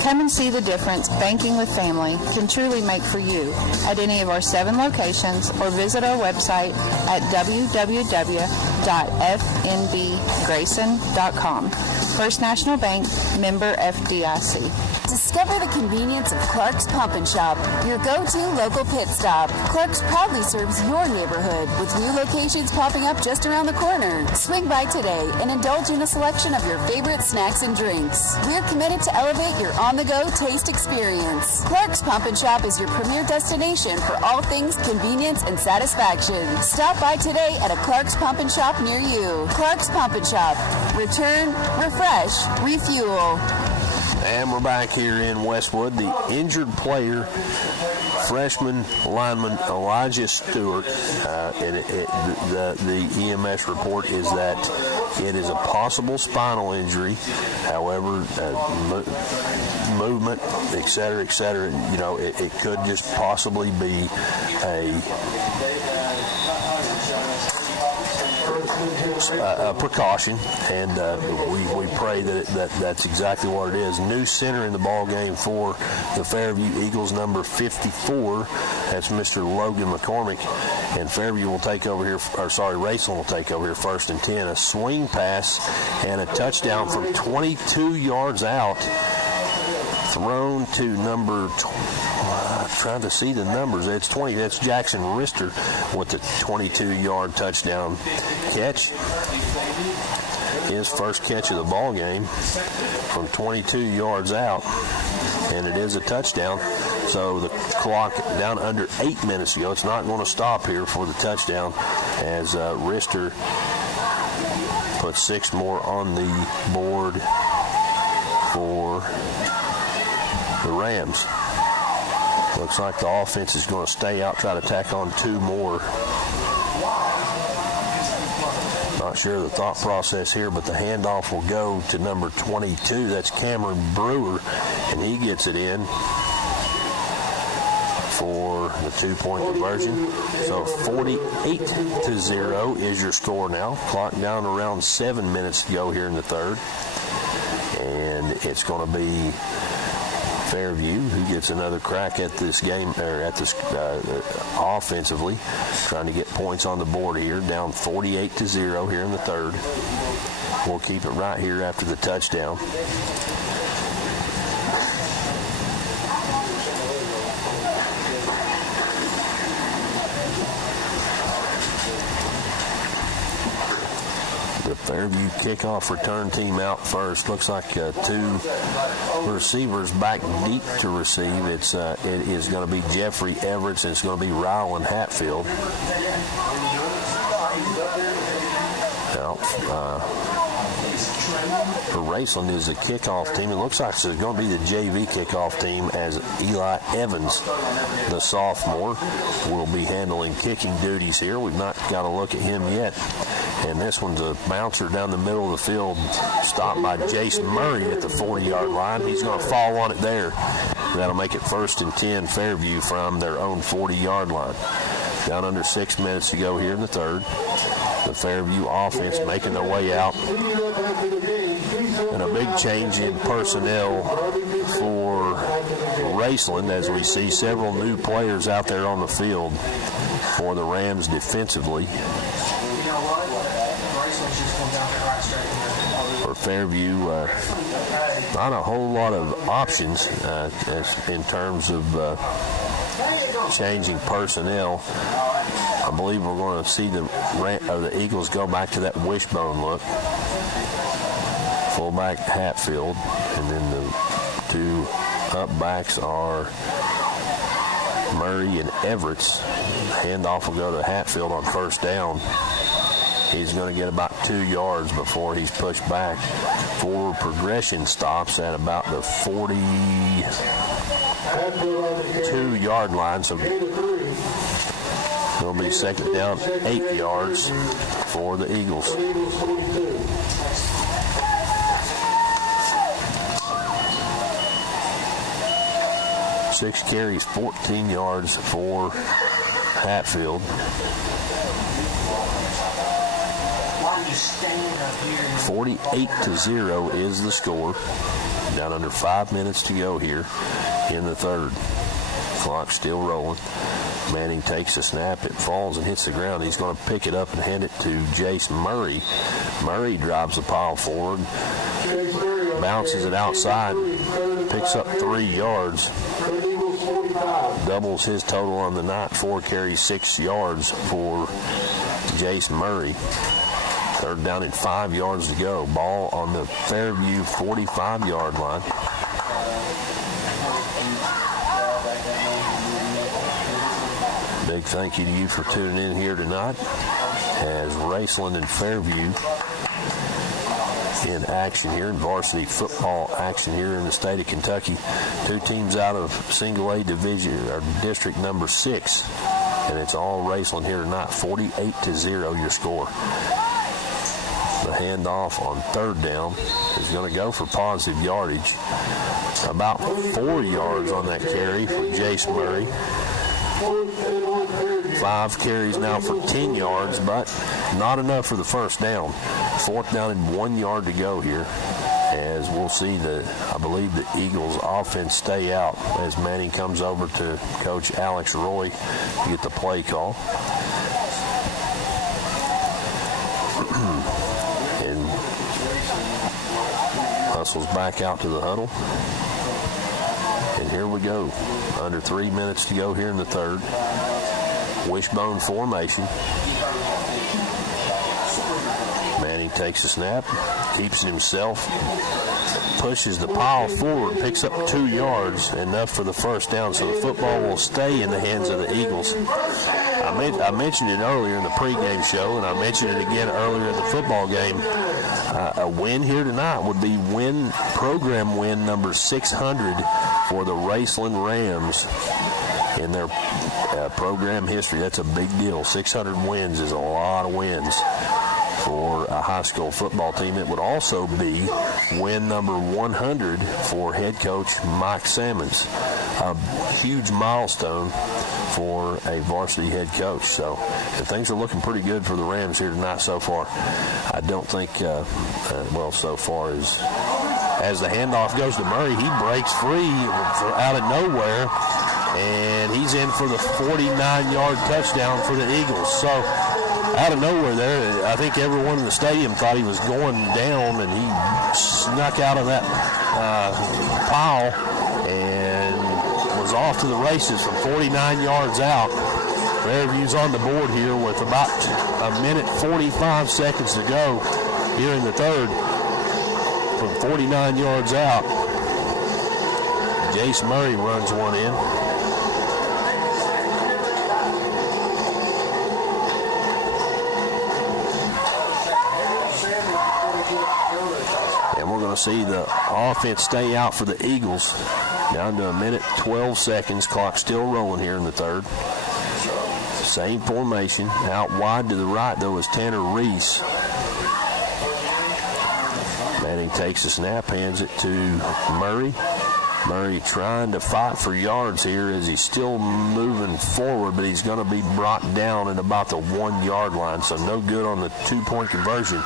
Come and see the difference banking with family can truly make for you at any of our 7 locations, or visit our website at www.fnbgrayson.com. First National Bank, member FDIC. Discover the convenience of Clark's Pump and Shop, your go-to local pit stop. Clark's proudly serves your neighborhood with new locations popping up just around the corner. Swing by today and indulge in a selection of your favorite snacks and drinks. We're committed to elevate your on-the-go taste experience. Clark's Pump and Shop is your premier destination for all things convenience and satisfaction. Stop by today at a Clark's Pump and Shop near you. Clark's Pump and Shop. Return, refresh, refuel. And we're back here in Westwood. The injured player, freshman lineman Elijah Stewart, and the EMS report is that it is a possible spinal injury. However, movement, et cetera, it could just possibly be a precaution, and we pray that's exactly what it is. New center in the ball game for the Fairview Eagles, number 54. That's Mr. Logan McCormick, and Fairview will take over here. Raceland will take over here 1st and 10. A swing pass and a touchdown from 22 yards out, thrown to number. Trying to see the numbers. It's 20. That's Jackson Rister with the 22-yard touchdown catch. His first catch of the ball game from 22 yards out, and it is a touchdown. So the clock down under 8 minutes to go. It's not going to stop here for the touchdown as Rister puts 6 more on the board for the Rams. Looks like the offense is going to stay out, try to tack on 2 more. Not sure the thought process here, but the handoff will go to number 22. That's Cameron Brewer, and he gets it in for the 2-point conversion. So 48-0 is your score now. Clock down around 7 minutes to go here in the third. And it's going to be Fairview who gets another crack at this game, or at this offensively, trying to get points on the board here. Down 48-0 here in the third. We'll keep it right here after the touchdown. The Fairview kickoff return team out first. Looks like 2 receivers back deep to receive. It is going to be Jeffrey Everett, and it's going to be Rylan Hatfield. Now, for Raceland is the kickoff team. It looks like it's going to be the JV kickoff team, as Eli Evans, the sophomore, will be handling kicking duties here. We've not got a look at him yet. And this one's a bouncer down the middle of the field, stopped by Jace Murray at the 40-yard line. He's going to fall on it there. That'll make it 1st and 10 Fairview from their own 40-yard line. Down under 6 minutes to go here in the third. The Fairview offense making their way out. And a big change in personnel for Raceland, as we see several new players out there on the field for the Rams defensively. For Fairview, not a whole lot of options in terms of changing personnel. I believe we're going to see the Eagles go back to that wishbone look. Fullback Hatfield, and then the 2 up backs are Murray and Everett. Handoff will go to Hatfield on 1st down. He's going to get about 2 yards before he's pushed back. 4 progression stops at about the 42-yard line. So it'll be 2nd down, 8 yards for the Eagles. Six carries, 14 yards for Hatfield. 48-0 is the score. Down under 5 minutes to go here in the third. Clock still rolling. Manning takes a snap. It falls and hits the ground. He's going to pick it up and hand it to Jace Murray. Murray drives the pile forward. bounces it outside, picks up 3 yards, doubles his total on the night, 4 carries, 6 yards for Jace Murray. Third down and 5 yards to go. Ball on the Fairview 45-yard line. Big thank you to you for tuning in here tonight as Raceland and Fairview in action here, in varsity football action here in the state of Kentucky. 2 teams out of single A division, or district number 6, and it's all Raceland here tonight. 48-0 your score. The handoff on third down is going to go for positive yardage. About 4 yards on that carry for Jace Murray. 5 carries now for 10 yards, but not enough for the first down. 4th down and 1 yard to go here, as we'll see I believe the Eagles offense stay out as Manning comes over to Coach Alex Roy to get the play call. And hustles back out to the huddle. And here we go. Under 3 minutes to go here in the third. Wishbone formation. Manning takes a snap, keeps it himself, pushes the pile forward, picks up 2 yards, enough for the first down. So the football will stay in the hands of the Eagles. I mentioned it earlier in the pregame show, and I mentioned it again earlier in the football game. A win here tonight would be program win number 600 for the Raceland Rams in their program history. That's a big deal. 600 wins is a lot of wins for a high school football team. It would also be win number 100 for head coach Mike Sammons. A huge milestone for a varsity head coach. So things are looking pretty good for the Rams here tonight so far. I don't think, so far as the handoff goes to Murray, he breaks free out of nowhere, and he's in for the 49-yard touchdown for the Eagles. So out of nowhere there, I think everyone in the stadium thought he was going down, and he snuck out of that pile and was off to the races from 49 yards out. Fairview's on the board here with about 1:45 seconds to go here in the third. From 49 yards out, Jace Murray runs one in. And we're going to see the offense stay out for the Eagles. Down to 1:12 seconds. Clock still rolling here in the third. Same formation. Out wide to the right, though, is Tanner Reese. Manning takes a snap, hands it to Murray. Murray trying to fight for yards here as he's still moving forward, but he's going to be brought down at about the 1 yard line, so no good on the 2-point conversion.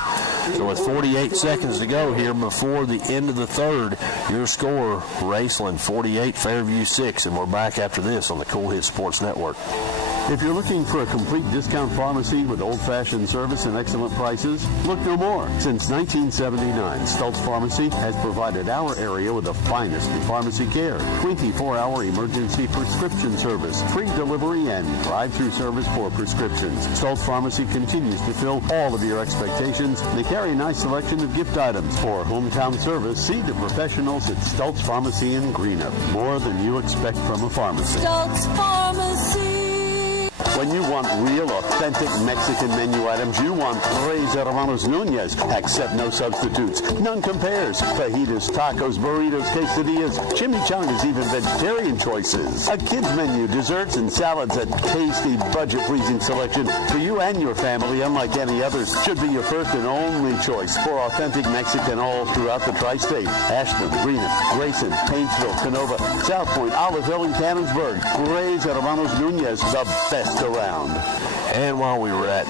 So with 48 seconds to go here before the end of the third, your score, Raceland 48, Fairview 6, and we're back after this on the Cool Hit Sports Network. If you're looking for a complete discount pharmacy with old-fashioned service and excellent prices, look no more. Since 1979, Stultz Pharmacy has provided our area with the finest in pharmacy care. 24-hour emergency prescription service, free delivery, and drive-through service for prescriptions. Stultz Pharmacy continues to fill all of your expectations. They carry a nice selection of gift items. For hometown service, see the professionals at Stultz Pharmacy in Greenup. More than you expect from a pharmacy. Stultz Pharmacy. When you want real, authentic Mexican menu items, you want Tres Hermanos Nunez. Accept no substitutes. None compares. Fajitas, tacos, burritos, quesadillas, chimichangas, even vegetarian choices. A kids menu, desserts and salads, a tasty, budget-pleasing selection for you and your family, unlike any others. Should be your first and only choice for authentic Mexican all throughout the tri-state. Ashland, Greenup, Grayson, Paintsville, Canova, South Point, Oliveville, and Cannonsburg. Tres Hermanos Nunez, the best around. And while we were at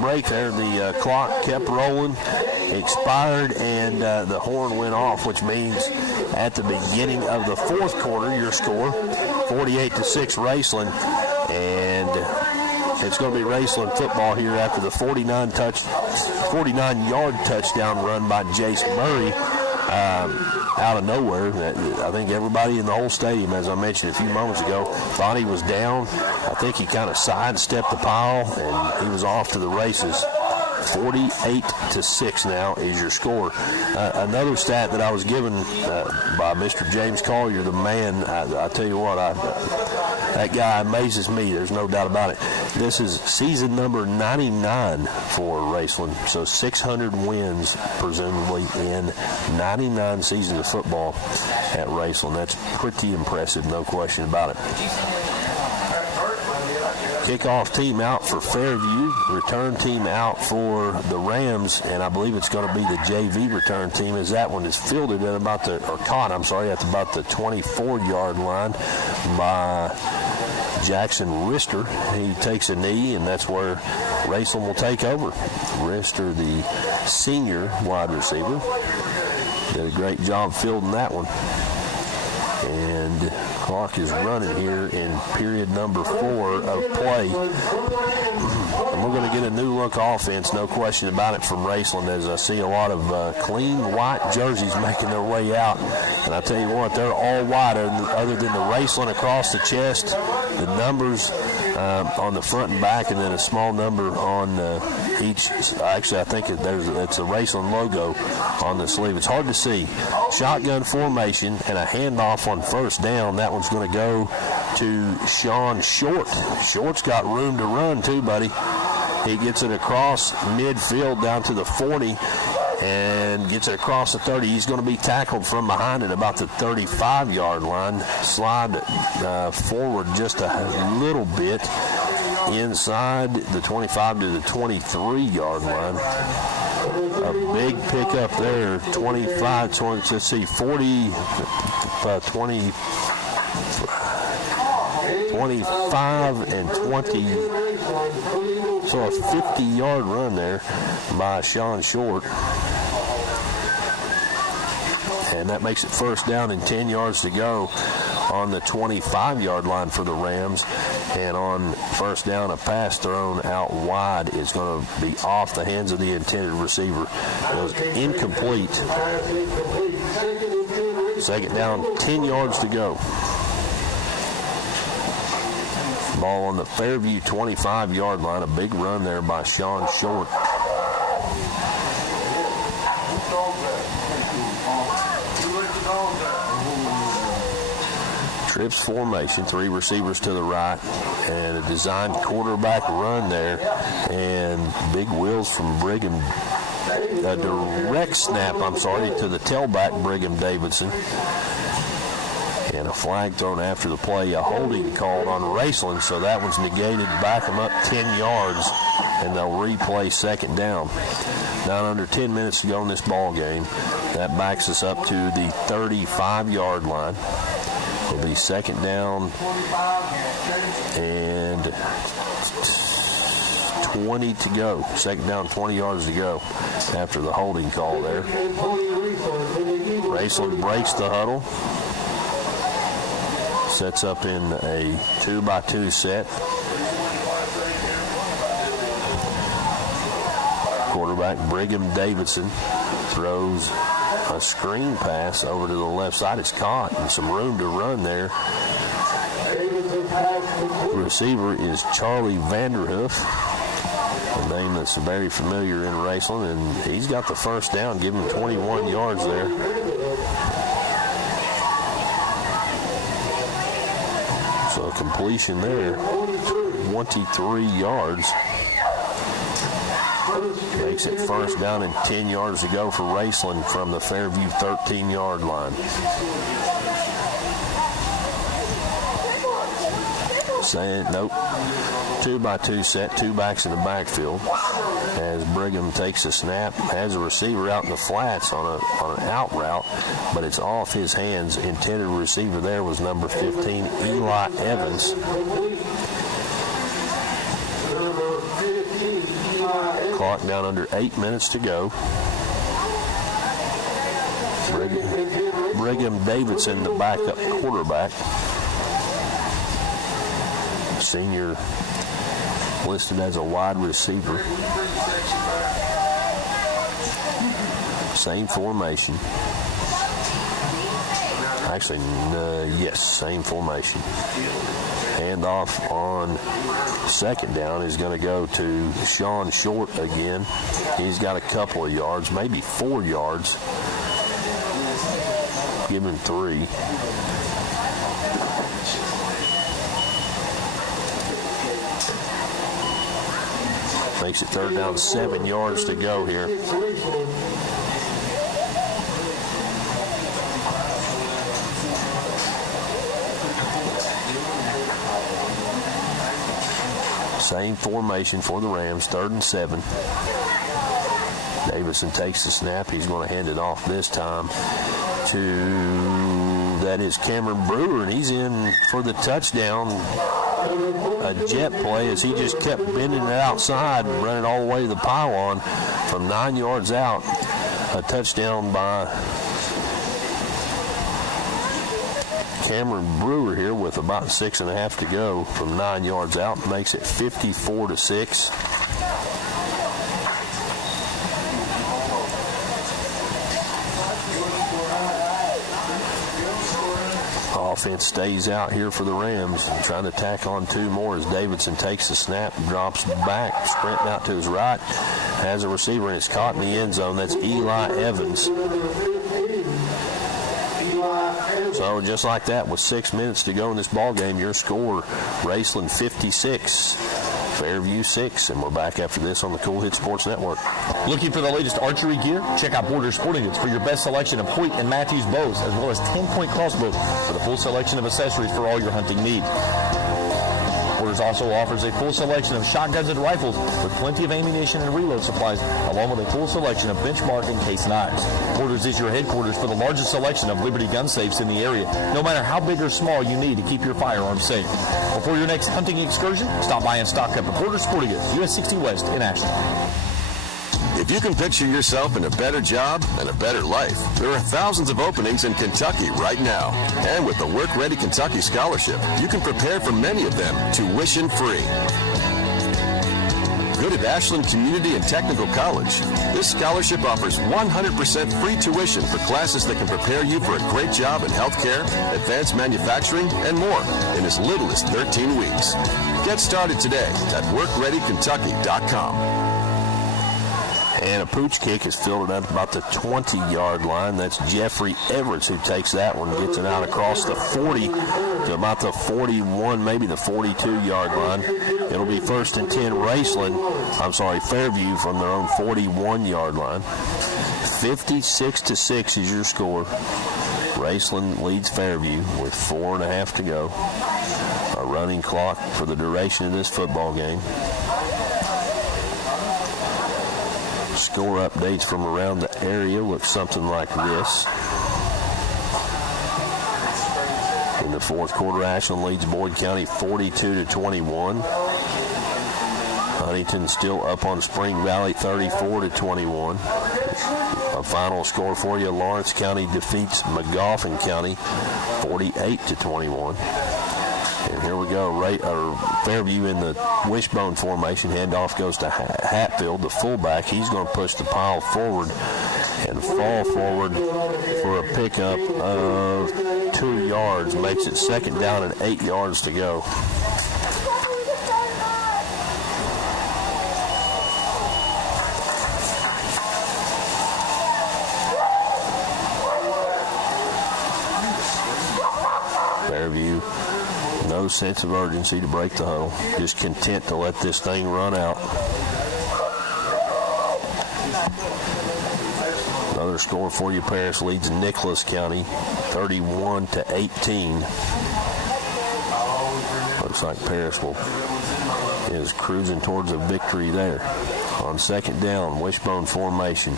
break there, the clock kept rolling, expired, and the horn went off, which means at the beginning of the fourth quarter, your score, 48-6 Raceland, and it's going to be Raceland football here after the 49-yard touchdown run by Jace Murray. out of nowhere. I think everybody in the whole stadium, as I mentioned a few moments ago, thought he was down. I think he kind of sidestepped the pile, and he was off to the races. 48-6 now is your score. Another stat that I was given by Mr. James Collier, the man, I tell you what, that guy amazes me. There's no doubt about it. This is season number 99 for Raceland, so 600 wins, presumably, in 99 seasons of football at Raceland. That's pretty impressive, no question about it. Kickoff team out for Fairview, return team out for the Rams, and I believe it's going to be the JV return team, as that one is fielded at about at about the 24-yard line by Jackson Rister. He takes a knee, and that's where Raceland will take over. Rister, the senior wide receiver, did a great job fielding that one. And clock is running here in period number 4 of play. And we're going to get a new look offense, no question about it, from Raceland, as I see a lot of clean white jerseys making their way out. And I tell you what, they're all white other than the Raceland across the chest, the numbers on the front and back, and then a small number on each. Actually, I think it's a Raceland logo on the sleeve. It's hard to see. Shotgun formation and a handoff on first down. That one's going to go to Sean Short. Short's got room to run too, buddy. He gets it across midfield down to the 40 and gets it across the 30. He's going to be tackled from behind at about the 35-yard line. Slide forward just a little bit inside the 25 to the 23-yard line. A big pickup there, 25, 20, let's see, 40, 20, 25 and 20. So a 50-yard run there by Sean Short. And that makes it first down and 10 yards to go on the 25-yard line for the Rams. And on first down, a pass thrown out wide is going to be off the hands of the intended receiver. It was incomplete. Second down, 10 yards to go. Ball on the Fairview 25-yard line. A big run there by Sean Short. Trips formation, 3 receivers to the right, and a designed quarterback run there, and big wheels from Brigham. A direct snap, to the tailback, Brigham Davidson. And a flag thrown after the play, a holding called on Raceland, so that one's negated. Back them up 10 yards, and they'll replay second down. Down under 10 minutes to go in this ball game. That backs us up to the 35-yard line. It'll be second down and 20 to go. Second down, 20 yards to go after the holding call there. Raceland breaks the huddle. Sets up in a 2-by-2 set. Quarterback Brigham Davidson throws a screen pass over to the left side. It's caught and some room to run there. The receiver is Charlie Vanderhoof, a name that's very familiar in Raceland, and he's got the first down, giving him 21 yards there. So a completion there, 23 yards. Makes it first down and 10 yards to go for Raceland from the Fairview 13-yard line. Saying nope. 2-by-2 set, 2 backs in the backfield. As Brigham takes a snap, has a receiver out in the flats on an out route, but it's off his hands. Intended receiver there was number 15, Eli Evans. Clock down under 8 minutes to go. Brigham Davidson, the backup quarterback. Senior listed as a wide receiver. Same formation. Actually, yes, same formation. Handoff on second down is going to go to Sean Short again. He's got a couple of yards, maybe 4 yards. Give him 3. Makes it third down, 7 yards to go here. Same formation for the Rams, 3rd and 7. Davison takes the snap. He's going to hand it off this time to, that is Cameron Brewer, and he's in for the touchdown. A jet play as he just kept bending it outside and running all the way to the pylon from 9 yards out. A touchdown by Cameron Brewer here with about 6.5 to go from 9 yards out. Makes it 54-6. Offense stays out here for the Rams, trying to tack on 2 more as Davidson takes the snap, drops back, sprinting out to his right, has a receiver, and it's caught in the end zone. That's Eli Evans. So just like that, with 6 minutes to go in this ball game, your score, Raceland 56, Fairview 6, and we're back after this on the Cool Hit Sports Network. Looking for the latest archery gear? Check out Borders Sporting Goods for your best selection of Hoyt and Matthews bows, as well as 10-point crossbows for the full selection of accessories for all your hunting needs. Borders also offers a full selection of shotguns and rifles with plenty of ammunition and reload supplies, along with a full selection of benchmark and case knives. Borders is your headquarters for the largest selection of Liberty gun safes in the area, no matter how big or small you need to keep your firearms safe. Before your next hunting excursion, stop by and stock up at Borders Sporting Goods, US 60 West in Ashland. If you can picture yourself in a better job and a better life, there are thousands of openings in Kentucky right now. And with the Work Ready Kentucky Scholarship, you can prepare for many of them tuition-free. Good at Ashland Community and Technical College. This scholarship offers 100% free tuition for classes that can prepare you for a great job in healthcare, advanced manufacturing, and more in as little as 13 weeks. Get started today at WorkReadyKentucky.com. And a pooch kick is fielded at about the 20-yard line. That's Jeffrey Everett who takes that one, gets it out across the 40 to about the 41, maybe the 42-yard line. It'll be 1st and 10 Fairview from their own 41-yard line. 56-6 is your score. Raceland leads Fairview with 4.5 to go. A running clock for the duration of this football game. Score updates from around the area look something like this. In the 4th quarter, Ashland leads Boyd County 42-21. Huntington still up on Spring Valley 34-21. A final score for you, Lawrence County defeats Magoffin County 48-21. And here we go, Fairview in the wishbone formation. Handoff goes to Hatfield, the fullback. He's going to push the pile forward and fall forward for a pickup of 2 yards. Makes it 2nd down and 8 yards to go. Fairview, no sense of urgency to break the huddle. Just content to let this thing run out. Another score for you. Paris leads Nicholas County 31-18. Looks like Paris is cruising towards a victory there. On 2nd down, wishbone formation.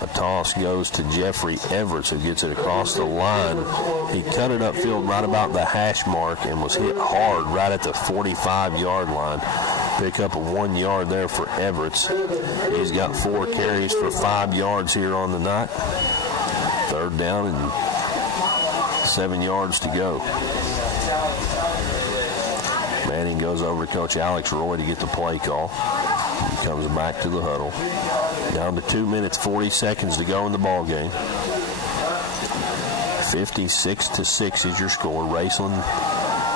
A toss goes to Jeffrey Everett, who gets it across the line. He cut it upfield right about the hash mark and was hit hard right at the 45-yard line. Pick up a 1 yard there for Everett. He's got 4 carries for 5 yards here on the night. 3rd down and 7 yards to go. Manning goes over to Coach Alex Roy to get the play call. He comes back to the huddle. Down to 2 minutes, 40 seconds to go in the ball game. 56-6 is your score. Raceland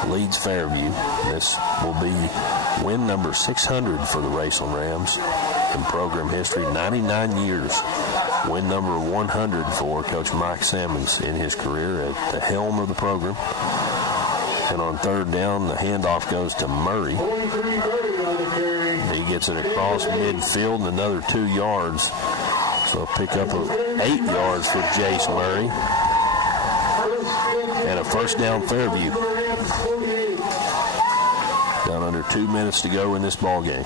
leads Fairview. This will be win number 600 for the Raceland Rams in program history, 99 years. Win number 100 for Coach Mike Sammons in his career at the helm of the program. And on third down, the handoff goes to Murray. He gets it across midfield and another 2 yards. So pick up 8 yards for Jace Murray. And a first down Fairview. Down under 2 minutes to go in this ball game.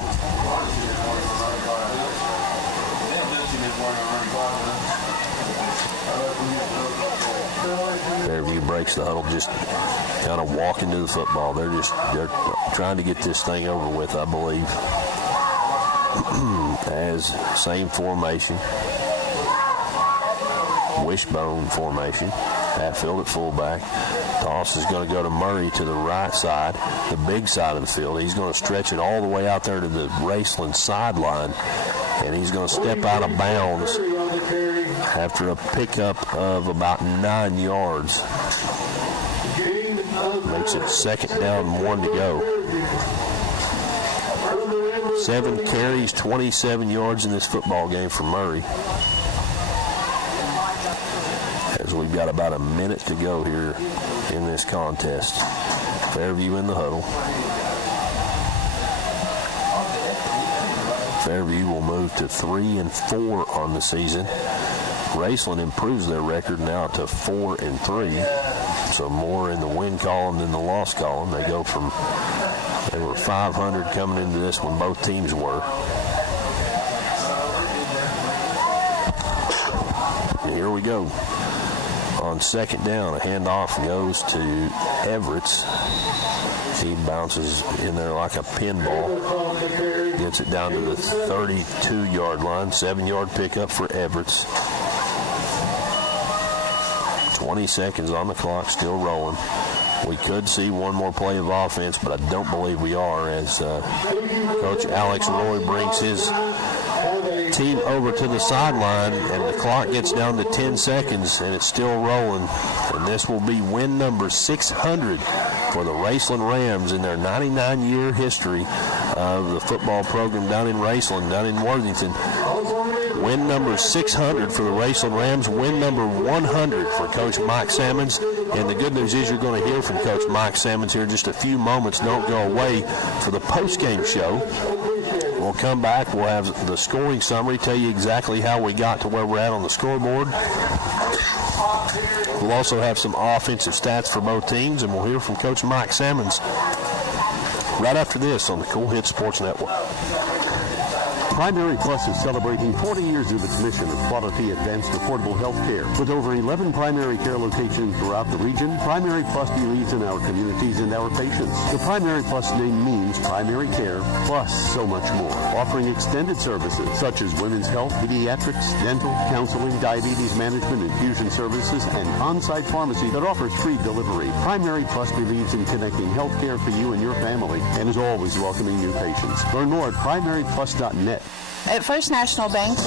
Fairview breaks the huddle, just kind of walking to the football. They're trying to get this thing over with, I believe. As same formation, wishbone formation. Hatfield at fullback. Toss is going to go to Murray to the right side, the big side of the field. He's going to stretch it all the way out there to the Raceland sideline, and he's going to step out of bounds after a pickup of about 9 yards. Makes it second down, 1 to go. 7 carries, 27 yards in this football game for Murray. As we've got about a minute to go here in this contest. Fairview in the huddle. Fairview will move to 3-4 on the season. Raceland improves their record now to 4-3. So more in the win column than the loss column. They were 500 coming into this when both teams were. And here we go. On second down, a handoff goes to Everett's. He bounces in there like a pinball. Gets it down to the 32-yard line. 7-yard pickup for Everett's. 20 seconds on the clock, still rolling. We could see one more play of offense, but I don't believe we are, as Coach Alex Roy brings his team over to the sideline, and the clock gets down to 10 seconds, and it's still rolling. And this will be win number 600 for the Raceland Rams in their 99-year history of the football program down in Raceland, down in Worthington. Win number 600 for the Raceland Rams. Win number 100 for Coach Mike Sammons. And the good news is you're going to hear from Coach Mike Sammons here in just a few moments. Don't go away for the postgame show. We'll come back. We'll have the scoring summary, tell you exactly how we got to where we're at on the scoreboard. We'll also have some offensive stats for both teams, and we'll hear from Coach Mike Sammons right after this on the Cool Hits Sports Network. Primary Plus is celebrating 40 years of its mission of quality, advanced, affordable health care. With over 11 primary care locations throughout the region, Primary Plus believes in our communities and our patients. The Primary Plus name means primary care plus so much more, offering extended services such as women's health, pediatrics, dental, counseling, diabetes management, infusion services, and on-site pharmacy that offers free delivery. Primary Plus believes in connecting health care for you and your family and is always welcoming new patients. Learn more at primaryplus.net. At First National Bank,